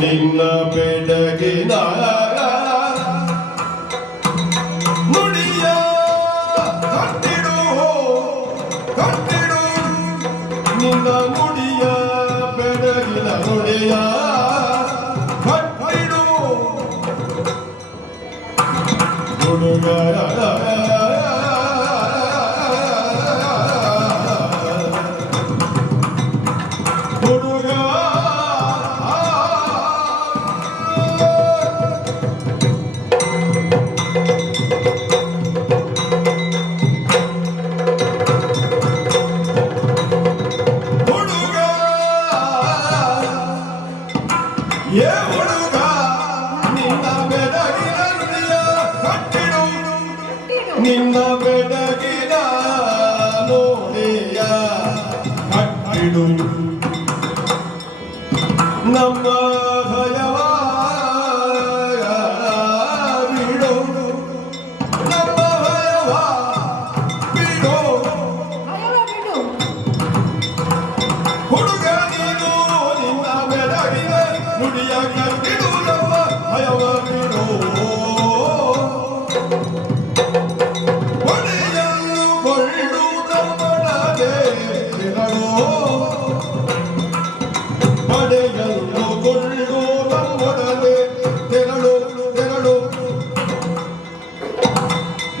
ನಿನ್ನ ಬೆಡಗಿನ ನುಡಿಯ ಕಟ್ಟಿಡು ಕಟ್ಟಿಡು, ನಿನ್ನ ನುಡಿಯ ಬೆಡಗಿನ ನುಡಿಯ ಕಟ್ಟಿಡು ಹುಡುಗ. ನಿನ್ನ ಬೆಡಗಿನ ನೋಡೆಯ ಕಟ್ಟಿಡು, ನಮ್ಮ ಭಯವ ಬಿಡು, ನಮ್ಮ ಭಯವ ಬಿಡು. ಹುಡುಗ ನೀನು ನಿನ್ನ ಬೆಡಗಿನ ನುಡಿಯ ಕಟ್ಟಿಡು, ನಮ್ಮ ಭಯವ ಬಿಡು.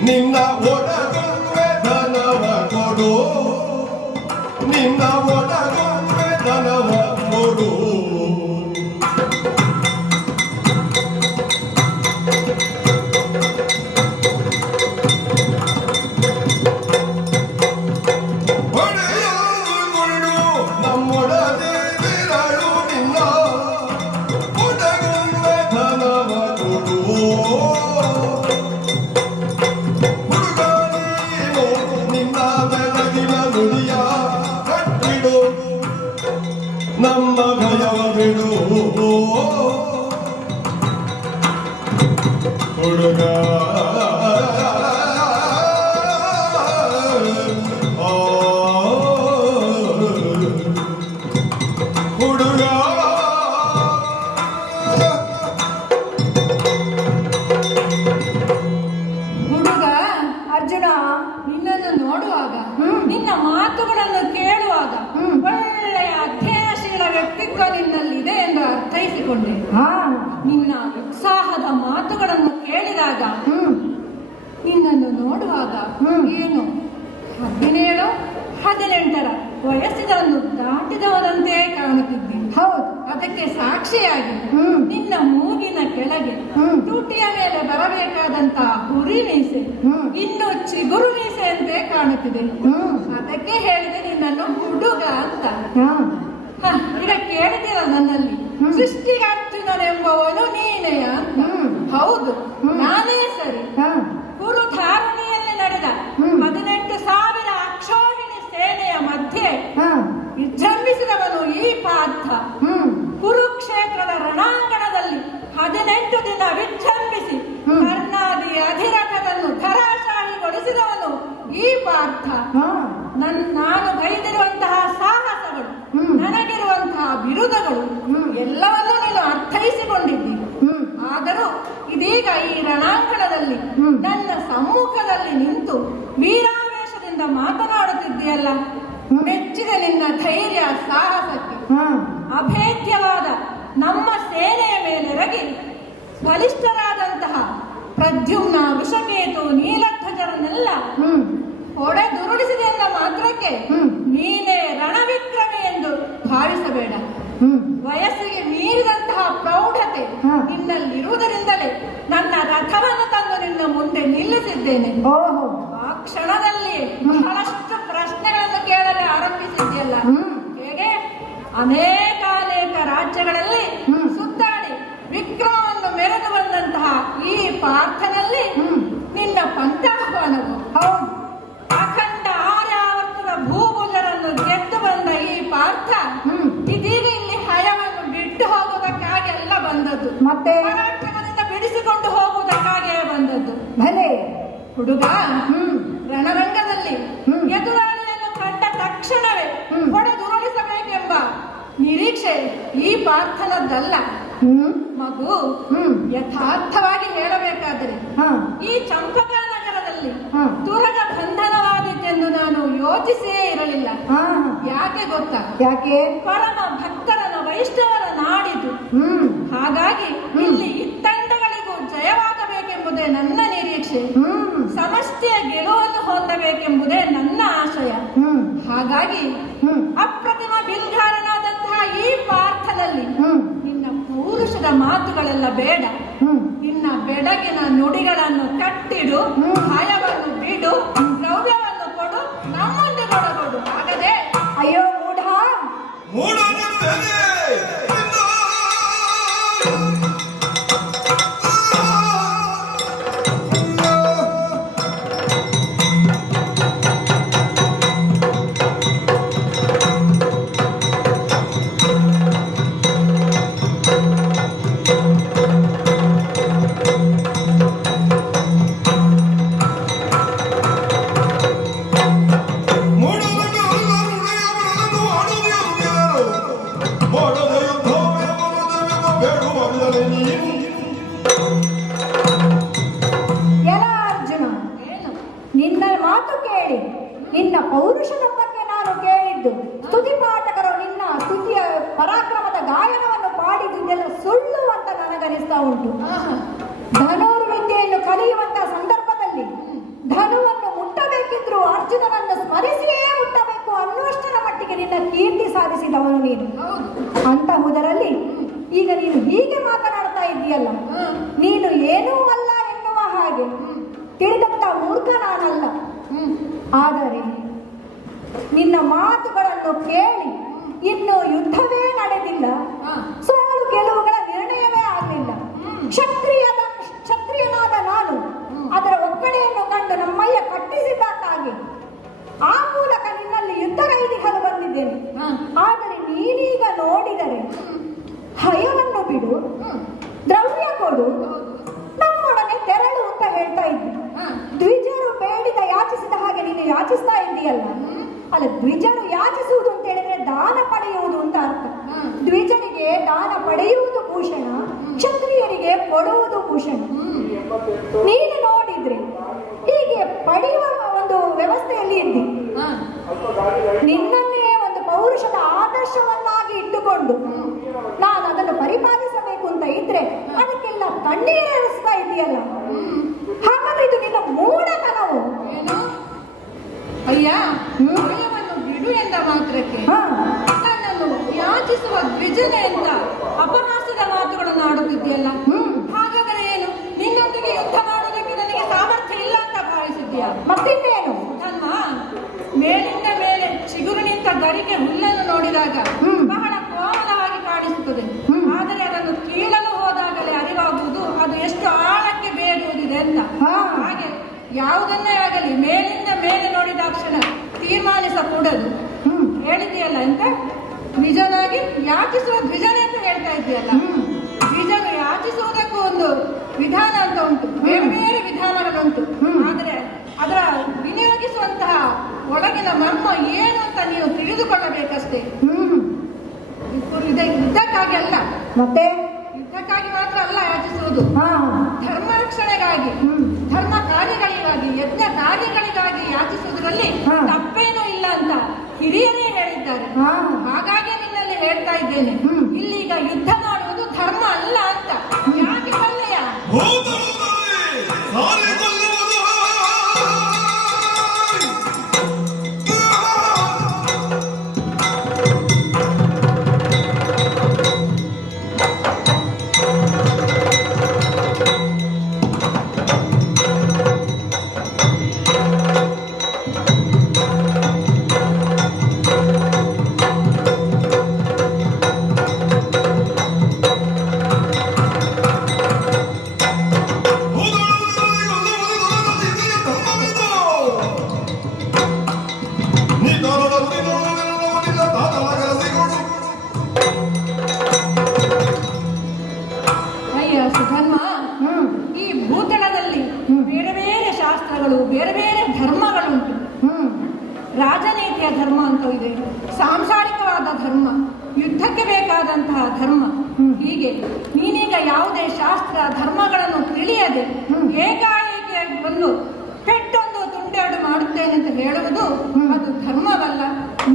ನಿನ್ನ ಒಡಗುವೆ ಧನವ ಕೊಡು, ನಿನ್ನ ಒಡಗುವೆ ಧನವ ಕೊಡು. ಹೊಡೆಯುವುದು ನಮ್ಮೊಡನೆ ಬಿರಳು, ನಿನ್ನ ಒಡಗುವೆ ಧನವ ಕೊಡು. ನಮ್ಮ ಭಯವ ಬಿಡು ಹುಡುಗ. ಅರ್ಥೈಸಿಕೊಂಡೆ. ನಿನ್ನ ಉತ್ಸಾಹದ ಮಾತುಗಳನ್ನು ಕೇಳಿದಾಗ, ನಿನ್ನನ್ನು ನೋಡುವಾಗ ಏನು 17, 18ರ ವಯಸ್ಸಿಗಳನ್ನು ದಾಟಿದವರಂತೆ ಕಾಣುತ್ತಿದ್ದೆ. ಹೌದು. ಅದಕ್ಕೆ ಸಾಕ್ಷಿಯಾಗಿ ನಿನ್ನ ಮೂಗಿನ ಕೆಳಗೆ ತುಟಿಯ ಮೇಲೆ ಬರಬೇಕಾದಂತಹ ಹುರಿ ಮೀಸೆ ಇನ್ನು ಚಿಗುರು ಮೀಸೆಯಂತೆ ಕಾಣುತ್ತಿದೆ. ಅದಕ್ಕೆ ಹೇಳಿದೆ ನಿನ್ನನ್ನು ಹುಡುಗ ಅಂತ. ಈಗ ಕೇಳಿದಿರ ನನ್ನಲ್ಲಿ ಸೃಷ್ಟಿಗಾರ್ಜುನನೆಂಬವನು ನೀನೇ ಅಂತ. ಹೌದು, ನಾನೇ ಸರಿ. ಕುರುಧಾರುಣಿಯಲ್ಲಿ ನಡೆದ 18,000 ಅಕ್ಷೋಹಿಣಿ ಸೇನೆಯ ಮಧ್ಯೆ ವಿಜೃಂಭಿಸಿದವನು ಈ ಪಾರ್ಥ. ಕುರುಕ್ಷೇತ್ರದ ರಣಾಂಗಣದಲ್ಲಿ 18 ದಿನ ವಿಜೃಂಭಿಸಿ ಕರ್ಣಾದಿ ಅಧಿರಥವನ್ನು ಧರಾಶಾಹಿಗೊಳಿಸಿದವನು ಈ ಪಾರ್ಥ. ನಾನು ಗೈದಿರುವಂತಹ ಸಾಹಸಗಳು, ನನಗಿರುವಂತಹ ಬಿರುದಗಳು ಎಲ್ಲವನ್ನೂ ನೀನು ಅರ್ಥೈಸಿಕೊಂಡಿದ್ದಿ. ಆದರೂ ಇದೀಗ ಈ ರಣಾಂಗಣದಲ್ಲಿ ನನ್ನ ಸಮ್ಮುಖದಲ್ಲಿ ನಿಂತು ವೀರಾವೇಶದಿಂದ ಮಾತನಾಡುತ್ತಿದ್ದೀಯಲ್ಲ, ಮೆಚ್ಚಿದ ನಿನ್ನ ಧೈರ್ಯ ಸಾಹಸಕ್ಕೆ. ಅಭೇದ್ಯವಾದ ನಮ್ಮ ಸೇನೆಯ ಮೇಲೆರಗಿ ಬಲಿಷ್ಠರಾದಂತಹ ಪ್ರದ್ಯುಮ್ನ, ವಿಷಕೇತು, ನೀಲಧ್ವಜರನ್ನೆಲ್ಲ ಹೊಡೆದುರುಳಿಸಿದೆ ಎಂದ ಮಾತ್ರಕ್ಕೆ ನೀನೇ ರಣವಿಕ್ರಮಿ ಎಂದು ಭಾವಿಸಬೇಡ. ವಯಸ್ಸಿಗೆ ಮೀರಿದಂತಹ ಪ್ರೌಢತೆ ನಿನ್ನಲ್ಲಿರುವುದರಿಂದಲೇ ನನ್ನ ರಥವನ್ನು ತಂದು ನಿನ್ನ ಮುಂದೆ ನಿಲ್ಲಿಸಿದ್ದೇನೆ. ಆ ಕ್ಷಣದಲ್ಲಿ ಬಹಳಷ್ಟು ಪ್ರಶ್ನೆಗಳನ್ನು ಕೇಳಲು ಆರಂಭಿಸಿದ್ಯಲ್ಲ. ಹೇಗೆ ಅನೇಕ ರಾಜ್ಯಗಳಲ್ಲಿ ಸುತ್ತಾಡಿ ವಿಕ್ರಮವನ್ನು ಮೆರೆದು ಬಂದಂತಹ ಈ ಪಾರ್ಥನಲ್ಲಿ ನಿನ್ನ ಪಂಥಾಹ್ವಾನವು, ಅಖಂಡ ಆರ್ಯಾವರ್ತದ ಭೂಭುಜರನ್ನು ಗೆದ್ದು ಬಂದ ಈ ಪಾರ್ಥ ಇದೀಗ ಇಲ್ಲಿ ಹಯವನ್ನು ಬಿಟ್ಟು ಹೋಗುವುದಕ್ಕಾಗಿ ಎಲ್ಲ ಬಂದದ್ದು, ಮತ್ತೆ ಪರಾಕ್ರಮದಿಂದ ಬಿಡಿಸಿಕೊಂಡು ಹೋಗುವುದಕ್ಕಾಗಿ ಬಂದದ್ದು. ಭಲೆ ಹುಡುಗ, ರಣರಂಗದಲ್ಲಿ ಎದುರಾಳಿಯನ್ನು ಕಂಡ ತಕ್ಷಣವೇ ಹೊಡೆದುರುಳಿಸಬೇಕೆಂಬ ನಿರೀಕ್ಷೆ ಈ ಪಾರ್ಥನದ್ದಲ್ಲ. ಮಗು, ಯಥಾರ್ಥವಾಗಿ ಹೇಳಬೇಕಾದರೆ ಈ ಚಂಪಕಾ ನಗರದಲ್ಲಿ ತುರಗ ಬಂಧನವಾದಿತ್ತೆಂದು ನಾನು ಯೋಚಿಸೇ ಇರಲಿಲ್ಲ. ಯಾಕೆ ಗೊತ್ತಾ? ಯಾಕೆ? ಪರಮ ಭಕ್ತರನ ವೈಷ್ಣವರ ನಾಡಿದು. ಹಾಗಾಗಿ ಇಲ್ಲಿ ಇತ್ತಂಡಗಳಿಗೂ ಜಯವಾಗಬೇಕೆಂಬುದೇ ನನ್ನ ನಿರೀಕ್ಷೆ. ಸಮಷ್ಟಿಯ ಗೆಲುವನ್ನು ಹೊಂದಬೇಕೆಂಬುದೇ ನನ್ನ ಆಶಯ. ಹಾಗಾಗಿ ಅಪ್ರತಿಮ ಬಿಲ್ಗಾರನಾದಂತಹ ಈ ಪಾರ್ಥನಲ್ಲಿ ನಿನ್ನ ಪೌರುಷದ ಮಾತುಗಳೆಲ್ಲ ಬೇಡ. ನಿನ್ನ ಬೆಡಗಿನ ನುಡಿಗಳನ್ನು ಕಟ್ಟಿಡು, ಭಯವನ್ನು ಬಿಡು, ದ್ರವ್ಯವನ್ನು ಕೊಡು, ನಮ್ಮೊಂದಿಗೊಡಗೊಡು. ಆಗದೆ ಅಯ್ಯೋ ಮೂಢ ನಿನ್ನ ಪೌರುಷದ ಬಗ್ಗೆ ನಾನು ಕೇಳಿದ್ದು. ಸ್ತುತಿ ಪಾಠಕರು ನಿನ್ನ ಸ್ತುತಿಯ ಪರಾಕ್ರಮದ ಗಾಯನವನ್ನು ಪಾಡಿದ್ದೆಲ್ಲ ಸುಳ್ಳು ಅಂತ ನನಗನಿಸ್ತಾ ಉಂಟು. ಧನುರ್ವಿದ್ಯೆಯನ್ನು ಕಲಿಯುವಂತಹ ಸಂದರ್ಭದಲ್ಲಿ ಧನುವನ್ನು ಮುಟ್ಟಬೇಕಿದ್ರು ಅರ್ಜುನನನ್ನು ಸ್ಮರಿಸಿಯೇ ಮುಟ್ಟಬೇಕು ಅನ್ನುವಷ್ಟರ ಮಟ್ಟಿಗೆ ನಿನ್ನ ಕೀರ್ತಿ ಸಾಧಿಸಿದವನು ನೀನು. ಅಂತಹುದರಲ್ಲಿ ಈಗ ನೀನು ಹೀಗೆ ಮಾತನಾಡ್ತಾ ಇದ್ದೀಯಲ್ಲ, ನೀನು ಏನೂ ಅಲ್ಲ ಎನ್ನುವ ಹಾಗೆ ತಿಳಿದಂತ ಮೂರ್ಖ ನಾನಲ್ಲ. ಆದರೆ ನಿನ್ನ ಮಾತುಗಳನ್ನು ಕೇಳಿ ಇನ್ನು ಯುದ್ಧವೇ ನಡೆದಿಲ್ಲ, ಸೋಲು ಗೆಲುವುಗಳ ನಿರ್ಣಯವೇ ಆಗಲಿಲ್ಲ. ಕ್ಷತ್ರಿಯನಾದ ನಾನು ಅದರ ಒಕ್ಕಣೆಯನ್ನು ಕಂಡು ನಮ್ಮಯ್ಯ ಕಟ್ಟಿಸಿದ್ದಕ್ಕಾಗಿ ಆ ಮೂಲಕ ನಿನ್ನಲ್ಲಿ ಯುದ್ಧಗೈದಿಗಲು ಬಂದಿದ್ದೇನೆ. ಆದರೆ ನೀನೀಗ ನೋಡಿದರೆ ಹಯವನ್ನು ಬಿಡು, ದ್ರವ್ಯ ಕೊಡು, ನಮ್ಮೊಡನೆ ತೆರಳು ಅಂತ ಹೇಳ್ತಾ ಇದ್ದೆ. ದ್ವಿಜರು ಬೇಡಿದ ಯಾಚಿಸಿದ ಹಾಗೆ ನೀನು ಯಾಚಿಸ್ತಾ ಇದ್ದೀಯಲ್ಲ. ಅಲ್ಲ, ದ್ವಿಜರು ಯಾಚಿಸುವುದು ಅಂತ ಹೇಳಿದ್ರೆ ದಾನ ಪಡೆಯುವುದು ಅಂತ ಅರ್ಥ. ದ್ವಿಜರಿಗೆ ದಾನ ಪಡೆಯುವುದು ಭೂಷಣ, ಕ್ಷತ್ರಿಯರಿಗೆ ಕೊಡುವುದು ಭೂಷಣ. ನೀನು ನೋಡಿದ್ರೆ ಹೀಗೆ ಪಡೆಯುವ ಒಂದು ವ್ಯವಸ್ಥೆಯಲ್ಲಿ ಇದ್ದಿ. ನಿನ್ನನ್ನೇ ಒಂದು ಪೌರುಷದ ಆದರ್ಶವನ್ನಾಗಿ ಇಟ್ಟುಕೊಂಡು ನಾನು ಅದನ್ನು ಪರಿಪಾಲಿಸಬೇಕು ಕಣ್ಣೀರಿಸ್ತಾ ಇದೆಯಲ್ಲ, ಹಾಗಾದ್ರೆ ಇದು ನಿನ್ನ ಮೂಢತನವು. ಏನು ಅಯ್ಯ, ಭಯವನ್ನು ಬಿಡು ಎಂದ ಮಾತ್ರಕ್ಕೆ ಹಾ. ನನ್ನನ್ನು ಯಾಚಿಸುವ ದ್ವಿಜನೆ ಅಂತ ಅಪಹಾಸ್ಯದ ಮಾತುಗಳನ್ನು ಆಡುತ್ತಿದೆಯಲ್ಲ. ಹಾಗಾದರೆ ಏನು, ನಿನ್ನೊಂದಿಗೆ ಯುದ್ಧ ಮಾಡೋದಕ್ಕೆ ನನಗೆ ಸಾಮರ್ಥ್ಯ ಇಲ್ಲ ಅಂತ ಭಾವಿಸಿದ್ಯಾ? ಮತ್ತಿನ್ನೇನು? ನನ್ನ ಮೇಲಿಂದ ಮೇಲೆ ಚಿಗುರು ನಿಂತ ಗರಿಗೆ ಹುಲ್ಲನ್ನು ನೋಡಿದಾಗ ಬಹಳ ಕೋಮಲವಾಗಿ ಕಾಣಿಸುತ್ತದೆ. ಆದರೆ ಅದನ್ನು ಕೀಳಲು ಹೋದಾಗಲೇ ಅರಿವಾಗುವುದು ಅದು ಎಷ್ಟು ಆಳಕ್ಕೆ ಬೇಗುವುದಿದೆ ಅಂತ. ಹಾಗೆ ಯಾವುದನ್ನೇ ಆಗಲಿ ಮೇಲಿಂದ ಮೇಲೆ ನೋಡಿದಾಕ್ಷಣ ತೀರ್ಮಾನಿಸಕೂಡದು. ಹೇಳಿದೆಯಲ್ಲ ಅಂತ ನಿಜನಾಗಿ ಯಾಚಿಸುವ ದ್ವಿಜನೆ ಅಂತ ಹೇಳ್ತಾ ಇದೆಯಲ್ಲ. ದ್ವಿಜನು ಯಾಚಿಸುವುದಕ್ಕೂ ಒಂದು ವಿಧಾನ ಅಂತ ಉಂಟು, ಬೇರೆ ಬೇರೆ ವಿಧಾನಗಳುಂಟು. ಆದರೆ ಅದರ ವಿನಿಯೋಗಿಸುವಂತಹ ಒಳಗಿನ ಮರ್ಮ ಏನು ಅಂತ ನೀವು ತಿಳಿದುಕೊಳ್ಳಬೇಕಷ್ಟೇ. ಯುದ್ಧಕ್ಕಾಗಿ ಅಲ್ಲ, ಮತ್ತೆ ಯುದ್ಧಕ್ಕಾಗಿ ಮಾತ್ರ ಅಲ್ಲ ಯಾಚಿಸುವುದು, ಧರ್ಮ ರಕ್ಷಣೆಗಾಗಿ, ಧರ್ಮ ಕಾರ್ಯಗಳಿಗಾಗಿ, ಯಜ್ಞ ಕಾರ್ಯಗಳಿಗಾಗಿ ಯಾಚಿಸುವುದರಲ್ಲಿ ತಪ್ಪೇನೂ ಇಲ್ಲ ಅಂತ ಹಿರಿಯರೇ ಹೇಳಿದ್ದಾರೆ. ಹಾಗಾಗಿ ನಿನ್ನಲ್ಲಿ ಹೇಳ್ತಾ ಇದ್ದೇನೆ, ಇಲ್ಲೀಗ ಯುದ್ಧ ಮಾಡುವುದು ಧರ್ಮ ಅಲ್ಲ ಅಂತ. ಯಾಕೆ ಬಲ್ಲೆಯ? ಬೇರೆ ಬೇರೆ ಧರ್ಮಗಳುಂಟು. ರಾಜನೀತಿಯ ಧರ್ಮ ಅಂತ ಇದೆ, ಸಾಂಸಾರಿಕವಾದ ಧರ್ಮ, ಯುದ್ಧಕ್ಕೆ ಬೇಕಾದಂತಹ ಧರ್ಮ. ಹೀಗೆ ನೀನೀಗ ಯಾವುದೇ ಶಾಸ್ತ್ರ ಧರ್ಮಗಳನ್ನು ತಿಳಿಯದೆ ಏಕಾಏಕಿಯಾಗಿ ಬಂದು ಪೆಟ್ಟೊಂದು ತುಂಡಾಡು ಮಾಡುತ್ತೇನೆ ಅಂತ ಹೇಳುವುದು ಅದು ಧರ್ಮವಲ್ಲ,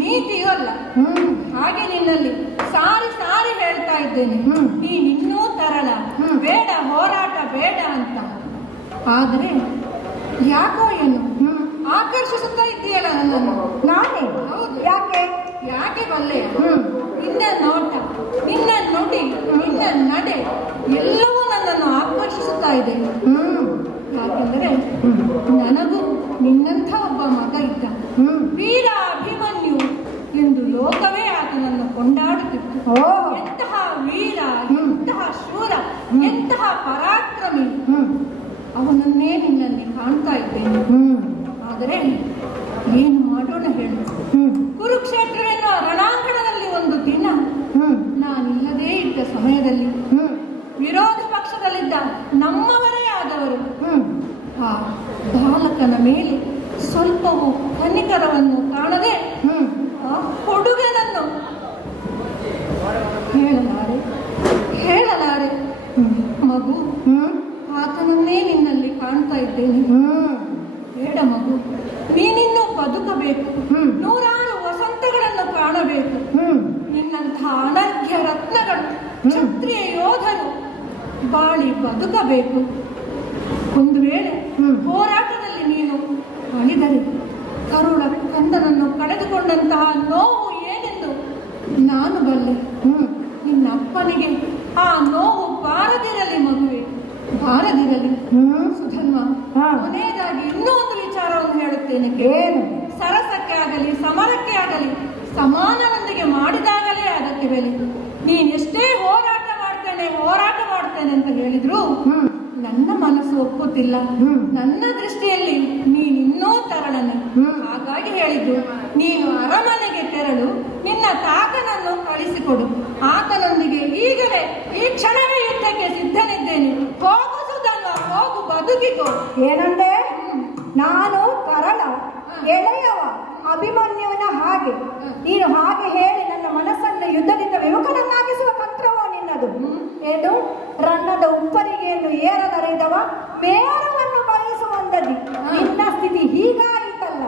ನೀತಿಯೂ ಅಲ್ಲ. ಹಾಗೆ ನಿನ್ನಲ್ಲಿ ಸಾರಿ ಸಾರಿ ಹೇಳ್ತಾ ಇದ್ದೇನೆ, ನೀನಿನ್ನೂ ತರಳ, ಬೇಡ ಹೋರಾಟ ಬೇಡ ಅಂತ. ಆದರೆ ಯಾಕೋ ಏನು ಆಕರ್ಷಿಸುತ್ತಾ ಇದ್ದೀಯಲ್ಲ ನನ್ನನ್ನು. ನಾನೇ? ಹೌದು. ಯಾಕೆ? ಯಾಕೆ ಬಲ್ಲೆ? ನಿನ್ನ ನೋಟ, ನಿನ್ನ ನುಡಿ, ನಿನ್ನ ನಡೆ ಎಲ್ಲವೂ ನನ್ನನ್ನು ಆಕರ್ಷಿಸುತ್ತಾ ಇದೆ. ಯಾಕೆಂದರೆ ನನಗೂ ನಿನ್ನಂಥ ಒಬ್ಬ ಮಗ ಇದ್ದ, ವೀರ ಅಭಿಮನ್ಯು ಎಂದು ಲೋಕವೇ ಆತನನ್ನು ಕೊಂಡಾಡುತ್ತಿತ್ತು. ಎಂತಹ ವೀರ, ಎಂತಹ ಶೂರ, ಎಂತಹ ಪರಾಕ್ರಮಿ, ಅವನನ್ನೇ ನಿನ್ನಲ್ಲಿ ಕಾಣ್ತಾ ಇದ್ದೇನೆ. ಆದರೆ ಏನು ಮಾಡೋಣ ಹೇಳು? ಕುರುಕ್ಷೇತ್ರವೆನ್ನುವ ರಣಾಂಗಣದಲ್ಲಿ ಒಂದು ದಿನ ನಾನಿಲ್ಲದೇ ಇದ್ದ ಸಮಯದಲ್ಲಿ ವಿರೋಧ ಪಕ್ಷದಲ್ಲಿದ್ದ ನಮ್ಮವರೇ ಆದವರು ಆ ಬಾಲಕನ ಮೇಲೆ ಸ್ವಲ್ಪವೂ ಕನಿಕರವನ್ನು ಕಾಣದೆ ಆ ಹುಡುಗನನ್ನು ಹೇಳಲಾರೆ ಮಗು, ಆತನನ್ನೇ ನಿನ್ನಲ್ಲಿ ಕಾಣ್ತಾ ಇದ್ದೇನೆ. ಬೇಡ ಮಗು, ನೀನಿನ್ನೂ ಬದುಕಬೇಕು, ನೂರಾರು ವಸಂತಗಳನ್ನು ಕಾಣಬೇಕು. ನಿನ್ನಂತಹ ಅನರ್ಘ್ಯ ರತ್ನಗಳು, ಕ್ಷತ್ರಿಯ ಯೋಧರು ಬಾಳಿ ಬದುಕಬೇಕು. ಒಂದು ವೇಳೆ ಹೋರಾಟದಲ್ಲಿ ನೀನು ಅಳಿದರೆ ಕರುಳ ಕಂದನನ್ನು ಕಳೆದುಕೊಂಡಂತಹ ನೋವು ಏನೆಂದು ನಾನು ಬಲ್ಲೆ. ನಿನ್ನ ಅಪ್ಪನಿಗೆ ಆ ನೋವು ಬಾರದಿರಲಿ ಮಗುವೆ, ಬಾರದಿರಲಿ. ಸುಧನ್ವ, ಕೊನೆಯದಾಗಿ ಇನ್ನೂ ಒಂದು ವಿಚಾರವನ್ನು ಹೇಳುತ್ತೇನೆ. ಏನು? ಸರಸಕ್ಕೆ ಆಗಲಿ ಸಮರಕ್ಕೆ ಆಗಲಿ ಸಮಾನರೊಂದಿಗೆ ಮಾಡಿದಾಗಲೇ ಅದಕ್ಕೆ ಬೆಲೆ. ನೀನೆಷ್ಟೇ ಹೋರಾಟ ಮಾಡ್ತೇನೆ ಅಂತ ಹೇಳಿದ್ರು ನನ್ನ ಮನಸ್ಸು ಒಪ್ಪುತ್ತಿಲ್ಲ. ನನ್ನ ದೃಷ್ಟಿಯಲ್ಲಿ ನೀನಿನ್ನೂ ತರಳನೆ. ಹಾಗಾಗಿ ಹೇಳಿದ್ದು, ನೀನು ಅರಮನೆಗೆ ತೆರಳು, ನಿನ್ನ ತಾತನನ್ನು ಕಳಿಸಿಕೊಡು, ಆತನೊಂದಿಗೆ ಈಗಲೇ ಈ ಕ್ಷಣವೇ ಯುದ್ಧಕ್ಕೆ ಸಿದ್ಧನಿದ್ದೇನೆ. ಹೋಗು ಸುಧನ್ವ, ಹೋಗು, ಬದುಕಿಕೋ. ಏನಂದೆ? ನಾನು ತರಳ, ಎಳೆಯವ, ಅಭಿಮನ್ಯುವಿನ ಹಾಗೆ. ನೀನು ಹಾಗೆ ಹೇಳಿ ನನ್ನ ಮನಸ್ಸನ್ನು ಯುದ್ಧದಿಂದ ವಿಮುಖನನ್ನಾಗಿಸುವ ತಂತ್ರವೋ ನಿನ್ನದು? ಏನು? ರನ್ನದ ಉಪ್ಪರಿಗೆಯನ್ನು ಏರದರಿದವ ಮೇರವನ್ನು ಬಯಸುವಂದದಿ. ನಿನ್ನ ಸ್ಥಿತಿ ಹೀಗಾಯಿತಲ್ಲ.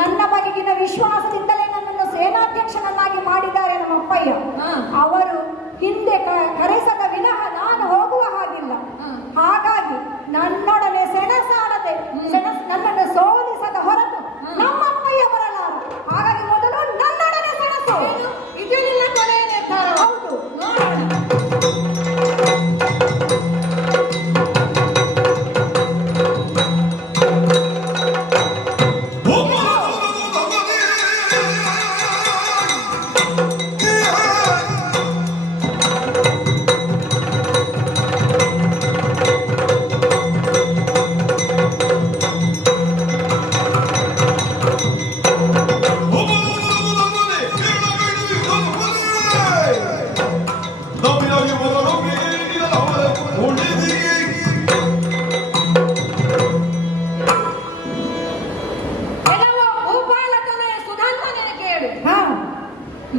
ನನ್ನ ಬಗೆಗಿನ ವಿಶ್ವಾಸದಿಂದಲೇ ನನ್ನನ್ನು ಸೇನಾಧ್ಯಕ್ಷನನ್ನಾಗಿ ಮಾಡಿದ್ದಾರೆ ನಮ್ಮ ಅಪ್ಪಯ್ಯ. ಅವರು ಹಿಂದೆ ಕರೆಸದ ವಿನಃ ನಾನು ಹೋಗುವ ಹಾಗೆ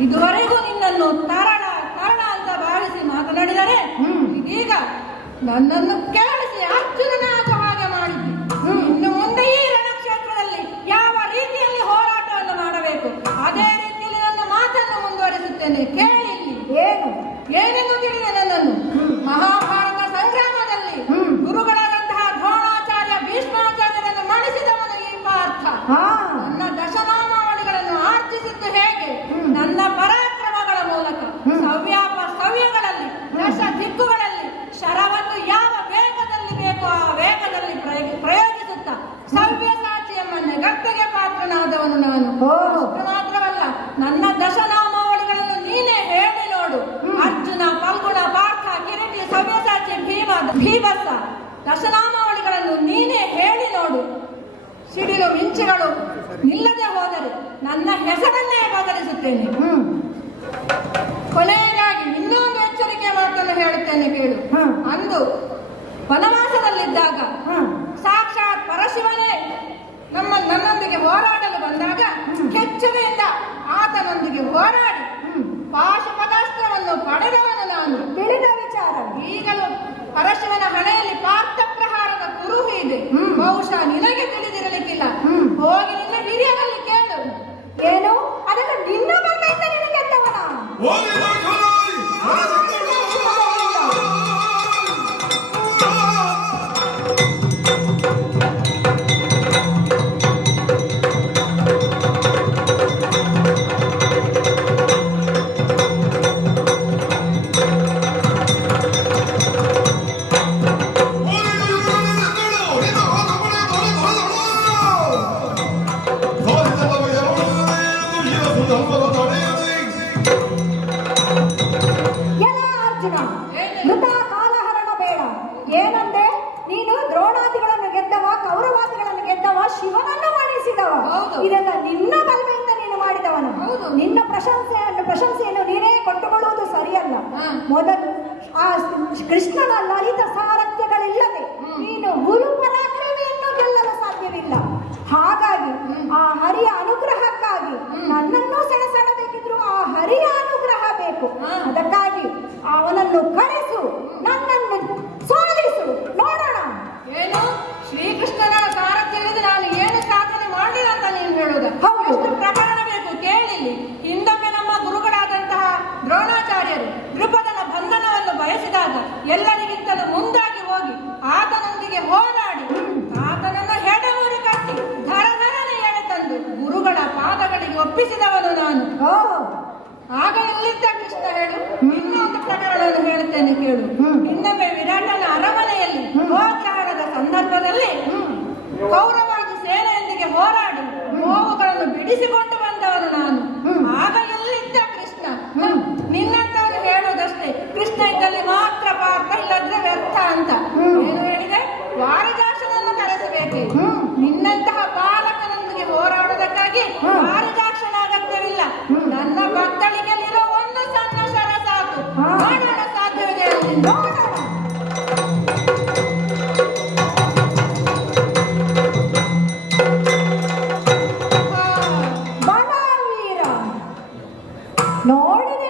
ಇದುವರೆಗೂ ನಿನ್ನನ್ನು ತರಣ ತರಣ ಅಂತ ಭಾವಿಸಿ ಮಾತನಾಡಿದರೆ ಇದೀಗ ನನ್ನನ್ನು ಕೆರಳಿಸಿ ಅರ್ಜುನನ ಆಗುವ ಹಾಗೆ ಮಾಡಿದ್ದೆ. ಇನ್ನು ಮುಂದೆ ಈ ರಣಕ್ಷೇತ್ರದಲ್ಲಿ ಯಾವ ರೀತಿಯಲ್ಲಿ ಹೋರಾಟವನ್ನು ಮಾಡಬೇಕು ಅದೇ ರೀತಿಯಲ್ಲಿ ನನ್ನ ಮಾತನ್ನು ಮುಂದುವರಿಸುತ್ತೇನೆ. ಕೇಳಿ ಏನೆಂದು ತಿಳಿದೆ ನನ್ನನ್ನು. ಮಹಾಭಾರತ ಸಂಗ್ರಾಮದಲ್ಲಿ ಗುರುಗಳಾದಂತಹ ದ್ರೋಣಾಚಾರ್ಯ ಭೀಷ್ಮಾಚಾರ್ಯರನ್ನು ಮಣಿಸಿದವನು ಈ ಪಾರ್ಥ. ನನ್ನ ದಶನಾಮಾವಳಿಗಳನ್ನು ಆರ್ಜಿಸಿದ್ದು ಹೇಗೆ? ನನ್ನ ಪರಾಕ್ರಮಗಳ ಮೂಲಕ ಸವ್ಯಗಳಲ್ಲಿ ದಶ ದಿಕ್ಕುಗಳಲ್ಲಿ ಶರವನ್ನು ಯಾವ ವೇಗದಲ್ಲಿ ಬೇಕೋ ಆ ವೇಗದಲ್ಲಿ ಪ್ರಯೋಗಿಸುತ್ತಾ ಸವ್ಯಸಾಚಿ ಎಂಬನ್ನೇ ಗದ್ದೆಗೆ ಪಾತ್ರನಾದವನು ನಾನು. ಮಾತ್ರವಲ್ಲ, ನನ್ನ ದಶನಾಮಾವಳಿಗಳನ್ನು ನೀನೇ ಹೇಳಿ ನೋಡು. ಅರ್ಜುನ, ಫಲ್ಗುಣ, ಪಾರ್ಥ, ಕಿರೀಟಿ, ಸವ್ಯಸಾಚಿ, ಭೀಮಸ ದಶನಾಮಾವಳಿಗಳನ್ನು ನೀನೇ ಹೇಳಿ ನೋಡು. ಸಿಡಿಲು ಮಿಂಚುಗಳು ನಿಲ್ಲದೆ ಹೋದರೆ ನನ್ನ ಹೆಸರನ್ನೇ ಬದಲಿಸುತ್ತೇನೆ. ಕೊನೆಯದಾಗಿ ಇನ್ನೊಂದು ಎಚ್ಚರಿಕೆ ಮಾತನ್ನು ಹೇಳುತ್ತೇನೆ ಕೇಳು. ಅಂದು ವನವಾಸದಲ್ಲಿದ್ದಾಗ ಸಾಕ್ಷಾತ್ ಪರಶಿವನೇ ನನ್ನೊಂದಿಗೆ ಹೋರಾಡಲು ಬಂದಾಗ ಕೆಚ್ಚವೆಯಿಂದ ಆತನೊಂದಿಗೆ ಹೋರಾಡಿ ಪಾಶುಪದಾಸ್ತ್ರವನ್ನು ಪಡೆದವನು ನಾನು. ತಿಳಿದ ವಿಚಾರ. ಈಗಲೂ ಪರಶಿವನ ಹಣೆಯಲ್ಲಿ ಪಾರ್ಥ ಪ್ರಹಾರದ ಕುರುಹು ಇದೆ. ಬಹುಶಃ ನಿನಗೆ ತಿಳಿದಿರಲಿಕ್ಕಿಲ್ಲ. ಹೋಗಿ ನಿನ್ನ ಹಿರಿಯರಲ್ಲಿ ಕೇಳು. ಏನು? ಅದನ್ನು ನಿನ್ನ ಮನೆಯಿಂದ ನಿನಗೆ ಎತ್ತವನ? ಏನಂದೆ ನೀನು? ದ್ರೋಣಾದಿಗಳನ್ನು ಗೆದ್ದವ, ಕೌರವಾದಿಗಳನ್ನು ಗೆದ್ದವ, ಶಿವನನ್ನು ಮಣಿಸಿದವ. ಇದೆಲ್ಲ ನಿನ್ನ ಬಲವೆಯಿಂದ ನೀನು ಮಾಡಿದವನು. ನಿನ್ನ ಪ್ರಶಂಸೆಯನ್ನು ನೀನೇ ಕೊಟ್ಟುಕೊಳ್ಳುವುದು ಸರಿಯಲ್ಲ. ಮೊದಲು ಆ ಕೃಷ್ಣನ ಲಲಿತ ಸಾರಥ್ಯಗಳಿಲ್ಲದೆ ನೀನು ಹುಲು ಪರಾಕ್ರಮಿಯನ್ನು ಗೆಲ್ಲಲು ಸಾಧ್ಯವಿಲ್ಲ. ಹಾಗಾಗಿ ಆ ಹರಿಯ ಅನುಗ್ರಹಕ್ಕಾಗಿ ನನ್ನನ್ನು ಸೆಣಸಡಬೇಕಿದ್ರು ಆ ಹರಿಯ ಅನುಗ್ರಹ ಬೇಕು. ಅದಕ್ಕಾಗಿ ಅವನನ್ನು ಕರೆಸು, ನನ್ನನ್ನು ಸೋಲಿಸು, ನೋಡೋಣ. ಏನು? ಶ್ರೀಕೃಷ್ಣನ ಸಾರಥ್ಯವಿದೆ ನಾನು ಏನು ಸಾಧನೆ ಮಾಡಿಲ್ಲ ಅಂತ ನೀನು ಹೇಳುವುದು? ಎಷ್ಟು ಪ್ರಕರಣ ಬೇಕು ಕೇಳಿಲಿ. ಹಿಂದೊಮ್ಮೆ ನಮ್ಮ ಗುರುಗಳಾದಂತಹ ದ್ರೋಣಾಚಾರ್ಯರು ದ್ರುಪದನ ಬಂಧನವನ್ನು ಬಯಸಿದಾಗ ಎಲ್ಲರಿಗಿಂತಲೂ ಮುಂದಾಗಿ ಹೋಗಿ ಆತನೊಂದಿಗೆ ಹೋರಾಡಿ ಆತನನ್ನು ಹೆಡಮೂರಿ ಕಟ್ಟಿ ಧರಧರನೆ ಎಳೆ ತಂದು ಗುರುಗಳ ಪಾದಗಳಿಗೆ ಒಪ್ಪಿಸಿದವನು ನಾನು. ಆಗ ಎಲ್ಲಿದ್ದ ಕೃಷ್ಣ ಹೇಳು? ಇನ್ನೊಂದು ಪ್ರಕರಣವನ್ನು ಹೇಳುತ್ತೇನೆ ಕೇಳು. ಇನ್ನೊಮ್ಮೆ ವಿರಾಟನ ಅರಮನೆಯಲ್ಲಿ ಗೋಗ್ರಹಣದ ಸಂದರ್ಭದಲ್ಲಿ ಕೌರವಾದಿ ಸೇನೆಯೊಂದಿಗೆ ಹೋರಾಡಿ ಗೋವುಗಳನ್ನು ಬಿಡಿಸಿಕೊಂಡು ಬಂದವನು ನಾನು. ಆಗ ಎಲ್ಲಿದ್ದ ಕೃಷ್ಣ? ನಿನ್ನಂತವನು ಹೇಳುವುದಷ್ಟೇ, ಕೃಷ್ಣ ಇದ್ದಲ್ಲಿ ಮಾತ್ರ ಪಾರ್ಥ, ಇಲ್ಲದ್ರೆ ವ್ಯರ್ಥ ಅಂತ. ಏನು ಹೇಳಿದೆ? ವಾರಜಾಕ್ಷನನ್ನು ಕರೆಸಬೇಕೆ? ನಿನ್ನಂತಹ ಬಾಲಕನೊಂದಿಗೆ ಹೋರಾಡುವುದಕ್ಕಾಗಿ ವಾರಜಾಕ್ಷನ ಅಗತ್ಯವಿಲ್ಲ. ನನ್ನ ಭಕ್ತಳಿಗೆಲ್ಲಿರೋ ಒಂದು ಸಣ್ಣ ಶರ ಸಾಕು. ಮಾಡೋಣ, ಸಾಧ್ಯವಿದೆ. ನೋಡಿದೆ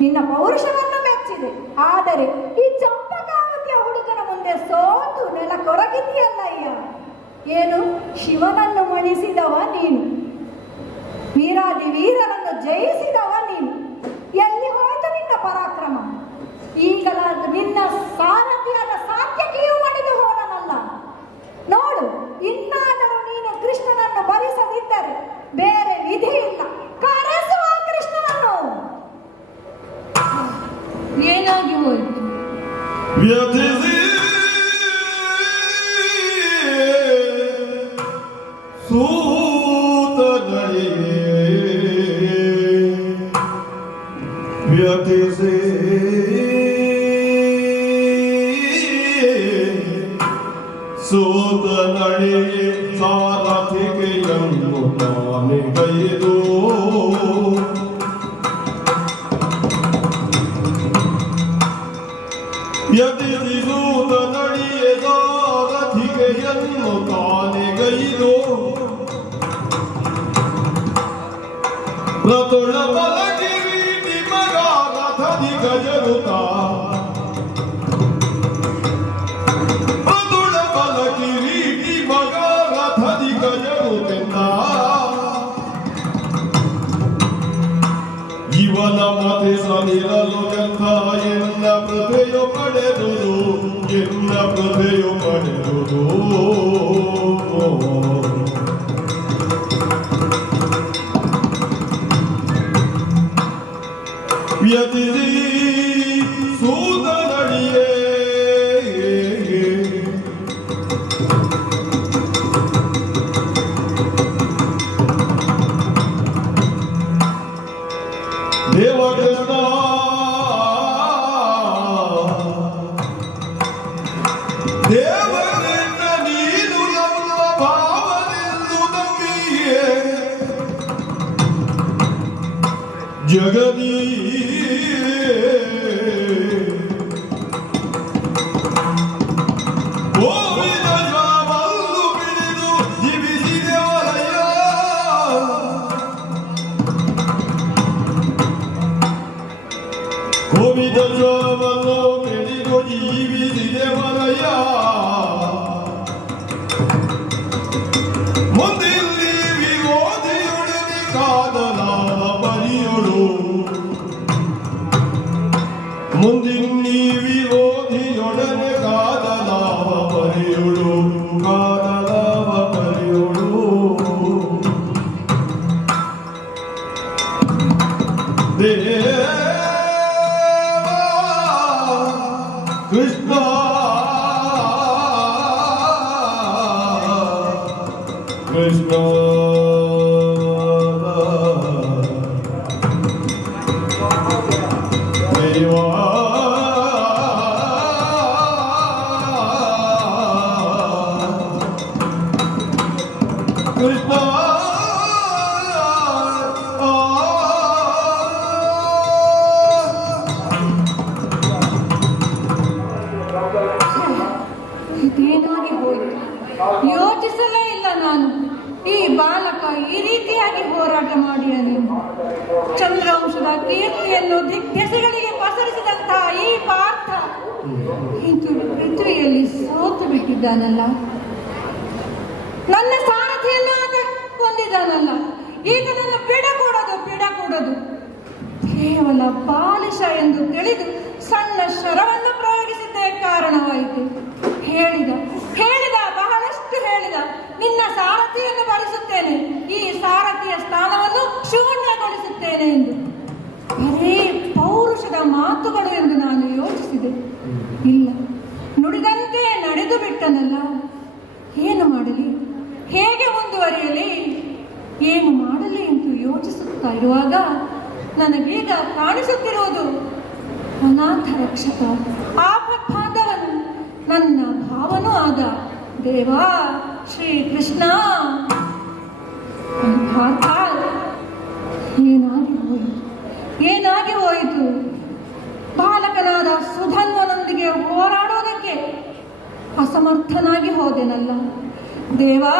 ನಿನ್ನ ಪೌರುಷವನ್ನು ಮೆಚ್ಚಿದೆ. ಆದರೆ ಈ ಚಂಪಕಾವತಿಯ ಹುಡುಗನ ಮುಂದೆ ಸೋತು ನೆಲ ಕೊರಗಿದೆಯಲ್ಲಯ್ಯ. ಏನು? ಶಿವನನ್ನು ಮಣಿಸಿದವ ನೀನು, ವೀರಾದಿ ವೀರರನ್ನು ಜಯಿಸಿದವ ನೀನು. ಎಲ್ಲಿ ಹೋಯಿತು ನಿನ್ನ ಪರಾಕ್ರಮ? ಈಗಲಾದ ನಿನ್ನ ಸಾರಥಿಯಾದ ಸಾತ್ಯಕಿಯೂ ಮಣಿದು ಹೋದನಲ್ಲ. ನೋಡು, ಇನ್ನಾದರೂ ನೀನು ಕೃಷ್ಣನನ್ನು ಭರಿಸದಿದ್ದರೆ ಬೇರೆ ವಿಧಿ ಇಲ್ಲ. ಕರೆಸುವ ಕೃಷ್ಣನನ್ನು. ಏನಾಗಿ ಹೋಯಿತು? ಸೋದನಡಿಗೆ ಸಾರಥಿಗೆ ಎಂದು ತಾನೆ ಗೈದು ಯತಿಸೂದನಡಿಗೆ ಸಾರಥಿಗೆ ಎಂದು ತಾನೆ ಗೈದು ರತುಳ ಬಲ ಕಿರೀಟಿ ಮಗ ರಥದಿ ಗಜರುತ ರತುಳ ಬಲ ಕಿರೀಟಿ ಮಗ ರಥದಿ ಗಜರುತೆಂದ ಇವನ ಮತೆ ಸಮಿರಲು ಗಂಧ ಎನ್ನ ಪ್ರಭೆಯು ಪಡೆದುದು ಎನ್ನ ಪ್ರಭೆಯು ಪಡೆದುದು ವ್ಯತಿಸಿ ಸೂತನಡಿಯೇ ದೇವಕೃಷ್ಣ ದೇವಕೃಷ್ಣ ನೀನು ನಮ್ಮ ಭಾವನೆಂದು ನಂಬಿಯೇ ಜಗದೀ ಗೋವಿಂದ ಜಾಮಲ್ಲು ಬಿಡಿದು ಜೀವಿಸಿದೆವರಯ್ಯ ಗೋವಿಂದ ಜಾಮಲ್ಲು ಬಿಡಿದು ಜೀವಿಸಿದೆವರಯ್ಯ ಮುಂದಿಲ್ಲಿ ವಿರೋಧಿಯೊಡನೆ ಕಾದಲಾದ ಬಲಿಯೊಳು ಮುಂದಿಲ್ಲಿ ವಿರೋಧಿಯೊಡನೆ ಕಾದಲಾವ ಬಲಿಯೊಳು ಕಾದಲಾವ ಬಲಿಯೊಳು ದೇವ ಕೃಷ್ಣ ಕೃಷ್ಣ ದೇವಾ ಕೃಷ್ಣ ಇದೇನಾಗಿ ಹೋಯಿತು? ಯೋಚಿಸಲೇ ಇಲ್ಲ ನಾನು. ಈ ಬಾಲಕ ಈ ರೀತಿಯಾಗಿ ಹೋರಾಟ ಮಾಡಿಯನು. ಚಂದ್ರವಂಶದ ಕೀರ್ತಿಯನ್ನು ದಿಗ್ದೆಸೆಗಳಿಗೆ ಪಸರಿಸಿದಂತಹ ಈ ಪಾರ್ಥ ಇದು ಪೃಥ್ವಿಯಲ್ಲಿ ಸೋತು ಬಿಟ್ಟಿದ್ದಾನಲ್ಲ. ನನ್ನ ಸಾರಥಿಯನ್ನು ಆತ ಕೊಂದಿದ್ದಾನಲ್ಲ. ಈಗ ನನ್ನ ಬಿಡಕೂಡದು ಕೇವಲ ಬಾಲಿಶ ಎಂದು ತಿಳಿದು ಸಣ್ಣ ಶರವನ್ನು ಪ್ರಯೋಗಿಸಿದ್ದೇ ಕಾರಣವಾಯಿತು. ಹೇಳಿದ ಬಹಳಷ್ಟು ಹೇಳಿದ. ನಿನ್ನ ಸಾರಥಿಯನ್ನು ಬಳಸುತ್ತೇನೆ, ಈ ಸಾರಥಿಯ ಸ್ಥಾನವನ್ನು ಶೂನ್ಯಗೊಳಿಸುತ್ತೇನೆ ಎಂದು. ಬರೇ ಪೌರುಷದ ಮಾತುಗಳು ಎಂದು ನಾನು ಯೋಚಿಸಿದೆ. ಇಲ್ಲ, ನುಡಿದಂತೆ ನಡೆದು ಬಿಟ್ಟನಲ್ಲ. ಏನು ಮಾಡಲಿ, ಹೇಗೆ ಮುಂದುವರಿಯಲಿ, ಏನು ಮಾಡಲಿ ಎಂದು ಯೋಚಿಸುತ್ತಾ ಇರುವಾಗ ನನಗೀಗ ಕಾಣಿಸುತ್ತಿರುವುದು ಅನಾಥ ರಕ್ಷಕ, ಆಪತ್ಬಾಂಧವನು, ನನ್ನ ಭಾವನೂ ಆದ ದೇವಾ ಶ್ರೀಕೃಷ್ಣ. ಏನಾಗಿ ಹೋಯಿತು? ಬಾಲಕನಾದ ಸುಧನ್ವನೊಂದಿಗೆ ಹೋರಾಡೋದಕ್ಕೆ ಅಸಮರ್ಥನಾಗಿ ಹೋದೆನಲ್ಲ ದೇವಾ.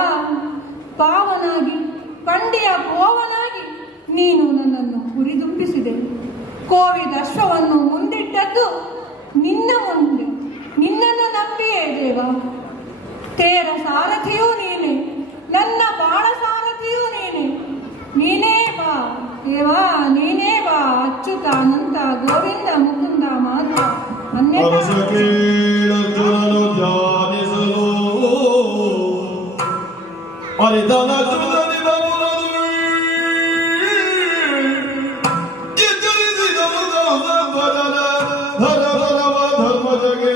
ಪಾವನಾಗಿ ಕಂಡಿಯ ಕೋವನಾಗಿ ನೀನು ನನ್ನನ್ನು ಹುರಿದುಂಬಿಸಿದೆ. ಕೋವಿದ ಅಶ್ವವನ್ನು ಮುಂದಿಟ್ಟದ್ದು ನಿನ್ನ ಮುಂದೆ, ನಿನ್ನನ್ನು ನಂಬಿಯೇ ದೇವ. ತೇರ ಸಾರಥಿಯೂ ನೀನೆ, ನನ್ನ ಬಾಳ ಸಾರಥಿಯೂ ನೀನೆ. ನೀನೇ ಬಾ ದೇವಾ, ನೀನೇ ಬಾ. ಅಚ್ಯುತ ಅನಂತ ಗೋವಿಂದ ಮುಕುಂದ ಮಾಧವ ಕೇಳರ್ಜುನನು ಧ್ಯಾನಿಸಲು ಪರಿತನ ಚುದನಿದ ಮುರದು ಎಚ್ಚರಿಸಿದನು ಧರ್ಮಜನ ಧರ್ಮರವ ಧರ್ಮಜಗೆ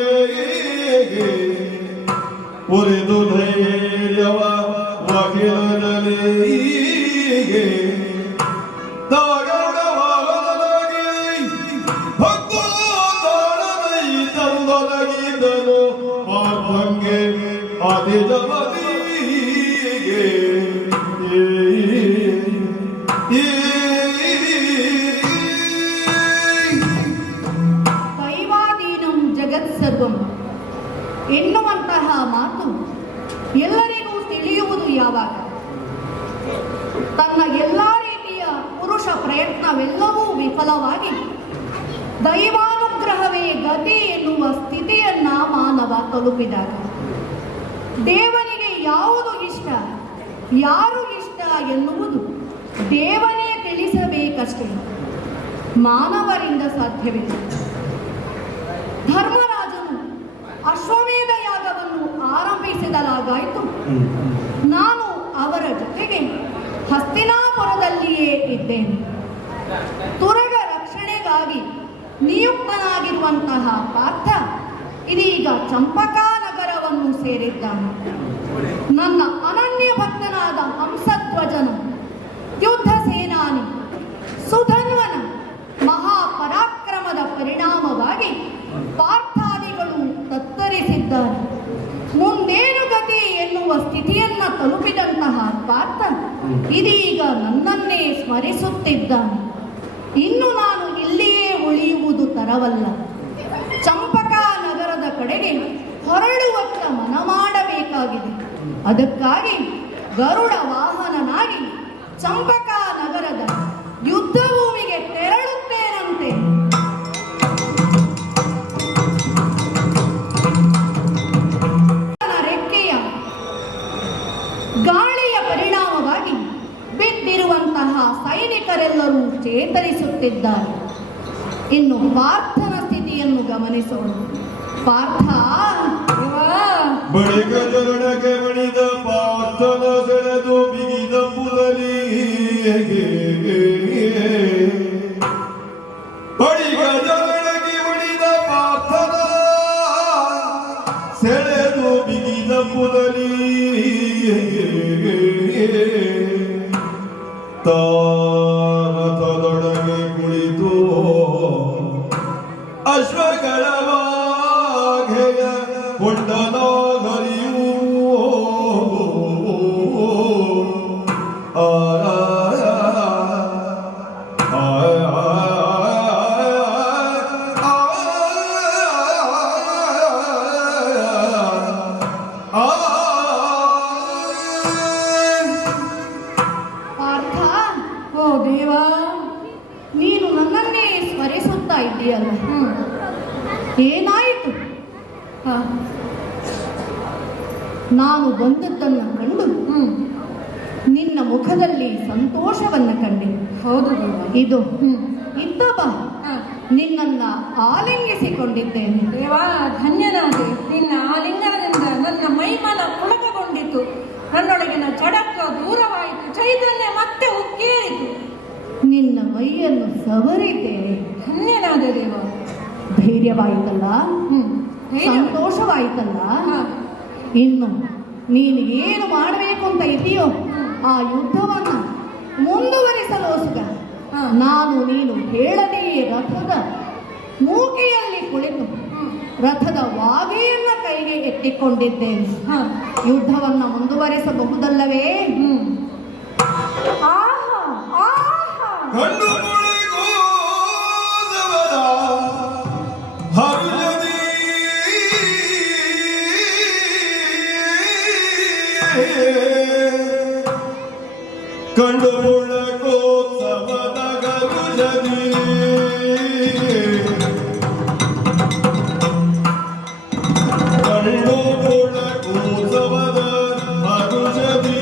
ಉರಿದು ಧೈರ್ಯವ ವಕಿಲನಿಗೆ ತವಗೌಡವಾಗಲಾಗಿ ಭಕ್ತೋದಾಳನೈ ತಂದೊಲಗಿದನು ಪಾರ್ಥಂಗೆ ಆದಿಜಮದಿಗೆ ದೈವಾಧೀನಂ ಜಗತ್ಸರ್ವಂ ಎನ್ನುವಂತಹ ಮಾತು ಎಲ್ಲರಿಗೂ ತಿಳಿಯುವುದು ಯಾವಾಗ? ತನ್ನ ಎಲ್ಲ ರೀತಿಯ ಪುರುಷ ಪ್ರಯತ್ನವೆಲ್ಲವೂ ವಿಫಲವಾಗಿ ದೈವಾನುಗ್ರಹವೇ ಗತಿ ಎನ್ನುವ ಸ್ಥಿತಿಯನ್ನ ಮಾನವ ತಲುಪಿದಾಗ ದೇವನಿಗೆ ಯಾವುದು ಇಷ್ಟ ಯಾರು ಇಷ್ಟ ಎನ್ನುವುದು ದೇವನೇ ತಿಳಿಸಬೇಕಷ್ಟೇ, ಮಾನವರಿಂದ ಸಾಧ್ಯವಿಲ್ಲ. ಧರ್ಮರಾಜನು ಅಶ್ವಮೇಧ ಯಾಗವನ್ನು ಆರಂಭಿಸಿದಲಾಗಾಯಿತು. ನಾನು ಅವರ ಜೊತೆಗೆ ಹಸ್ತಿನಾಪುರದಲ್ಲಿಯೇ ಇದ್ದೇನೆ. ತುರಗ ರಕ್ಷಣೆಗಾಗಿ ನಿಯುಕ್ತನಾಗಿರುವಂತಹ ಪಾರ್ಥ ಇದೀಗ ಚಂಪಕಾ ನಗರವನ್ನು ಸೇರಿದ್ದಾನೆ. ನನ್ನ ಅನನ್ಯ ಭಕ್ತನಾದ ಹಂಸಧ್ವಜನ ಯುದ್ಧ ಸೇನಾನಿ ಸುಧನ್ವನ ಮಹಾಪರಾಕ್ರಮದ ಪರಿಣಾಮವಾಗಿ ಪಾರ್ಥಾದಿಗಳು ತತ್ತರಿಸಿದ್ದಾರೆ. ಮುಂದೇನು ಗತಿ ಎನ್ನುವ ಸ್ಥಿತಿಯನ್ನ ತಲುಪಿದಂತಹ ಪಾರ್ಥ ಇದೀಗ ನನ್ನನ್ನೇ ಸ್ಮರಿಸುತ್ತಿದ್ದಾನೆ. ಇನ್ನು ನಾನು ಇಲ್ಲಿಯೇ ಉಳಿಯುವುದು ತರವಲ್ಲ, ಚಂಪಕಾ ನಗರದ ಕಡೆಗೆ ಹೊರಡುವತ್ತ ಮನ ಮಾಡಬೇಕಾಗಿದೆ. ಅದಕ್ಕಾಗಿ ಗರುಡ ವಾಹನನಾಗಿ ಚಂಪಕಾ ನಗರದ ಯುದ್ಧ ಭೂಮಿಗೆ ತೆರಳುತ್ತೇನಂತೆ. ರೆಕ್ಕೆಯ ಗಾಳಿಯ ಪರಿಣಾಮವಾಗಿ ಬಿದ್ದಿರುವಂತಹ ಸೈನಿಕರೆಲ್ಲರೂ ಚೇತರಿಸುತ್ತಿದ್ದಾರೆ. ಇನ್ನು ಪಾರ್ಥನ ಸ್ಥಿತಿಯನ್ನು ಗಮನಿಸೋಣ. ಪಾರ್ಥ ಬಳಿಕ ಚರಣಕ್ಕೆ ಬಣಿದ ಪಾರ್ಥನ ಸೆಳೆದು ಬಿಗಿದ ಪುಲಲಿ, ಬಳಿಕ ಚರಣಕ್ಕೆ ಬಣಿದ ಪಾರ್ಥನ ಸೆಳೆದು ಬಿಗಿದ ಪುಲಲಿ, ತಾರಥದೊಳಗೆ ಕುಳಿತು ಅಶ್ವಗಳವಾಗೆಯ ಕೊಂಡನೋ ಹರಿಯೂ ಪಾರ್ಥ, ಓ ದೇವ, ನೀನು ನನ್ನನ್ನೇ ಸ್ಮರಿಸುತ್ತಾ ಇದ್ದೀಯಲ್ಲ, ಏನಾಯಿತು? ನಾನು ಬಂದದ್ದನ್ನ ಕಂಡು ನಿನ್ನ ಮುಖದಲ್ಲಿ ಸಂತೋಷವನ್ನ ಕಂಡೆ. ಹೌದು ಇದು ಇದ್ದವ ನಿನ್ನನ್ನ ಆಲಿಂಗಿಸಿಕೊಂಡಿದ್ದೇನೆ. ದೇವಾ, ಧನ್ಯನಾದೆ. ನಿನ್ನ ಆಲಿಂಗನದಿಂದ ನನ್ನ ಮೈಮನ ಪುಳಕಗೊಂಡಿತು. ನನ್ನೊಳಗಿನ ಚಡಕ ದೂರವಾಯಿತು, ಚೈತನ್ಯ ಮತ್ತೆ ಉಕ್ಕೇರಿತು. ನಿನ್ನ ಮೈಯನ್ನು ಸವರಿದ್ದೇನೆ. ಧನ್ಯನಾದೆ ದೇವ. ಧೈರ್ಯವಾಯಿತಲ್ಲ, ಸಂತೋಷವಾಯಿತಲ್ಲ. ಇನ್ನು ನೀನು ಏನು ಮಾಡಬೇಕು ಅಂತ ಇದೆಯೋ ಆ ಯುದ್ಧವನ್ನ ಮುಂದುವರಿಸಲೋಸುಗ ನಾನು ನೀನು ಹೇಳದೆಯೇ ರಥದ ಮೂಕೆಯಲ್ಲಿ ಕುಳಿತು ರಥದ ವಾಗೆಯನ್ನ ಕೈಗೆ ಎತ್ತಿಕೊಂಡಿದ್ದೇನೆ. ಯುದ್ಧವನ್ನ ಮುಂದುವರಿಸಬಹುದಲ್ಲವೇ? ಆಹಾ ಆಹಾ, ಕಣ್ಣು ಮುಳುಗೋದವರ ಹರುಜದಿ ಕಂಡು ಮುಳುಗೋದವರ ಗರುಜದಿ ಕಂಡು ಮುಳುಗೋದವರ ಹರುಜದಿ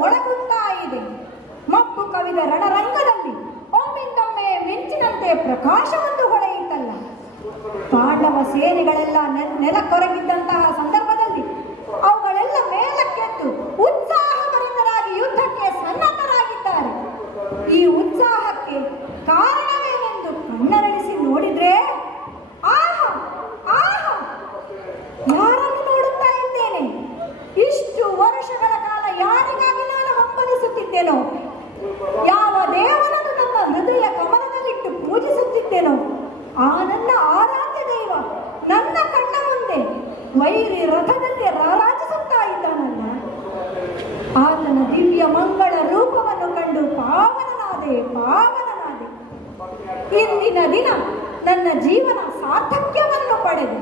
ಮೊಳಗುತ್ತಾ ಇದೆ. ಮಬ್ಬು ಕವಿದ ರಣರಂಗದಲ್ಲಿ ಒಮ್ಮಿಂದೊಮ್ಮೆ ಮಿಂಚಿನಂತೆ ಪ್ರಕಾಶವೊಂದು ಹೊಳೆಯಿತಲ್ಲ. ಪಾಂಡವ ಸೇನೆಗಳೆಲ್ಲ ನೆಲಕ್ಕೊರಗಿದ್ದಂತಹ ಸಂದರ್ಭದಲ್ಲಿ ಅವುಗಳೆಲ್ಲ ಮೇಲಕ್ಕೆದ್ದು ಉತ್ಸಾಹಭರಿತರಾಗಿ ಯುದ್ಧಕ್ಕೆ ಸನ್ನದ್ಧರಾಗಿದ್ದಾರೆ. ಈ ಉತ್ಸಾಹಕ್ಕೆ ಕಾರಣವೇನೆಂದು ಕಣ್ಣರಳಿಸಿ ನೋಡಿದ್ರೆ ಆಹಾ ಆಹಾ, ಯಾರನ್ನು ನೋಡುತ್ತಾ ಇದ್ದೇನೆ? ಇಷ್ಟು ವರ್ಷಗಳ ಕಾಲ ಯಾರಿಗಾಗಿ ನಾನು ಹಂಬಲಿಸುತ್ತಿದ್ದೇನೋ, ಯಾವ ದೇವರನ್ನು ನನ್ನ ಹೃದಯ ಕಮಲದಲ್ಲಿಟ್ಟು ಪೂಜಿಸುತ್ತಿದ್ದೇನೋ, ಆ ನನ್ನ ಆರಾಧ್ಯ ದೈವ ನನ್ನ ಕಣ್ಣ ಮುಂದೆ ವೈರಿ ರಥದಲ್ಲಿ ರಾರಾಜಿಸುತ್ತಾ ಇದ್ದಾನಲ್ಲ. ಆತನ ದಿವ್ಯ ಮಂಗಳ ರೂಪವನ್ನು ಕಂಡು ಪಾವನನಾದೆ. ಇಂದಿನ ದಿನ ನನ್ನ ಜೀವನ ಸಾರ್ಥಕ್ಯವನ್ನು ಪಡೆದು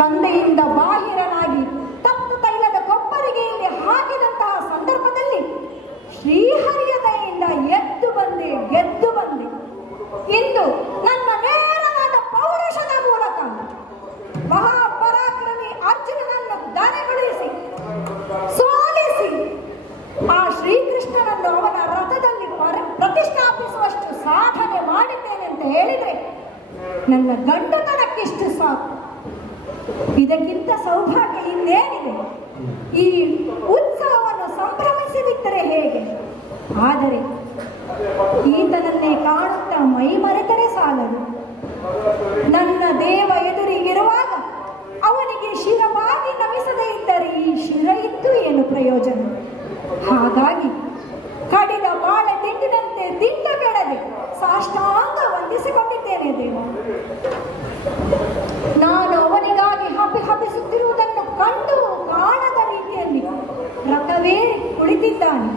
ತಂದೆಯಿಂದ ಬಾಹಿರನಾಗಿ ತಪ್ಪು ತೈಲದ ಕೊಬ್ಬರಿಗೆಯಲ್ಲಿ ಹಾಕಿದಂತಹ ಸಂದರ್ಭದಲ್ಲಿ ಶ್ರೀಹರಿಯ ದಯೆಯಿಂದ ಗೆದ್ದು ಬಂದೆ. ಇಂದು ನನ್ನ ನೇರವಾದ ಪೌರುಷದ ಮೂಲಕ ಮಹಾಪರಾಕ್ರಮಿ ಅರ್ಜುನನನ್ನು ದರೆಗೊಳಿಸಿ ಸೋಲಿಸಿ ಆ ಶ್ರೀಕೃಷ್ಣನನ್ನು ಅವನ ರಥದಲ್ಲಿ ಪ್ರತಿಷ್ಠಾಪಿಸುವಷ್ಟು ಸಾಧನೆ ಮಾಡಿದ್ದೇನೆ ಅಂತ ಹೇಳಿದ್ರೆ ನನ್ನ ಗಂಡುತನಕ್ಕಿಷ್ಟು ಸಾಕು. ಇದಕ್ಕಿಂತ ಸೌಭಾಗ್ಯ ಇನ್ನೇನಿದೆ? ಈ ಉತ್ಸವವನ್ನು ಸಂಭ್ರಮಿಸದಿದ್ದರೆ ಹೇಗೆ? ಆದರೆ ಈತನನ್ನೇ ಕಾಣುತ್ತಾ ಮೈ ಮರೆತರೆ ಸಾಲದು. ನನ್ನ ದೇವ ಎದುರಿಗಿರುವಾಗ ಅವನಿಗೆ ಶಿರವಾಗಿ ನಮಿಸದೇ ಇದ್ದರೆ ಈ ಶಿರ ಇದ್ದು ಏನು ಪ್ರಯೋಜನ? ಹಾಗಾಗಿ ಕಡಿದ ಬಾಳೆ ದಿಂಡಿನಂತೆ ದಿಂಡ ಬೆಳೆದೆ ಸಾಷ್ಟಾಂಗ ವಂದಿಸಿಕೊಂಡಿದ್ದೇನೆ ದೇವ. ನಾನು ಅವನಿಗಾಗಿ ಹಬ್ಬಿಸುತ್ತಿರುವುದನ್ನು ಕಂಡು ಕಾಣದ ರೀತಿಯಲ್ಲಿ ರಥವೇರಿ ಕುಳಿತಿದ್ದಾನೆ.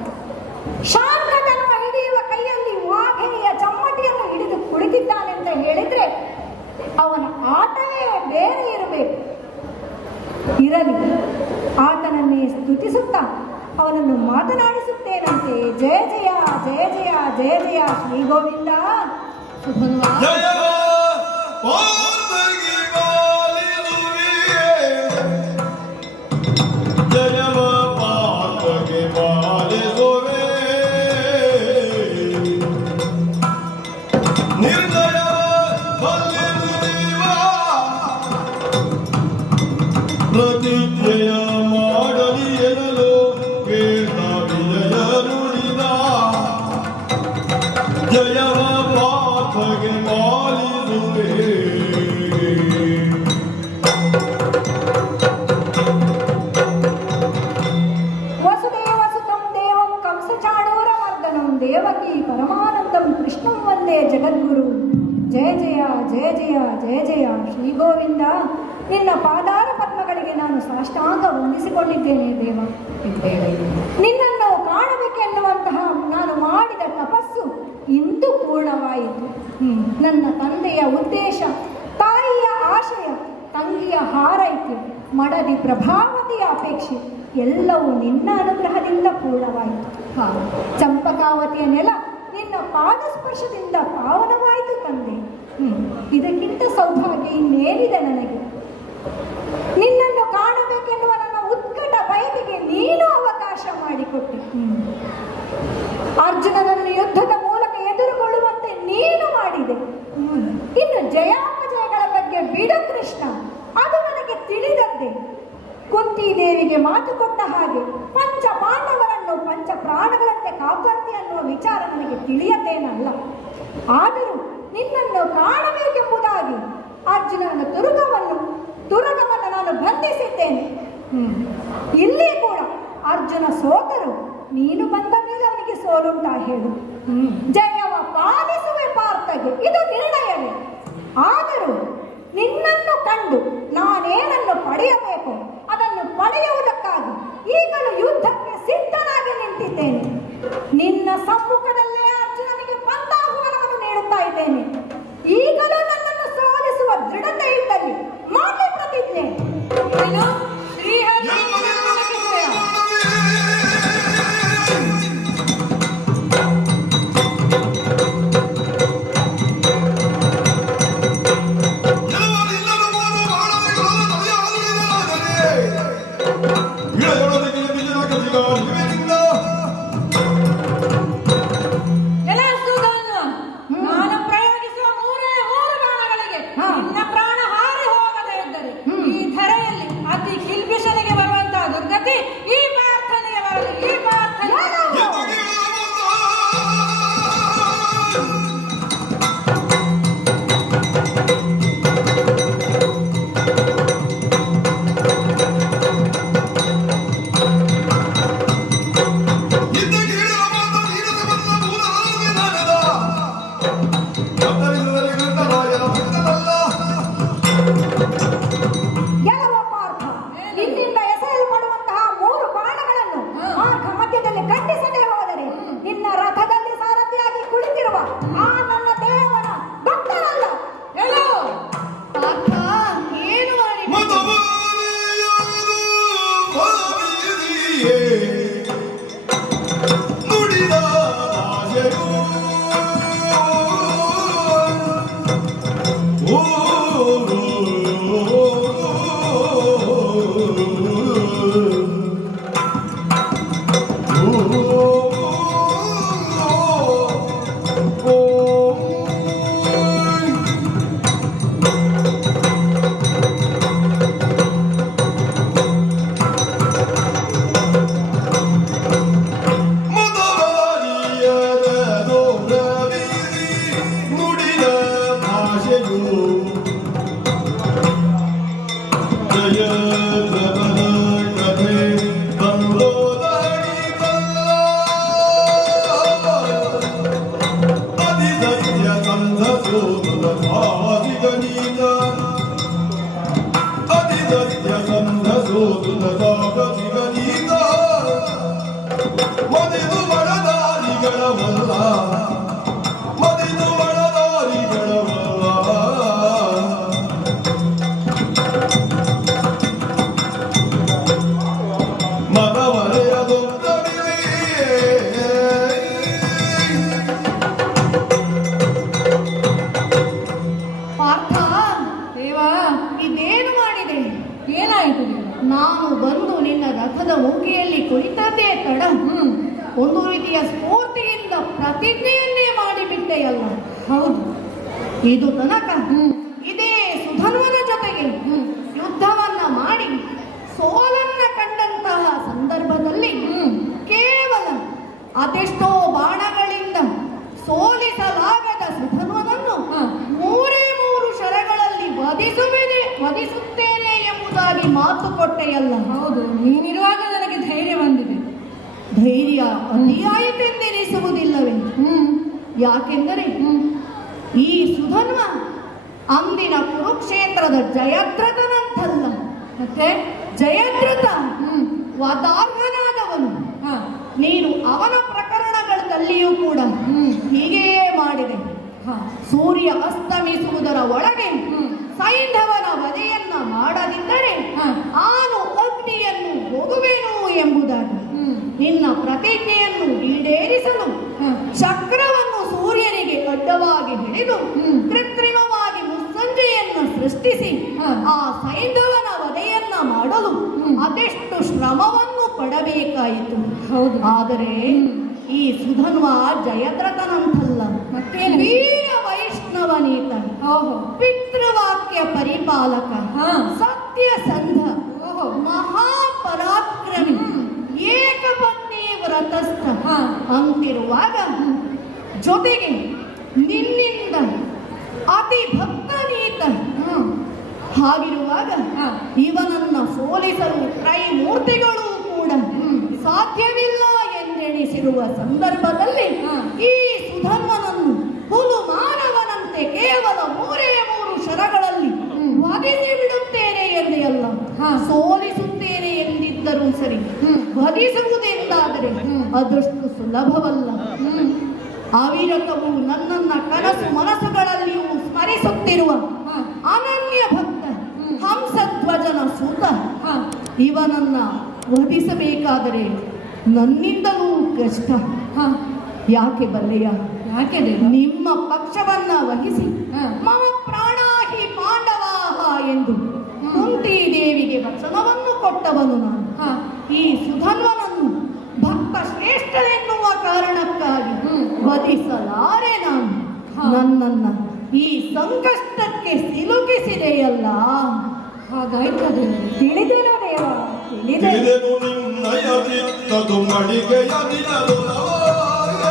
ಶಾಂತತನ ಹಿಡಿಯುವ ಕೈಯಲ್ಲಿ ವಾಘೆಯ ಚಮ್ಮಟಿಯನ್ನು ಹಿಡಿದು ಕುಳಿತಿದ್ದಾನೆ ಅಂತ ಹೇಳಿದ್ರೆ ಅವನ ಆಟವೇ ಬೇರೆ ಇರಬೇಕು. ಇರಲಿ, ಆತನನ್ನೇ ಸ್ತುತಿಸುತ್ತಾ ಅವನನ್ನು ಮಾತನಾಡಿಸುತ್ತೇನಂತೆ. ಜಯ ಜಯ ಜಯ ಜಯ ಜಯ ಜಯ ಶ್ರೀ ಗೋವಿಂದ. ಜಯವ ಪಾರ್ಥಗೆ ಪಾಲಿಸುವೆ, ಜಯವ ಪಾರ್ಥಗೆ ಪಾಲಿಸುವೆ, ನಿರ್ಣಯ ಬಲ್ಲಿಸುವ ಪ್ರತಿಜ್ಞೆಯ ಮಾಡಲಿ ಎನ್ನಲು ಕೇಳ ವಿಜಯ ನುಡಿದ. ಜಯವ ಪಾರ್ಥಗೆ ಪಾಲಿಸುವೆ. ವಸುದೇವ ಸುತಂ ದೇವಂ ಕಂಸಚಾಣೂರಮರ್ದನಂ ದೇವಕಿ ಪರಮಾನಂದಂ ಕೃಷ್ಣಂ ವಂದೇ ಜಗದ್ಗುರು. ಜಯ ಜಯ ಜಯ ಜಯ ಜಯ ಜಯ ಶ್ರೀ ಗೋವಿಂದ. ನಿನ್ನ ಪಾದಾರ ಪದ್ಮಗಳಿಗೆ ನಾನು ಸಾಷ್ಟಾಂಗ ವಂದಿಸಿಕೊಂಡಿದ್ದೇನೆ ದೇವ. ನಿನ್ನನ್ನು ಕಾಣಬೇಕೆನ್ನುವಂತಹ ನಾನು ಮಾಡಿದ ತಪಸ್ಸು ಇಂದು ಪೂರ್ಣವಾಯಿತು. ನನ್ನ ತಂದೆಯ ಉದ್ದೇಶ, ತಾಯಿಯ ಆಶಯ, ತಂಗಿಯ ಹಾರೈಕೆ, ಮಡದಿ ಪ್ರಭಾವತಿಯ ಅಪೇಕ್ಷೆ ಎಲ್ಲವೂ ನಿನ್ನ ಅನುಗ್ರಹದಿಂದ ಪೂರ್ಣವಾಯಿತು. ಚಂಪಕಾವತಿಯ ನೆಲ ನಿನ್ನ ಪಾದಸ್ಪರ್ಶದಿಂದ ಪಾವನವಾಯಿತು ತಂದೆ. ಇದಕ್ಕಿಂತ ಸೌಭಾಗ್ಯ ಇನ್ನೇನಿದೆ ನನಗೆ? ನಿನ್ನನ್ನು ಕಾಣಬೇಕೆನ್ನುವ ನನ್ನ ಉತ್ಕಟ ಬಯಕೆಗೆ ನೀನು ಅವಕಾಶ ಮಾಡಿಕೊಟ್ಟೆ. ಅರ್ಜುನನನ್ನು ಯುದ್ಧದ ಮೂಲಕ ಎದುರುಗೊಳ್ಳುವಂತೆ ನೀನು ಮಾಡಿದೆ. ಇನ್ನು ಜಯಾಪಜಯಗಳ ಬಗ್ಗೆ ಬಿಡು ಕೃಷ್ಣ, ಅದು ನನಗೆ ತಿಳಿದದ್ದೇ. ಕುಂತಿದೇವಿಗೆ ಮಾತು ಕೊಟ್ಟ ಹಾಗೆ ಪಂಚ ಪಾಂಡವರನ್ನು ಪಂಚ ಪ್ರಾಣಗಳಂತೆ ಕಾಪಾಡ್ತಿ ಅನ್ನುವ ವಿಚಾರ ನನಗೆ ತಿಳಿಯದೇನಲ್ಲ. ಆದರೂ ನಿನ್ನನ್ನು ಕಾಣಬೇಕೆಂಬುದಾಗಿ ಅರ್ಜುನನ ತುರುಗವನ್ನು ನಾನು ಬಂಧಿಸಿದ್ದೇನೆ. ಇಲ್ಲಿ ಕೂಡ ಅರ್ಜುನ ಸೋತರು, ನೀನು ಬಂದ ಮೇಲೆ ಅವನಿಗೆ ಸೋಲುಂಟಾ ಹೇಳು? ಜಯವ ಪಾಲಿಸುವೆ ಪಾರ್ಥಗೆ, ಇದು ನಿರ್ಣಯವೇ. ಆದರೂ ನಿನ್ನನ್ನು ಕಂಡು ನಾನೇನನ್ನು ಪಡೆಯಬೇಕು ಅದನ್ನು ಪಡೆಯುವುದಕ್ಕಾಗಿ ಈಗಲೂ ಯುದ್ಧಕ್ಕೆ ಸಿದ್ಧನಾಗಿ ನಿಂತಿದ್ದೇನೆ. ನಿನ್ನ ಸಮ್ಮುಖದಲ್ಲೇ ಅರ್ಜುನನಿಗೆ ಪಂಥಾಹ್ವಾನವನ್ನು ನೀಡುತ್ತಾ ಇದ್ದೇನೆ. ಈಗಲೂ ನನ್ನನ್ನು ಸೋಲಿಸುವ ದೃಢತೆ ಇದ್ದಲ್ಲಿ ಮಾಡಿ ಪ್ರತಿಜ್ಞೆ. ಶ್ರೀಹರಿ ಗೆಳವಲ್ಲ ಮದಿದು ಒಳದಾರಿ ಗೆಳವಲ್ಲ ಮದವರೆಯದೊಂದವಿವೆ ಪಾರ್ಥ, ದೇವಾ, ಇದೇನು ಮಾಡಿದೆ? ಏನಾಯಿತು? ನಾನು ಬಂದು ನಿನ್ನ ರಥದ ಮೂಕೆಯಲ್ಲಿ ಕುಳಿತದ್ದೇ ತಡ ಒಂದು ರೀತಿಯ ಸ್ಫೂರ್ತಿಯಿಂದ ಪ್ರತಿಜ್ಞೆಯನ್ನೇ ಮಾಡಿಬಿಟ್ಟೆಯಲ್ಲ. ಹೌದು. ಇದು ತನಕ ಇದೇ ಸುಧನ್ವನ ಜೊತೆಗೆ ಯುದ್ಧವನ್ನ ಮಾಡಿ ಸೋಲನ್ನ ಕಂಡಂತಹ ಸಂದರ್ಭದಲ್ಲಿ ಕೇವಲ ಅದೆಷ್ಟೋ ಬಾಣಗಳಿಂದ ಸೋಲಿಸಲಾಗದ ಸುಧನ್ವನನ್ನು ಮೂರೇ ಮೂರು ಶರಗಳಲ್ಲಿ ವಧಿಸುತ್ತೇನೆ ಎಂಬುದಾಗಿ ಮಾತು ಕೊಟ್ಟೆಯಲ್ಲ. ಹೌದು, ನೀನಿರುವಾಗ ನನಗೆ ಧೈರ್ಯ ಬಂದಿದೆ. ಧೈರ್ಯ ಅತಿಯಾಯಿತೆಂದೆನಿಸುವುದಿಲ್ಲವೇ? ಯಾಕೆಂದರೆ ಈ ಸುಧನ್ವ ಅಂದಿನ ಕುರುಕ್ಷೇತ್ರದ ಜಯದ್ರಥನಂತಲ್ಲ. ಮತ್ತೆ ಜಯದ್ರಥ ವಧಾರ್ಹನಾದವನು. ನೀನು ಅವನ ಪ್ರಕರಣಗಳಲ್ಲಿಯೂ ಕೂಡ ಹೀಗೆಯೇ ಮಾಡಿದೆ. ಸೂರ್ಯ ಅಸ್ತಮಿಸುವುದರ ಒಳಗೆ ಸೈಂಧವನ ವಧೆಯನ್ನ ಮಾಡದಿದ್ದರೆ ನಾನು ಅಗ್ನಿಯನ್ನು ಹೋಗುವೆನು ಎಂಬುದಾಗಿ ನಿನ್ನ ಪ್ರತಿಜ್ಞೆಯನ್ನು ಈಡೇರಿಸಲು ಚಕ್ರವನ್ನು ಸೂರ್ಯನಿಗೆ ಅಡ್ಡವಾಗಿ ಹಿಡಿದು ಕೃತ್ರಿಮವಾಗಿ ಮುಸ್ಸಂಜೆಯನ್ನು ಸೃಷ್ಟಿಸಿ ಆ ಸೈಂಧವನ ವಧೆಯನ್ನ ಮಾಡಲು ಅದೆಷ್ಟು ಶ್ರಮವನ್ನು ಪಡಬೇಕಾಯಿತು. ಆದರೆ ಈ ಸುಧನ್ವ ಜಯದ್ರಥನಂತಲ್ಲ, ವೀರ ವೈಷ್ಣವನೀತ, ಪಿತೃವಾಕ್ಯ ಪರಿಪಾಲಕ, ಸತ್ಯಸಂಧ, ಮಹಾಪರಾಕ್ರಮಿ, ಏಕಪತ್ನಿ ವ್ರತಸ್ಥ ಅಂತಿರುವಾಗ ಜೊತೆಗೆ ನಿನ್ನಿಂದ ಅತಿ ಭಕ್ತನೀತ ಹಾಗಿರುವಾಗ ಇವನನ್ನ ಸೋಲಿಸಲು ತ್ರೈಮೂರ್ತಿಗಳು ಕೂಡ ಸಾಧ್ಯವಿಲ್ಲ ಎಂದೆಣಿಸಿರುವ ಸಂದರ್ಭದಲ್ಲಿ ಈ ಸುಧನ್ವನನ್ನು ಹುಲು ಮಾನವನಂತೆ ಕೇವಲ ಮೂರೇ ಮೂರು ಶರಗಳಲ್ಲಿ ವಧಿಸಿ ಬಿಡುತ್ತೇನೆ ಎಂದೆಯಲ್ಲ, ಸೋಲಿಸುತ್ತೇನೆ ಎಂದಿದ್ದರೂ ಸರಿ, ವಧಿಸುವುದೆಂದಾದರೆ ಅದಷ್ಟು ಸುಲಭವಲ್ಲ. ಅವಿರತವು ನನ್ನನ್ನ ಕನಸು ಮನಸ್ಸುಗಳಲ್ಲಿಯೂ ಸ್ಮರಿಸುತ್ತಿರುವ ಅನನ್ಯ ಭಕ್ತ ಹಂಸಧ್ವಜನ ಸೂತ ಇವನನ್ನ ವಧಿಸಬೇಕಾದರೆ ನನ್ನಿಂದಲೂ ಕಷ್ಟ. ಯಾಕೆ ಬಲ್ಲೆಯ? ಯಾಕೆ? ನಿಮ್ಮ ಪಕ್ಷವನ್ನ ವಹಿಸಿ ಮಮ ಪ್ರಾಣಾಹಿ ಪಾಂಡವಾಹ ಎಂದು ಕುಂತಿ ದೇವಿಗೆ ವಚನವನ್ನು ಕೊಟ್ಟವನು ನಾನು. ಈ ಸುಧನ್ವನನ್ನು ಭಕ್ತ ಶ್ರೇಷ್ಠನೆನ್ನುವ ಕಾರಣಕ್ಕಾಗಿ ವಧಿಸಲಾರೆ ನಾನು. ನನ್ನನ್ನ ಈ ಸಂಕಷ್ಟಕ್ಕೆ ಸಿಲುಕಿಸಿದೆಯಲ್ಲ. ಹಾಗಾಯ್ತದೆ. ತಿಳಿದೇನೋ ದೇವ, ತಿಳಿದೆನು ನಿನ್ನಯ ಚಿತ್ತದು ಮಡಿಗೆಯ ದಿನದೊಳಗ.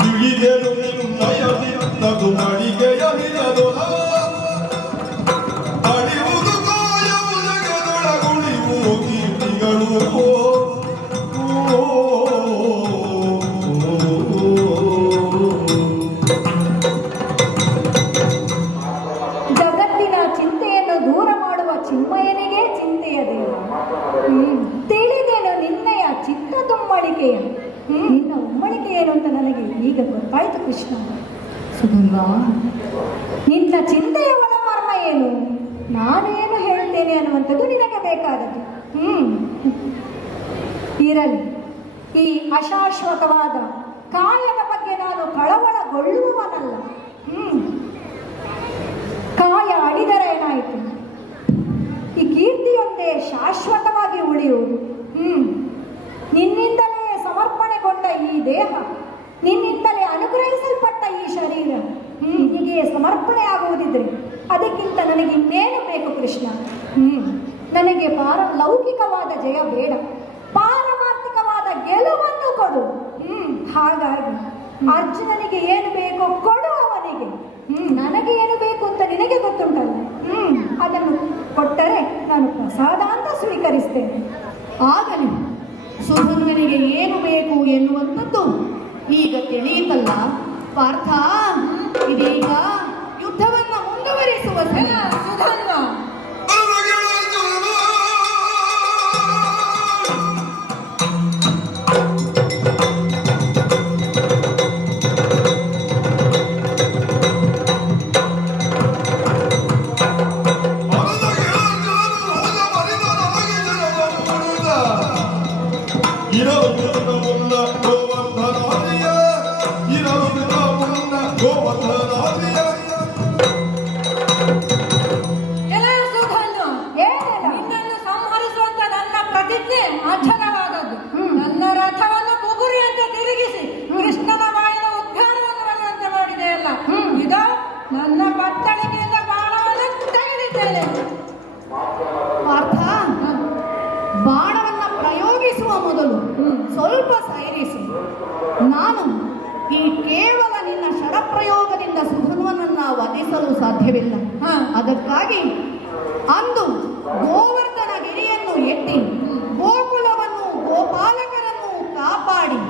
ತಿಳಿದೆನು ನಿನ್ನಯ ಚಿತ್ತದು ಮಡಿಗೆಯ ದಿನದೊಳಗ. ಅಡಿಯುವುದು ಕಾಯವು ಜಗದೊಳಗುಳಿವು ಕೀರ್ತಿಗಳು. ಜಗತ್ತಿನ ಚಿಂತೆಯನ್ನು ದೂರ ಮಾಡುವ ಚಿನ್ಮಯನಿಗೆ ಚಿಂತೆಯ ದೇವ. ತಿಳಿದೇನು ನಿನ್ನಯ ಚಿತ್ತ ತುಮ್ಮಳಿಕೆಯ. ನಿನ್ನ ಉಮ್ಮಳಿಕೆ ಏನು ಅಂತ ನನಗೆ ಈಗ ಗೊತ್ತಾಯ್ತು ಕೃಷ್ಣ. ಸುಗಂಧ, ನಿನ್ನ ಚಿಂತೆಯ ಒಳಮರ್ಮ ಏನು, ನಾನೇನು ಹೇಳ್ತೇನೆ ಅನ್ನುವಂಥದ್ದು ನಿನಗೆ ಬೇಕಾದದ್ದು. ಇರಲಿ, ಈ ಅಶಾಶ್ವತವಾದ ಕಾಯದ ಬಗ್ಗೆ ನಾನು ಕಳವಳಗೊಳ್ಳುವವನಲ್ಲ. ಕಾಯ ಅಡಿದರೆ ಏನಾಯಿತು? ಈ ಕೀರ್ತಿಯೊಂದೇ ಶಾಶ್ವತವಾಗಿ ಉಳಿಯುವುದು. ನಿನ್ನಿಂದಲೇ ಸಮರ್ಪಣೆಗೊಂಡ ಈ ದೇಹ, ನಿನ್ನಿಂದಲೇ ಅನುಗ್ರಹಿಸಲ್ಪಟ್ಟ ಈ ಶರೀರ ಹೀಗೆ ಸಮರ್ಪಣೆ ಆಗುವುದಿದ್ರೆ ಅದಕ್ಕಿಂತ ನನಗೆ ಇನ್ನೇನು ಬೇಕು ಕೃಷ್ಣ? ನನಗೆ ಲೌಕಿಕವಾದ ಜಯ ಬೇಡ, ಪಾರಮಾರ್ಥಿಕವಾದ ಗೆಲುವನ್ನು ಕೊಡು. ಹಾಗಾಗಿ ಅರ್ಜುನನಿಗೆ ಏನು ಬೇಕೋ ಕೊಡು ಅವನಿಗೆ. ನನಗೆ ಏನು ಬೇಕು ಅಂತ ನಿನಗೆ ಗೊತ್ತುಂಟಲ್ಲ. ಅದನ್ನು ಕೊಟ್ಟರೆ ನಾನು ಪ್ರಸಾದ ಅಂತ ಸ್ವೀಕರಿಸ್ತೇನೆ. ಆಗಲಿ, ಸುಧನ್ವನಿಗೆ ಏನು ಬೇಕು ಎನ್ನುವಂಥದ್ದು ಈಗ ತಿಳಿಯಿತಲ್ಲ ಪಾರ್ಥ. ಇದೀಗ ಯುದ್ಧವನ್ನ ಮುಂದುವರಿಸುವ ಸುಧನ್ವ. ಗೋವರ್ಧನಾದಿಯ ಇರವಿದ ಮುನ್ನ ಗೋವರ್ಧನಾದಿಯ ಎಲೆ ಸುಧನ್ನು, ಏನಿಲ್ಲ ನಿನ್ನನ್ನು ಸಂಹರಿಸುವಂತ ನನ್ನ ಪ್ರತಿಜ್ಞೆ ಅಚಲವಾದದ್ದು. ನನ್ನ ರಥವನ್ನು ಬುಗುರಿಯಂತೆ ತಿರುಗಿಸಿ ಕೃಷ್ಣನ ಬಾಯಿನ ಉದ್ಗಾರವನ್ನು ಬರುವಂತೆ ಮಾಡಿದೆಯಲ್ಲ, ಇದು ನನ್ನ ಬತ್ತಳಿಕೆಯಿಂದ ಬಾಣವನ್ನು ತೆಗೆದಿದ್ದೇನೆ. ಪಾರ್ಥ, ಬಾಣವನ್ನ ಪ್ರಯೋಗಿಸುವ ಮೊದಲು ಸ್ವಲ್ಪ ಸೈರಿಸು. ನಾನು ಈ ಕೇವಲ ನಿನ್ನ ಶರಪ್ರಯೋಗದಿಂದ ಸುಧನ್ವನನ್ನ ವಧಿಸಲು ಸಾಧ್ಯವಿಲ್ಲ. ಅದಕ್ಕಾಗಿ ಅಂದು ಗೋವರ್ಧನ ಗಿರಿಯನ್ನು ಎತ್ತಿ ಗೋಕುಲವನ್ನು ಗೋಪಾಲಕರನ್ನು ಕಾಪಾಡಿ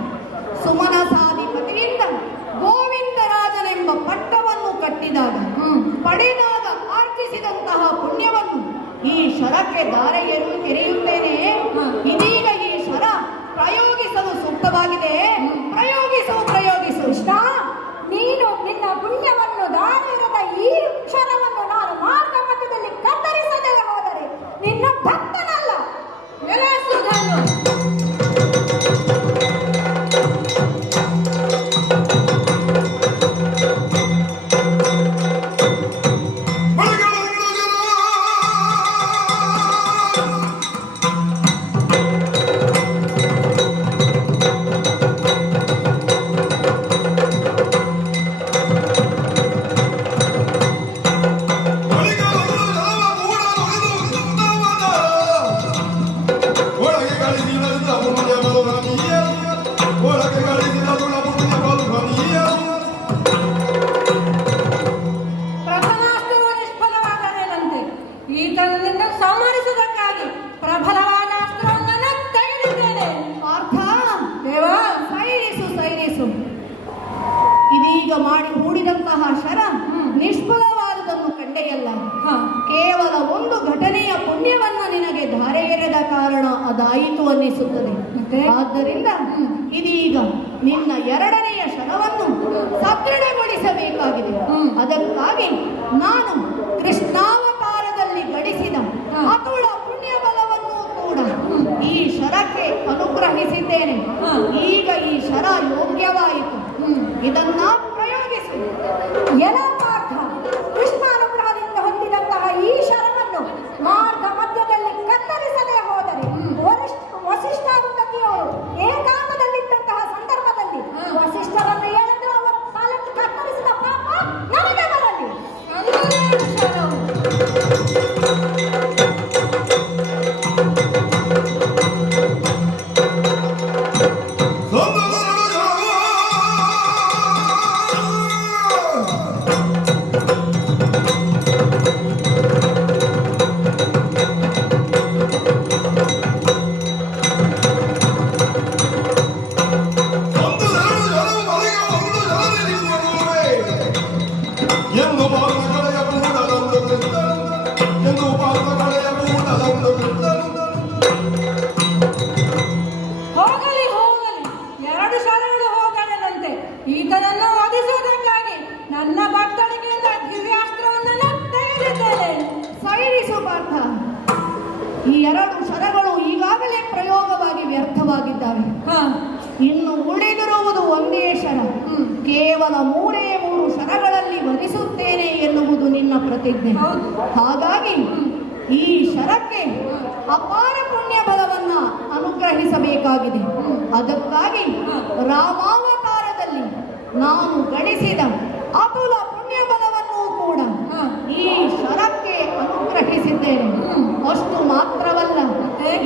ಸುಮನಸಾಧಿಪತಿಯಿಂದ ಗೋವಿಂದರಾಜನೆಂಬ ಪಟ್ಟವನ್ನು ಕಟ್ಟಿದಾಗ ಪಡೆದಾಗ ಆರ್ಜಿಸಿದಂತಹ ಪುಣ್ಯವನ್ನು ಈ ಶರಕ್ಕೆ ದಾರೆ ಎರೆಯುತ್ತೇನೆ. ಇದೀಗ ಈ ಶರ ಪ್ರಯೋಗಿಸಲು ಸೂಕ್ತವಾಗಿದೆ. ಪ್ರಯೋಗಿಸು ಕೃಷ್ಣ, ನೀನು ನಿನ್ನ ಪುಣ್ಯವನ್ನು ದಾರಿರದ ಈ ಕ್ಷಣವನ್ನು ನಾನು ಮಾರ್ಗ ಮಧ್ಯದಲ್ಲಿ ಕತ್ತರಿಸದೆ ಹೋದರೆ ನಿನ್ನ ಭಕ್ತನಲ್ಲ. ಎಲೆ ಸುಧನ್ನು, ಪ್ರಬಲಾಸ್ತ್ರವು ನಿಷ್ಫಲವಾದರೇನಂತೆ. ಈತನನ್ನು ಸಂಹರಿಸುವುದಕ್ಕಾಗಿ ಪ್ರಬಲವಾದ ಅಸ್ತ್ರವನ್ನು ತೆಗೆದಿದ್ದೇನೆ. ಪಾರ್ಥ, ದೇವಾ, ಸೈರಿಸು. ಇದೀಗ ಮಾಡಿ ಹೂಡಿದಂತಹ ಶರ ನಿಷ್ಫಲವಾದುದನ್ನು ಕಂಡೆಯಲ್ಲ. ಕೇವಲ ಒಂದು ಘಟನೆಯ ಪುಣ್ಯವನ್ನ ನಿನಗೆ ಧಾರೆ ಎರೆದ ಕಾರಣ ಅದಾಯಿತು ಅನ್ನಿಸುತ್ತದೆ. ಆದ್ದರಿಂದ ಇದೀಗ ನಿನ್ನ ಎರಡನೆಯ ಶರವನ್ನು ಸದೃಢಗೊಳಿಸಬೇಕಾಗಿದೆ. ಅದಕ್ಕಾಗಿ ನಾನು ಕೃಷ್ಣಾವತಾರದಲ್ಲಿ ಗಳಿಸಿದ ಅತುಳ ಪುಣ್ಯ ಬಲವನ್ನು ಕೂಡ ಈ ಶರಕ್ಕೆ ಅನುಗ್ರಹಿಸಿದ್ದೇನೆ. ಈಗ ಈ ಶರ ಯೋಗ್ಯವಾಯಿತು. ಇದನ್ನ ಪ್ರಯೋಗಿಸು. ಎಲ ಪಾರ್ಥ, ಕೃಷ್ಣ ಅನುಗ್ರಹದಿಂದ ಹೊಂದಿದಂತಹ ಈ ಶರವನ್ನು ಮಾರ್ಗ ಮಧ್ಯದಲ್ಲಿ ಕತ್ತರಿಸದೆ ಹೋದರೆ ವಸಿಷ್ಠಾನುಮತಿಯವರು ಏಕಾಂತದಲ್ಲಿದ್ದಂತಹ ಸಂದರ್ಭದಲ್ಲಿ ವಸಿಷ್ಠರನ್ನು ಎಳೆದು ಅವರ ಕಾಲಕ್ಕೆ ಕತ್ತರಿಸಿದ ಪಾಪ ನನಗೆ ಬರಲಿ. ಹೋಗಲಿ ಎರಡು ಶರಗಳು ಹೋಗಲೆನಂತೆ. ಈತನನ್ನು ವಧಿಸುವುದಕ್ಕಾಗಿ ನನ್ನ ಬತ್ತಳಿಕೆಯಿಂದ ದಿವ್ಯಾಸ್ತ್ರವನ್ನು ತೆಗೆದಿದ್ದೇನೆ. ಸೈರಿಸು ಪಾರ್ಥ. ಈ ಎರಡು ಶರಗಳು ಈಗಾಗಲೇ ಪ್ರಯೋಗವಾಗಿ ವ್ಯರ್ಥವಾಗಿದ್ದಾವೆ. ಇನ್ನು ಉಳಿದಿರುವುದು ಒಂದೇ ಶರ. ಕೇವಲ 3 ಶರಗಳಲ್ಲಿ ವಧಿಸುತ್ತೇನೆ ಎನ್ನುವುದು ನಿನ್ನ ಪ್ರತಿಜ್ಞೆ. ಹಾಗಾಗಿ ಈ ಶರಕ್ಕೆ ಅಪಾರ ಪುಣ್ಯ ಬಲವನ್ನ ಅನುಗ್ರಹಿಸಬೇಕಾಗಿದೆ. ಅದಕ್ಕಾಗಿ ರಾಮಾವತಾರದಲ್ಲಿ ನಾನು ಗಳಿಸಿದ ಅತುಲ ಪುಣ್ಯ ಬಲವನ್ನು ಕೂಡ ಈ ಶರಕ್ಕೆ ಅನುಗ್ರಹಿಸಿದ್ದೇನೆ. ಅಷ್ಟು ಮಾತ್ರವಲ್ಲ,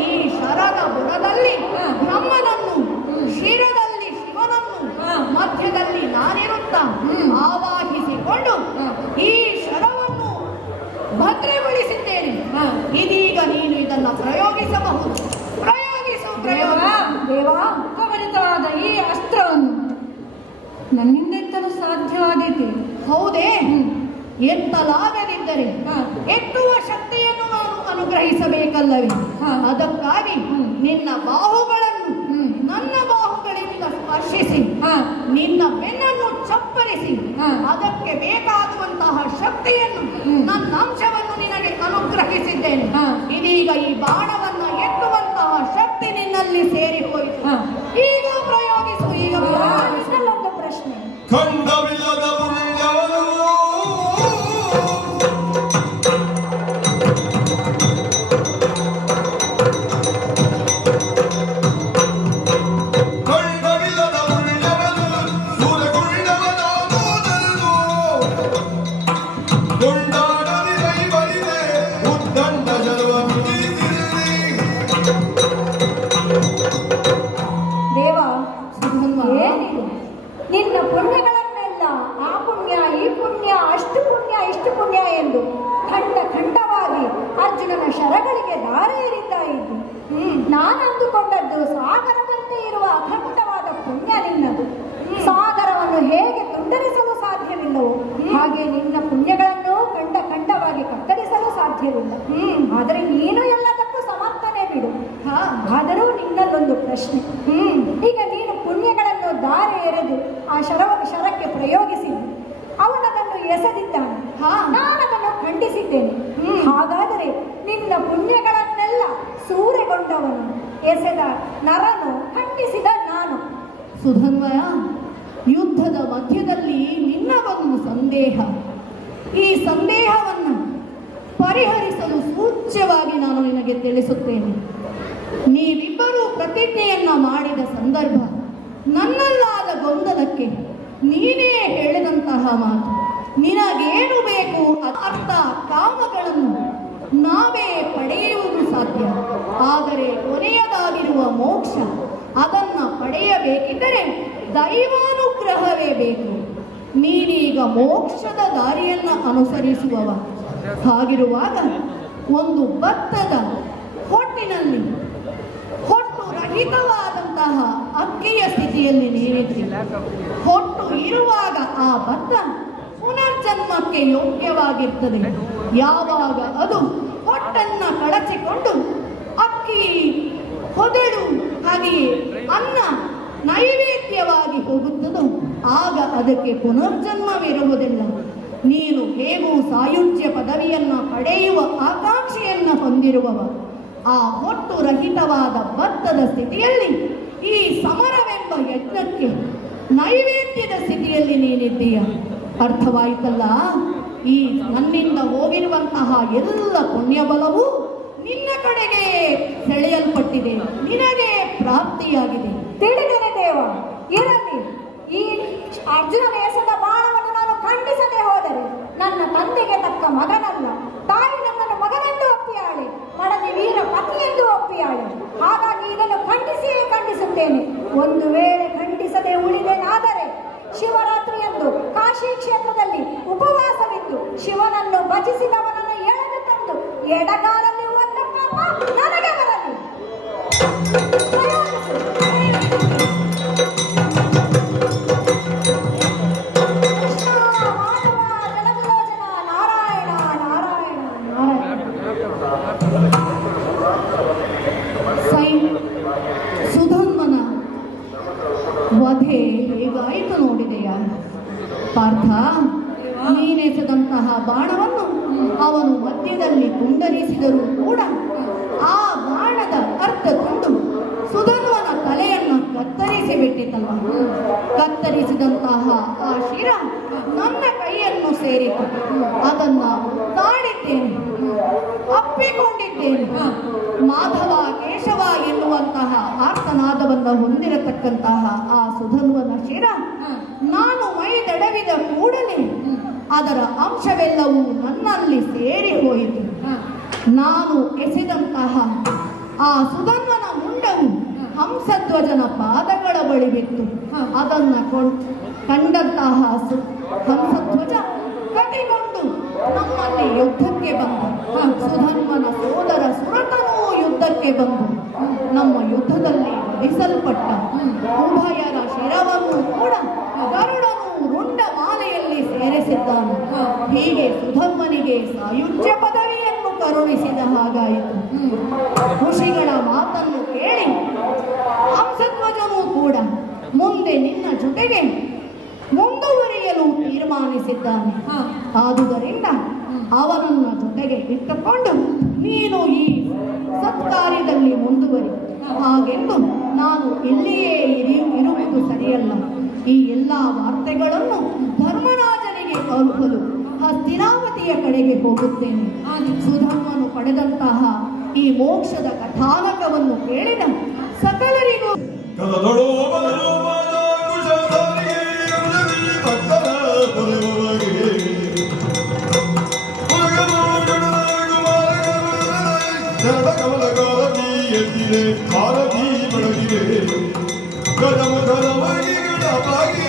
ಈ ಶರದ ಬುಡದಲ್ಲಿ ಬ್ರಹ್ಮನನ್ನು, ಶಿರದಲ್ಲಿ ಶಿವನನ್ನು, ಮಧ್ಯದಲ್ಲಿ ನಾನಿರುತ್ತಾ ಆವಾಹಿಸಿಕೊಂಡು ಈ ಶರವನ್ನು ಭದ್ರಗೊಳಿಸಿದ್ದೇನೆ. ಇದೀಗ ನೀನು ಇದನ್ನ ಪ್ರಯೋಗಿಸಬಹುದು. ಪ್ರಯೋಗಿಸು. ದೇವಾ, ಉಪಬಲಿತವಾದ ಈ ಅಸ್ತ್ರವನ್ನು ನನ್ನಿಂದ ಎತ್ತಲು ಸಾಧ್ಯವಾದೀತೆ? ಹೌದೇ? ಎತ್ತಲಾಗದಿದ್ದರೆ ಎತ್ತುವ ಶಕ್ತಿಯನ್ನು ನಾನು ಅನುಗ್ರಹಿಸಬೇಕಲ್ಲವೇ? ಅದಕ್ಕಾಗಿ ನಿನ್ನ ಬಾಹುಗಳನ್ನು ನನ್ನ ಬಾಹುಗಳಿಂದ ಸ್ಪರ್ಶಿಸಿ ನಿನ್ನ ಬೆನ್ನನ್ನು ಚಪ್ಪರಿಸಿ ಅದಕ್ಕೆ ಬೇಕಾಗುವಂತಹ ಶಕ್ತಿಯನ್ನು, ನನ್ನ ಅಂಶವನ್ನು ನಿನಗೆ ಅನುಗ್ರಹಿಸಿದ್ದೇನೆ. ಇದೀಗ ಈ ಬಾಣವನ್ನು ಎತ್ತುವಂತಹ ಶಕ್ತಿ ನಿನ್ನಲ್ಲಿ ಸೇರಿ ಹೋಯಿತು. ಈಗ ಪ್ರಯೋಗ ಸಾಧ್ಯವಿಲ್ಲ ಆದರೆ ನೀನು ಎಲ್ಲದಕ್ಕೂ ಸಮರ್ಥನೆ ಬಿಡು. ಆದರೂ ನಿನ್ನಲ್ಲೊಂದು ಪ್ರಶ್ನೆ. ಈಗ ನೀನು ಪುಣ್ಯಗಳನ್ನು ದಾರಿ ಎರೆದು ಆ ಶರಕ್ಕೆ ಪ್ರಯೋಗಿಸಿದ್ದು, ಅವನದನ್ನು ಎಸೆದಿದ್ದಾನೆ, ನಾನದನ್ನು ಖಂಡಿಸಿದ್ದೇನೆ. ಹಾಗಾದರೆ ನಿನ್ನ ಪುಣ್ಯಗಳನ್ನೆಲ್ಲ ಸೂರೆಗೊಂಡವನು, ಎಸೆದ ನರನು, ಖಂಡಿಸಿದ ನಾನು. ಸುಧನ್ವಯ, ಯುದ್ಧದ ಮಧ್ಯದಲ್ಲಿ ನಿನ್ನ ಒಂದು ಸಂದೇಹ. ಈ ಸಂದೇಹವನ್ನು ಪರಿಹರಿಸಲು ಸೂಚ್ಯವಾಗಿ ನಾನು ನಿನಗೆ ತಿಳಿಸುತ್ತೇನೆ. ನೀವಿಬ್ಬರೂ ಪ್ರತಿಜ್ಞೆಯನ್ನ ಮಾಡಿದ ಸಂದರ್ಭ, ನನ್ನಲ್ಲಾದ ಗೊಂದಲಕ್ಕೆ ನೀನೇ ಹೇಳಿದಂತಹ ಮಾತು, ನಿನಗೇನು ಬೇಕು ಅರ್ಥ ಕಾಮಗಳನ್ನು ನಾವೇ ಪಡೆಯುವುದು ಸಾಧ್ಯ, ಆದರೆ ಕೊನೆಯದಾಗಿರುವ ಮೋಕ್ಷ ಅದನ್ನು ಪಡೆಯಬೇಕಿದ್ದರೆ ದೈವಾನುಗ್ರಹವೇ ಬೇಕು. ನೀನೀಗ ಮೋಕ್ಷದ ದಾರಿಯನ್ನು ಅನುಸರಿಸುವವ. ಹಾಗಿರುವಾಗ ಒಂದು ಭತ್ತದ ಹೊಟ್ಟಿನಲ್ಲಿ ಹೊಟ್ಟು ರಹಿತವಾದಂತಹ ಅಕ್ಕಿಯ ಸ್ಥಿತಿಯಲ್ಲಿ ನೀನಿದ್ರಿ. ಹೊಟ್ಟು ಇರುವಾಗ ಆ ಭತ್ತ ಪುನರ್ಜನ್ಮಕ್ಕೆ ಯೋಗ್ಯವಾಗಿರ್ತದೆ. ಯಾವಾಗ ಅದು ಹೊಟ್ಟನ್ನ ಕಳಚಿಕೊಂಡು ಅಕ್ಕಿ, ಹೊದಳು, ಹಾಗೆಯೇ ಅನ್ನ ನೈವೇದ್ಯವಾಗಿ ಹೋಗುತ್ತದೋ ಆಗ ಅದಕ್ಕೆ ಪುನರ್ಜನ್ಮವಿರುವುದಿಲ್ಲ. ನೀನು ಹೇಗೂ ಸಾಯುಜ್ಯ ಪದವಿಯನ್ನ ಪಡೆಯುವ ಆಕಾಂಕ್ಷೆಯನ್ನ ಹೊಂದಿರುವವ. ಆ ಹೊಟ್ಟು ರಹಿತವಾದ ಭತ್ತದ ಸ್ಥಿತಿಯಲ್ಲಿ ಈ ಸಮರವೆಂಬ ಯಜ್ಞಕ್ಕೆ ನೈವೇದ್ಯದ ಸ್ಥಿತಿಯಲ್ಲಿ ನೀನಿದ್ದೀಯ. ಅರ್ಥವಾಯಿತಲ್ಲ? ಈ ನನ್ನಿಂದ ಹೋಗಿರುವಂತಹ ಎಲ್ಲ ಪುಣ್ಯಬಲವೂ ನಿನ್ನ ಕಡೆಗೆ ಸೆಳೆಯಲ್ಪಟ್ಟಿದೆ, ನಿನಗೆ ಪ್ರಾಪ್ತಿಯಾಗಿದೆ. ತಿಳಿದರೆ ದೇವ, ಇರಲಿ. ಈ ಅರ್ಜುನನ ಎಸೆದ ಬಾಣವನ್ನು ನಾನು ಖಂಡಿಸದೆ ಹೋದರೆ ನನ್ನ ತಂದೆಗೆ ತಕ್ಕ ಮಗನಲ್ಲ. ತಾಯಿ ನನ್ನನ್ನು ಮಗನೆಂದು ಒಪ್ಪಿಯಾಳೆ, ಮಡದಿ ವೀರ ಪತಿಯೆಂದು ಒಪ್ಪಿಯಾಳೆ. ಹಾಗಾಗಿ ಇದನ್ನು ಖಂಡಿಸಿಯೇ ಖಂಡಿಸುತ್ತೇನೆ. ಒಂದು ವೇಳೆ ಖಂಡಿಸದೆ ಉಳಿದೇನಾದರೆ ಶಿವರಾತ್ರಿಯಂದು ಕಾಶಿ ಕ್ಷೇತ್ರದಲ್ಲಿ ಉಪವಾಸವಿದ್ದು ಶಿವನನ್ನು ಭಜಿಸಿದವನನ್ನು ಎಳೆದು ತಂದು ಎಡಗಾಲಲ್ಲಿ ಒಂದು ಪಾಪ ನನಗೆ ಬರಲಿ. ನಾರಾಯಣ ನಾರಾಯಣ ನಾರಾಯಣ. ಸುಧನ್ವನ ವಧೆ ಹೇಗಾಯಿತು ನೋಡಿದೆಯಾ ಪಾರ್ಥ? ನೀನೆಸೆದಂತಹ ಬಾಣವನ್ನು ಅವನು ಮಧ್ಯದಲ್ಲಿ ಕುಂಡರಿಸಿದರೂ ಕೂಡ ಆ ಬಾಣದ ಅರ್ಥ ಕೊಂಡು ಸುಧನ್ವನ ತಲೆಯನ್ನು ಕತ್ತರಿಸಿ ಬಿಟ್ಟಿತಲ್ಲ. ಕತ್ತರಿಸಿದಂತಹ ಆ ಶಿರ ನನ್ನ ಕೈಯನ್ನು ಸೇರಿತು. ಅದನ್ನ ತಾಳಿದ್ದೇನೆ, ಅಪ್ಪಿಕೊಂಡಿದ್ದೇನೆ. ಮಾಧವ ಕೇಶವ ಎನ್ನುವಂತಹ ಆರ್ತನಾದವನ್ನು ಹೊಂದಿರತಕ್ಕಂತಹ ಆ ಸುಧನ್ವನ ಶಿರ ನಾನು ಮೈ ತಡವಿದ ಕೂಡಲೇ ಅದರ ಅಂಶವೆಲ್ಲವೂ ನನ್ನಲ್ಲಿ ಸೇರಿ ಹೋಯಿತು. ನಾನು ಎಸೆದಂತಹ ಆ ಸುಧನ್ವನ ಮುಂಡವು ಹಂಸಧ್ವಜನ ಪಾದಗಳ ಬಳಿ ಬಿತ್ತು. ಅದನ್ನ ಕಂಡಂತಹ ಹಂಸಧ್ವಜ ಕಟಿಗೊಂಡು ನಮ್ಮಲ್ಲಿ ಯುದ್ಧಕ್ಕೆ ಬಂದ. ಸುಧನ್ವನ ಸೋದರ ಸುರತನೂ ಯುದ್ಧಕ್ಕೆ ಬಂದು ನಮ್ಮ ಯುದ್ಧದಲ್ಲಿ ವಧಿಸಲ್ಪಟ್ಟ. ಉಭಯರ ಶಿರವನ್ನು ಕೂಡ ಗರುಡನು ರುಂಡ ಮಾಲೆಯಲ್ಲಿ ಸೇರಿಸಿದ್ದಾನೆ. ಹೀಗೆ ಸುಧನ್ವನಿಗೆ ಸಾಯುಜ್ಯ ಪದವಿಯನ್ನು ಕರುಣಿಸಿದ ಹಾಗಾಯಿತು. ಋಷಿಗಳ ಮಾತನ್ನು ಕೇಳಿ ಹಂಸಧ್ವಜನೂ ಕೂಡ ಮುಂದೆ ನಿನ್ನ ಜೊತೆಗೆ ಮುಂದುವರಿಯಲು ತೀರ್ಮಾನಿಸಿದ್ದಾನೆ. ಆದುದರಿಂದ ಅವನನ್ನ ಜೊತೆಗೆ ಇಟ್ಟುಕೊಂಡು ನೀನು ಈ ಸತ್ಕಾರ್ಯದಲ್ಲಿ ಮುಂದುವರಿ. ಹಾಗೆಂದು ನಾನು ಇಲ್ಲಿಯೇ ಇರುವುದು ಸರಿಯಲ್ಲ. ಈ ಎಲ್ಲ ವಾರ್ತೆಗಳನ್ನು ಧರ್ಮರಾಜನಿಗೆ ತಲುಪಲು ಹಸ್ತಿನಾವತಿಯ ಕಡೆಗೆ ಹೋಗುತ್ತೇನೆ. ಸುಧರ್ಮನು ಪಡೆದಂತಹ ಈ ಮೋಕ್ಷದ ಕಥಾನಕವನ್ನು ಕೇಳಿದ ಸಕಲರಿಗೂ ಭಾರತೀ ಬೆಳಗಿದೆ ಗದಮ ಗದಮಗಿ ಗಡಬಾಗಿ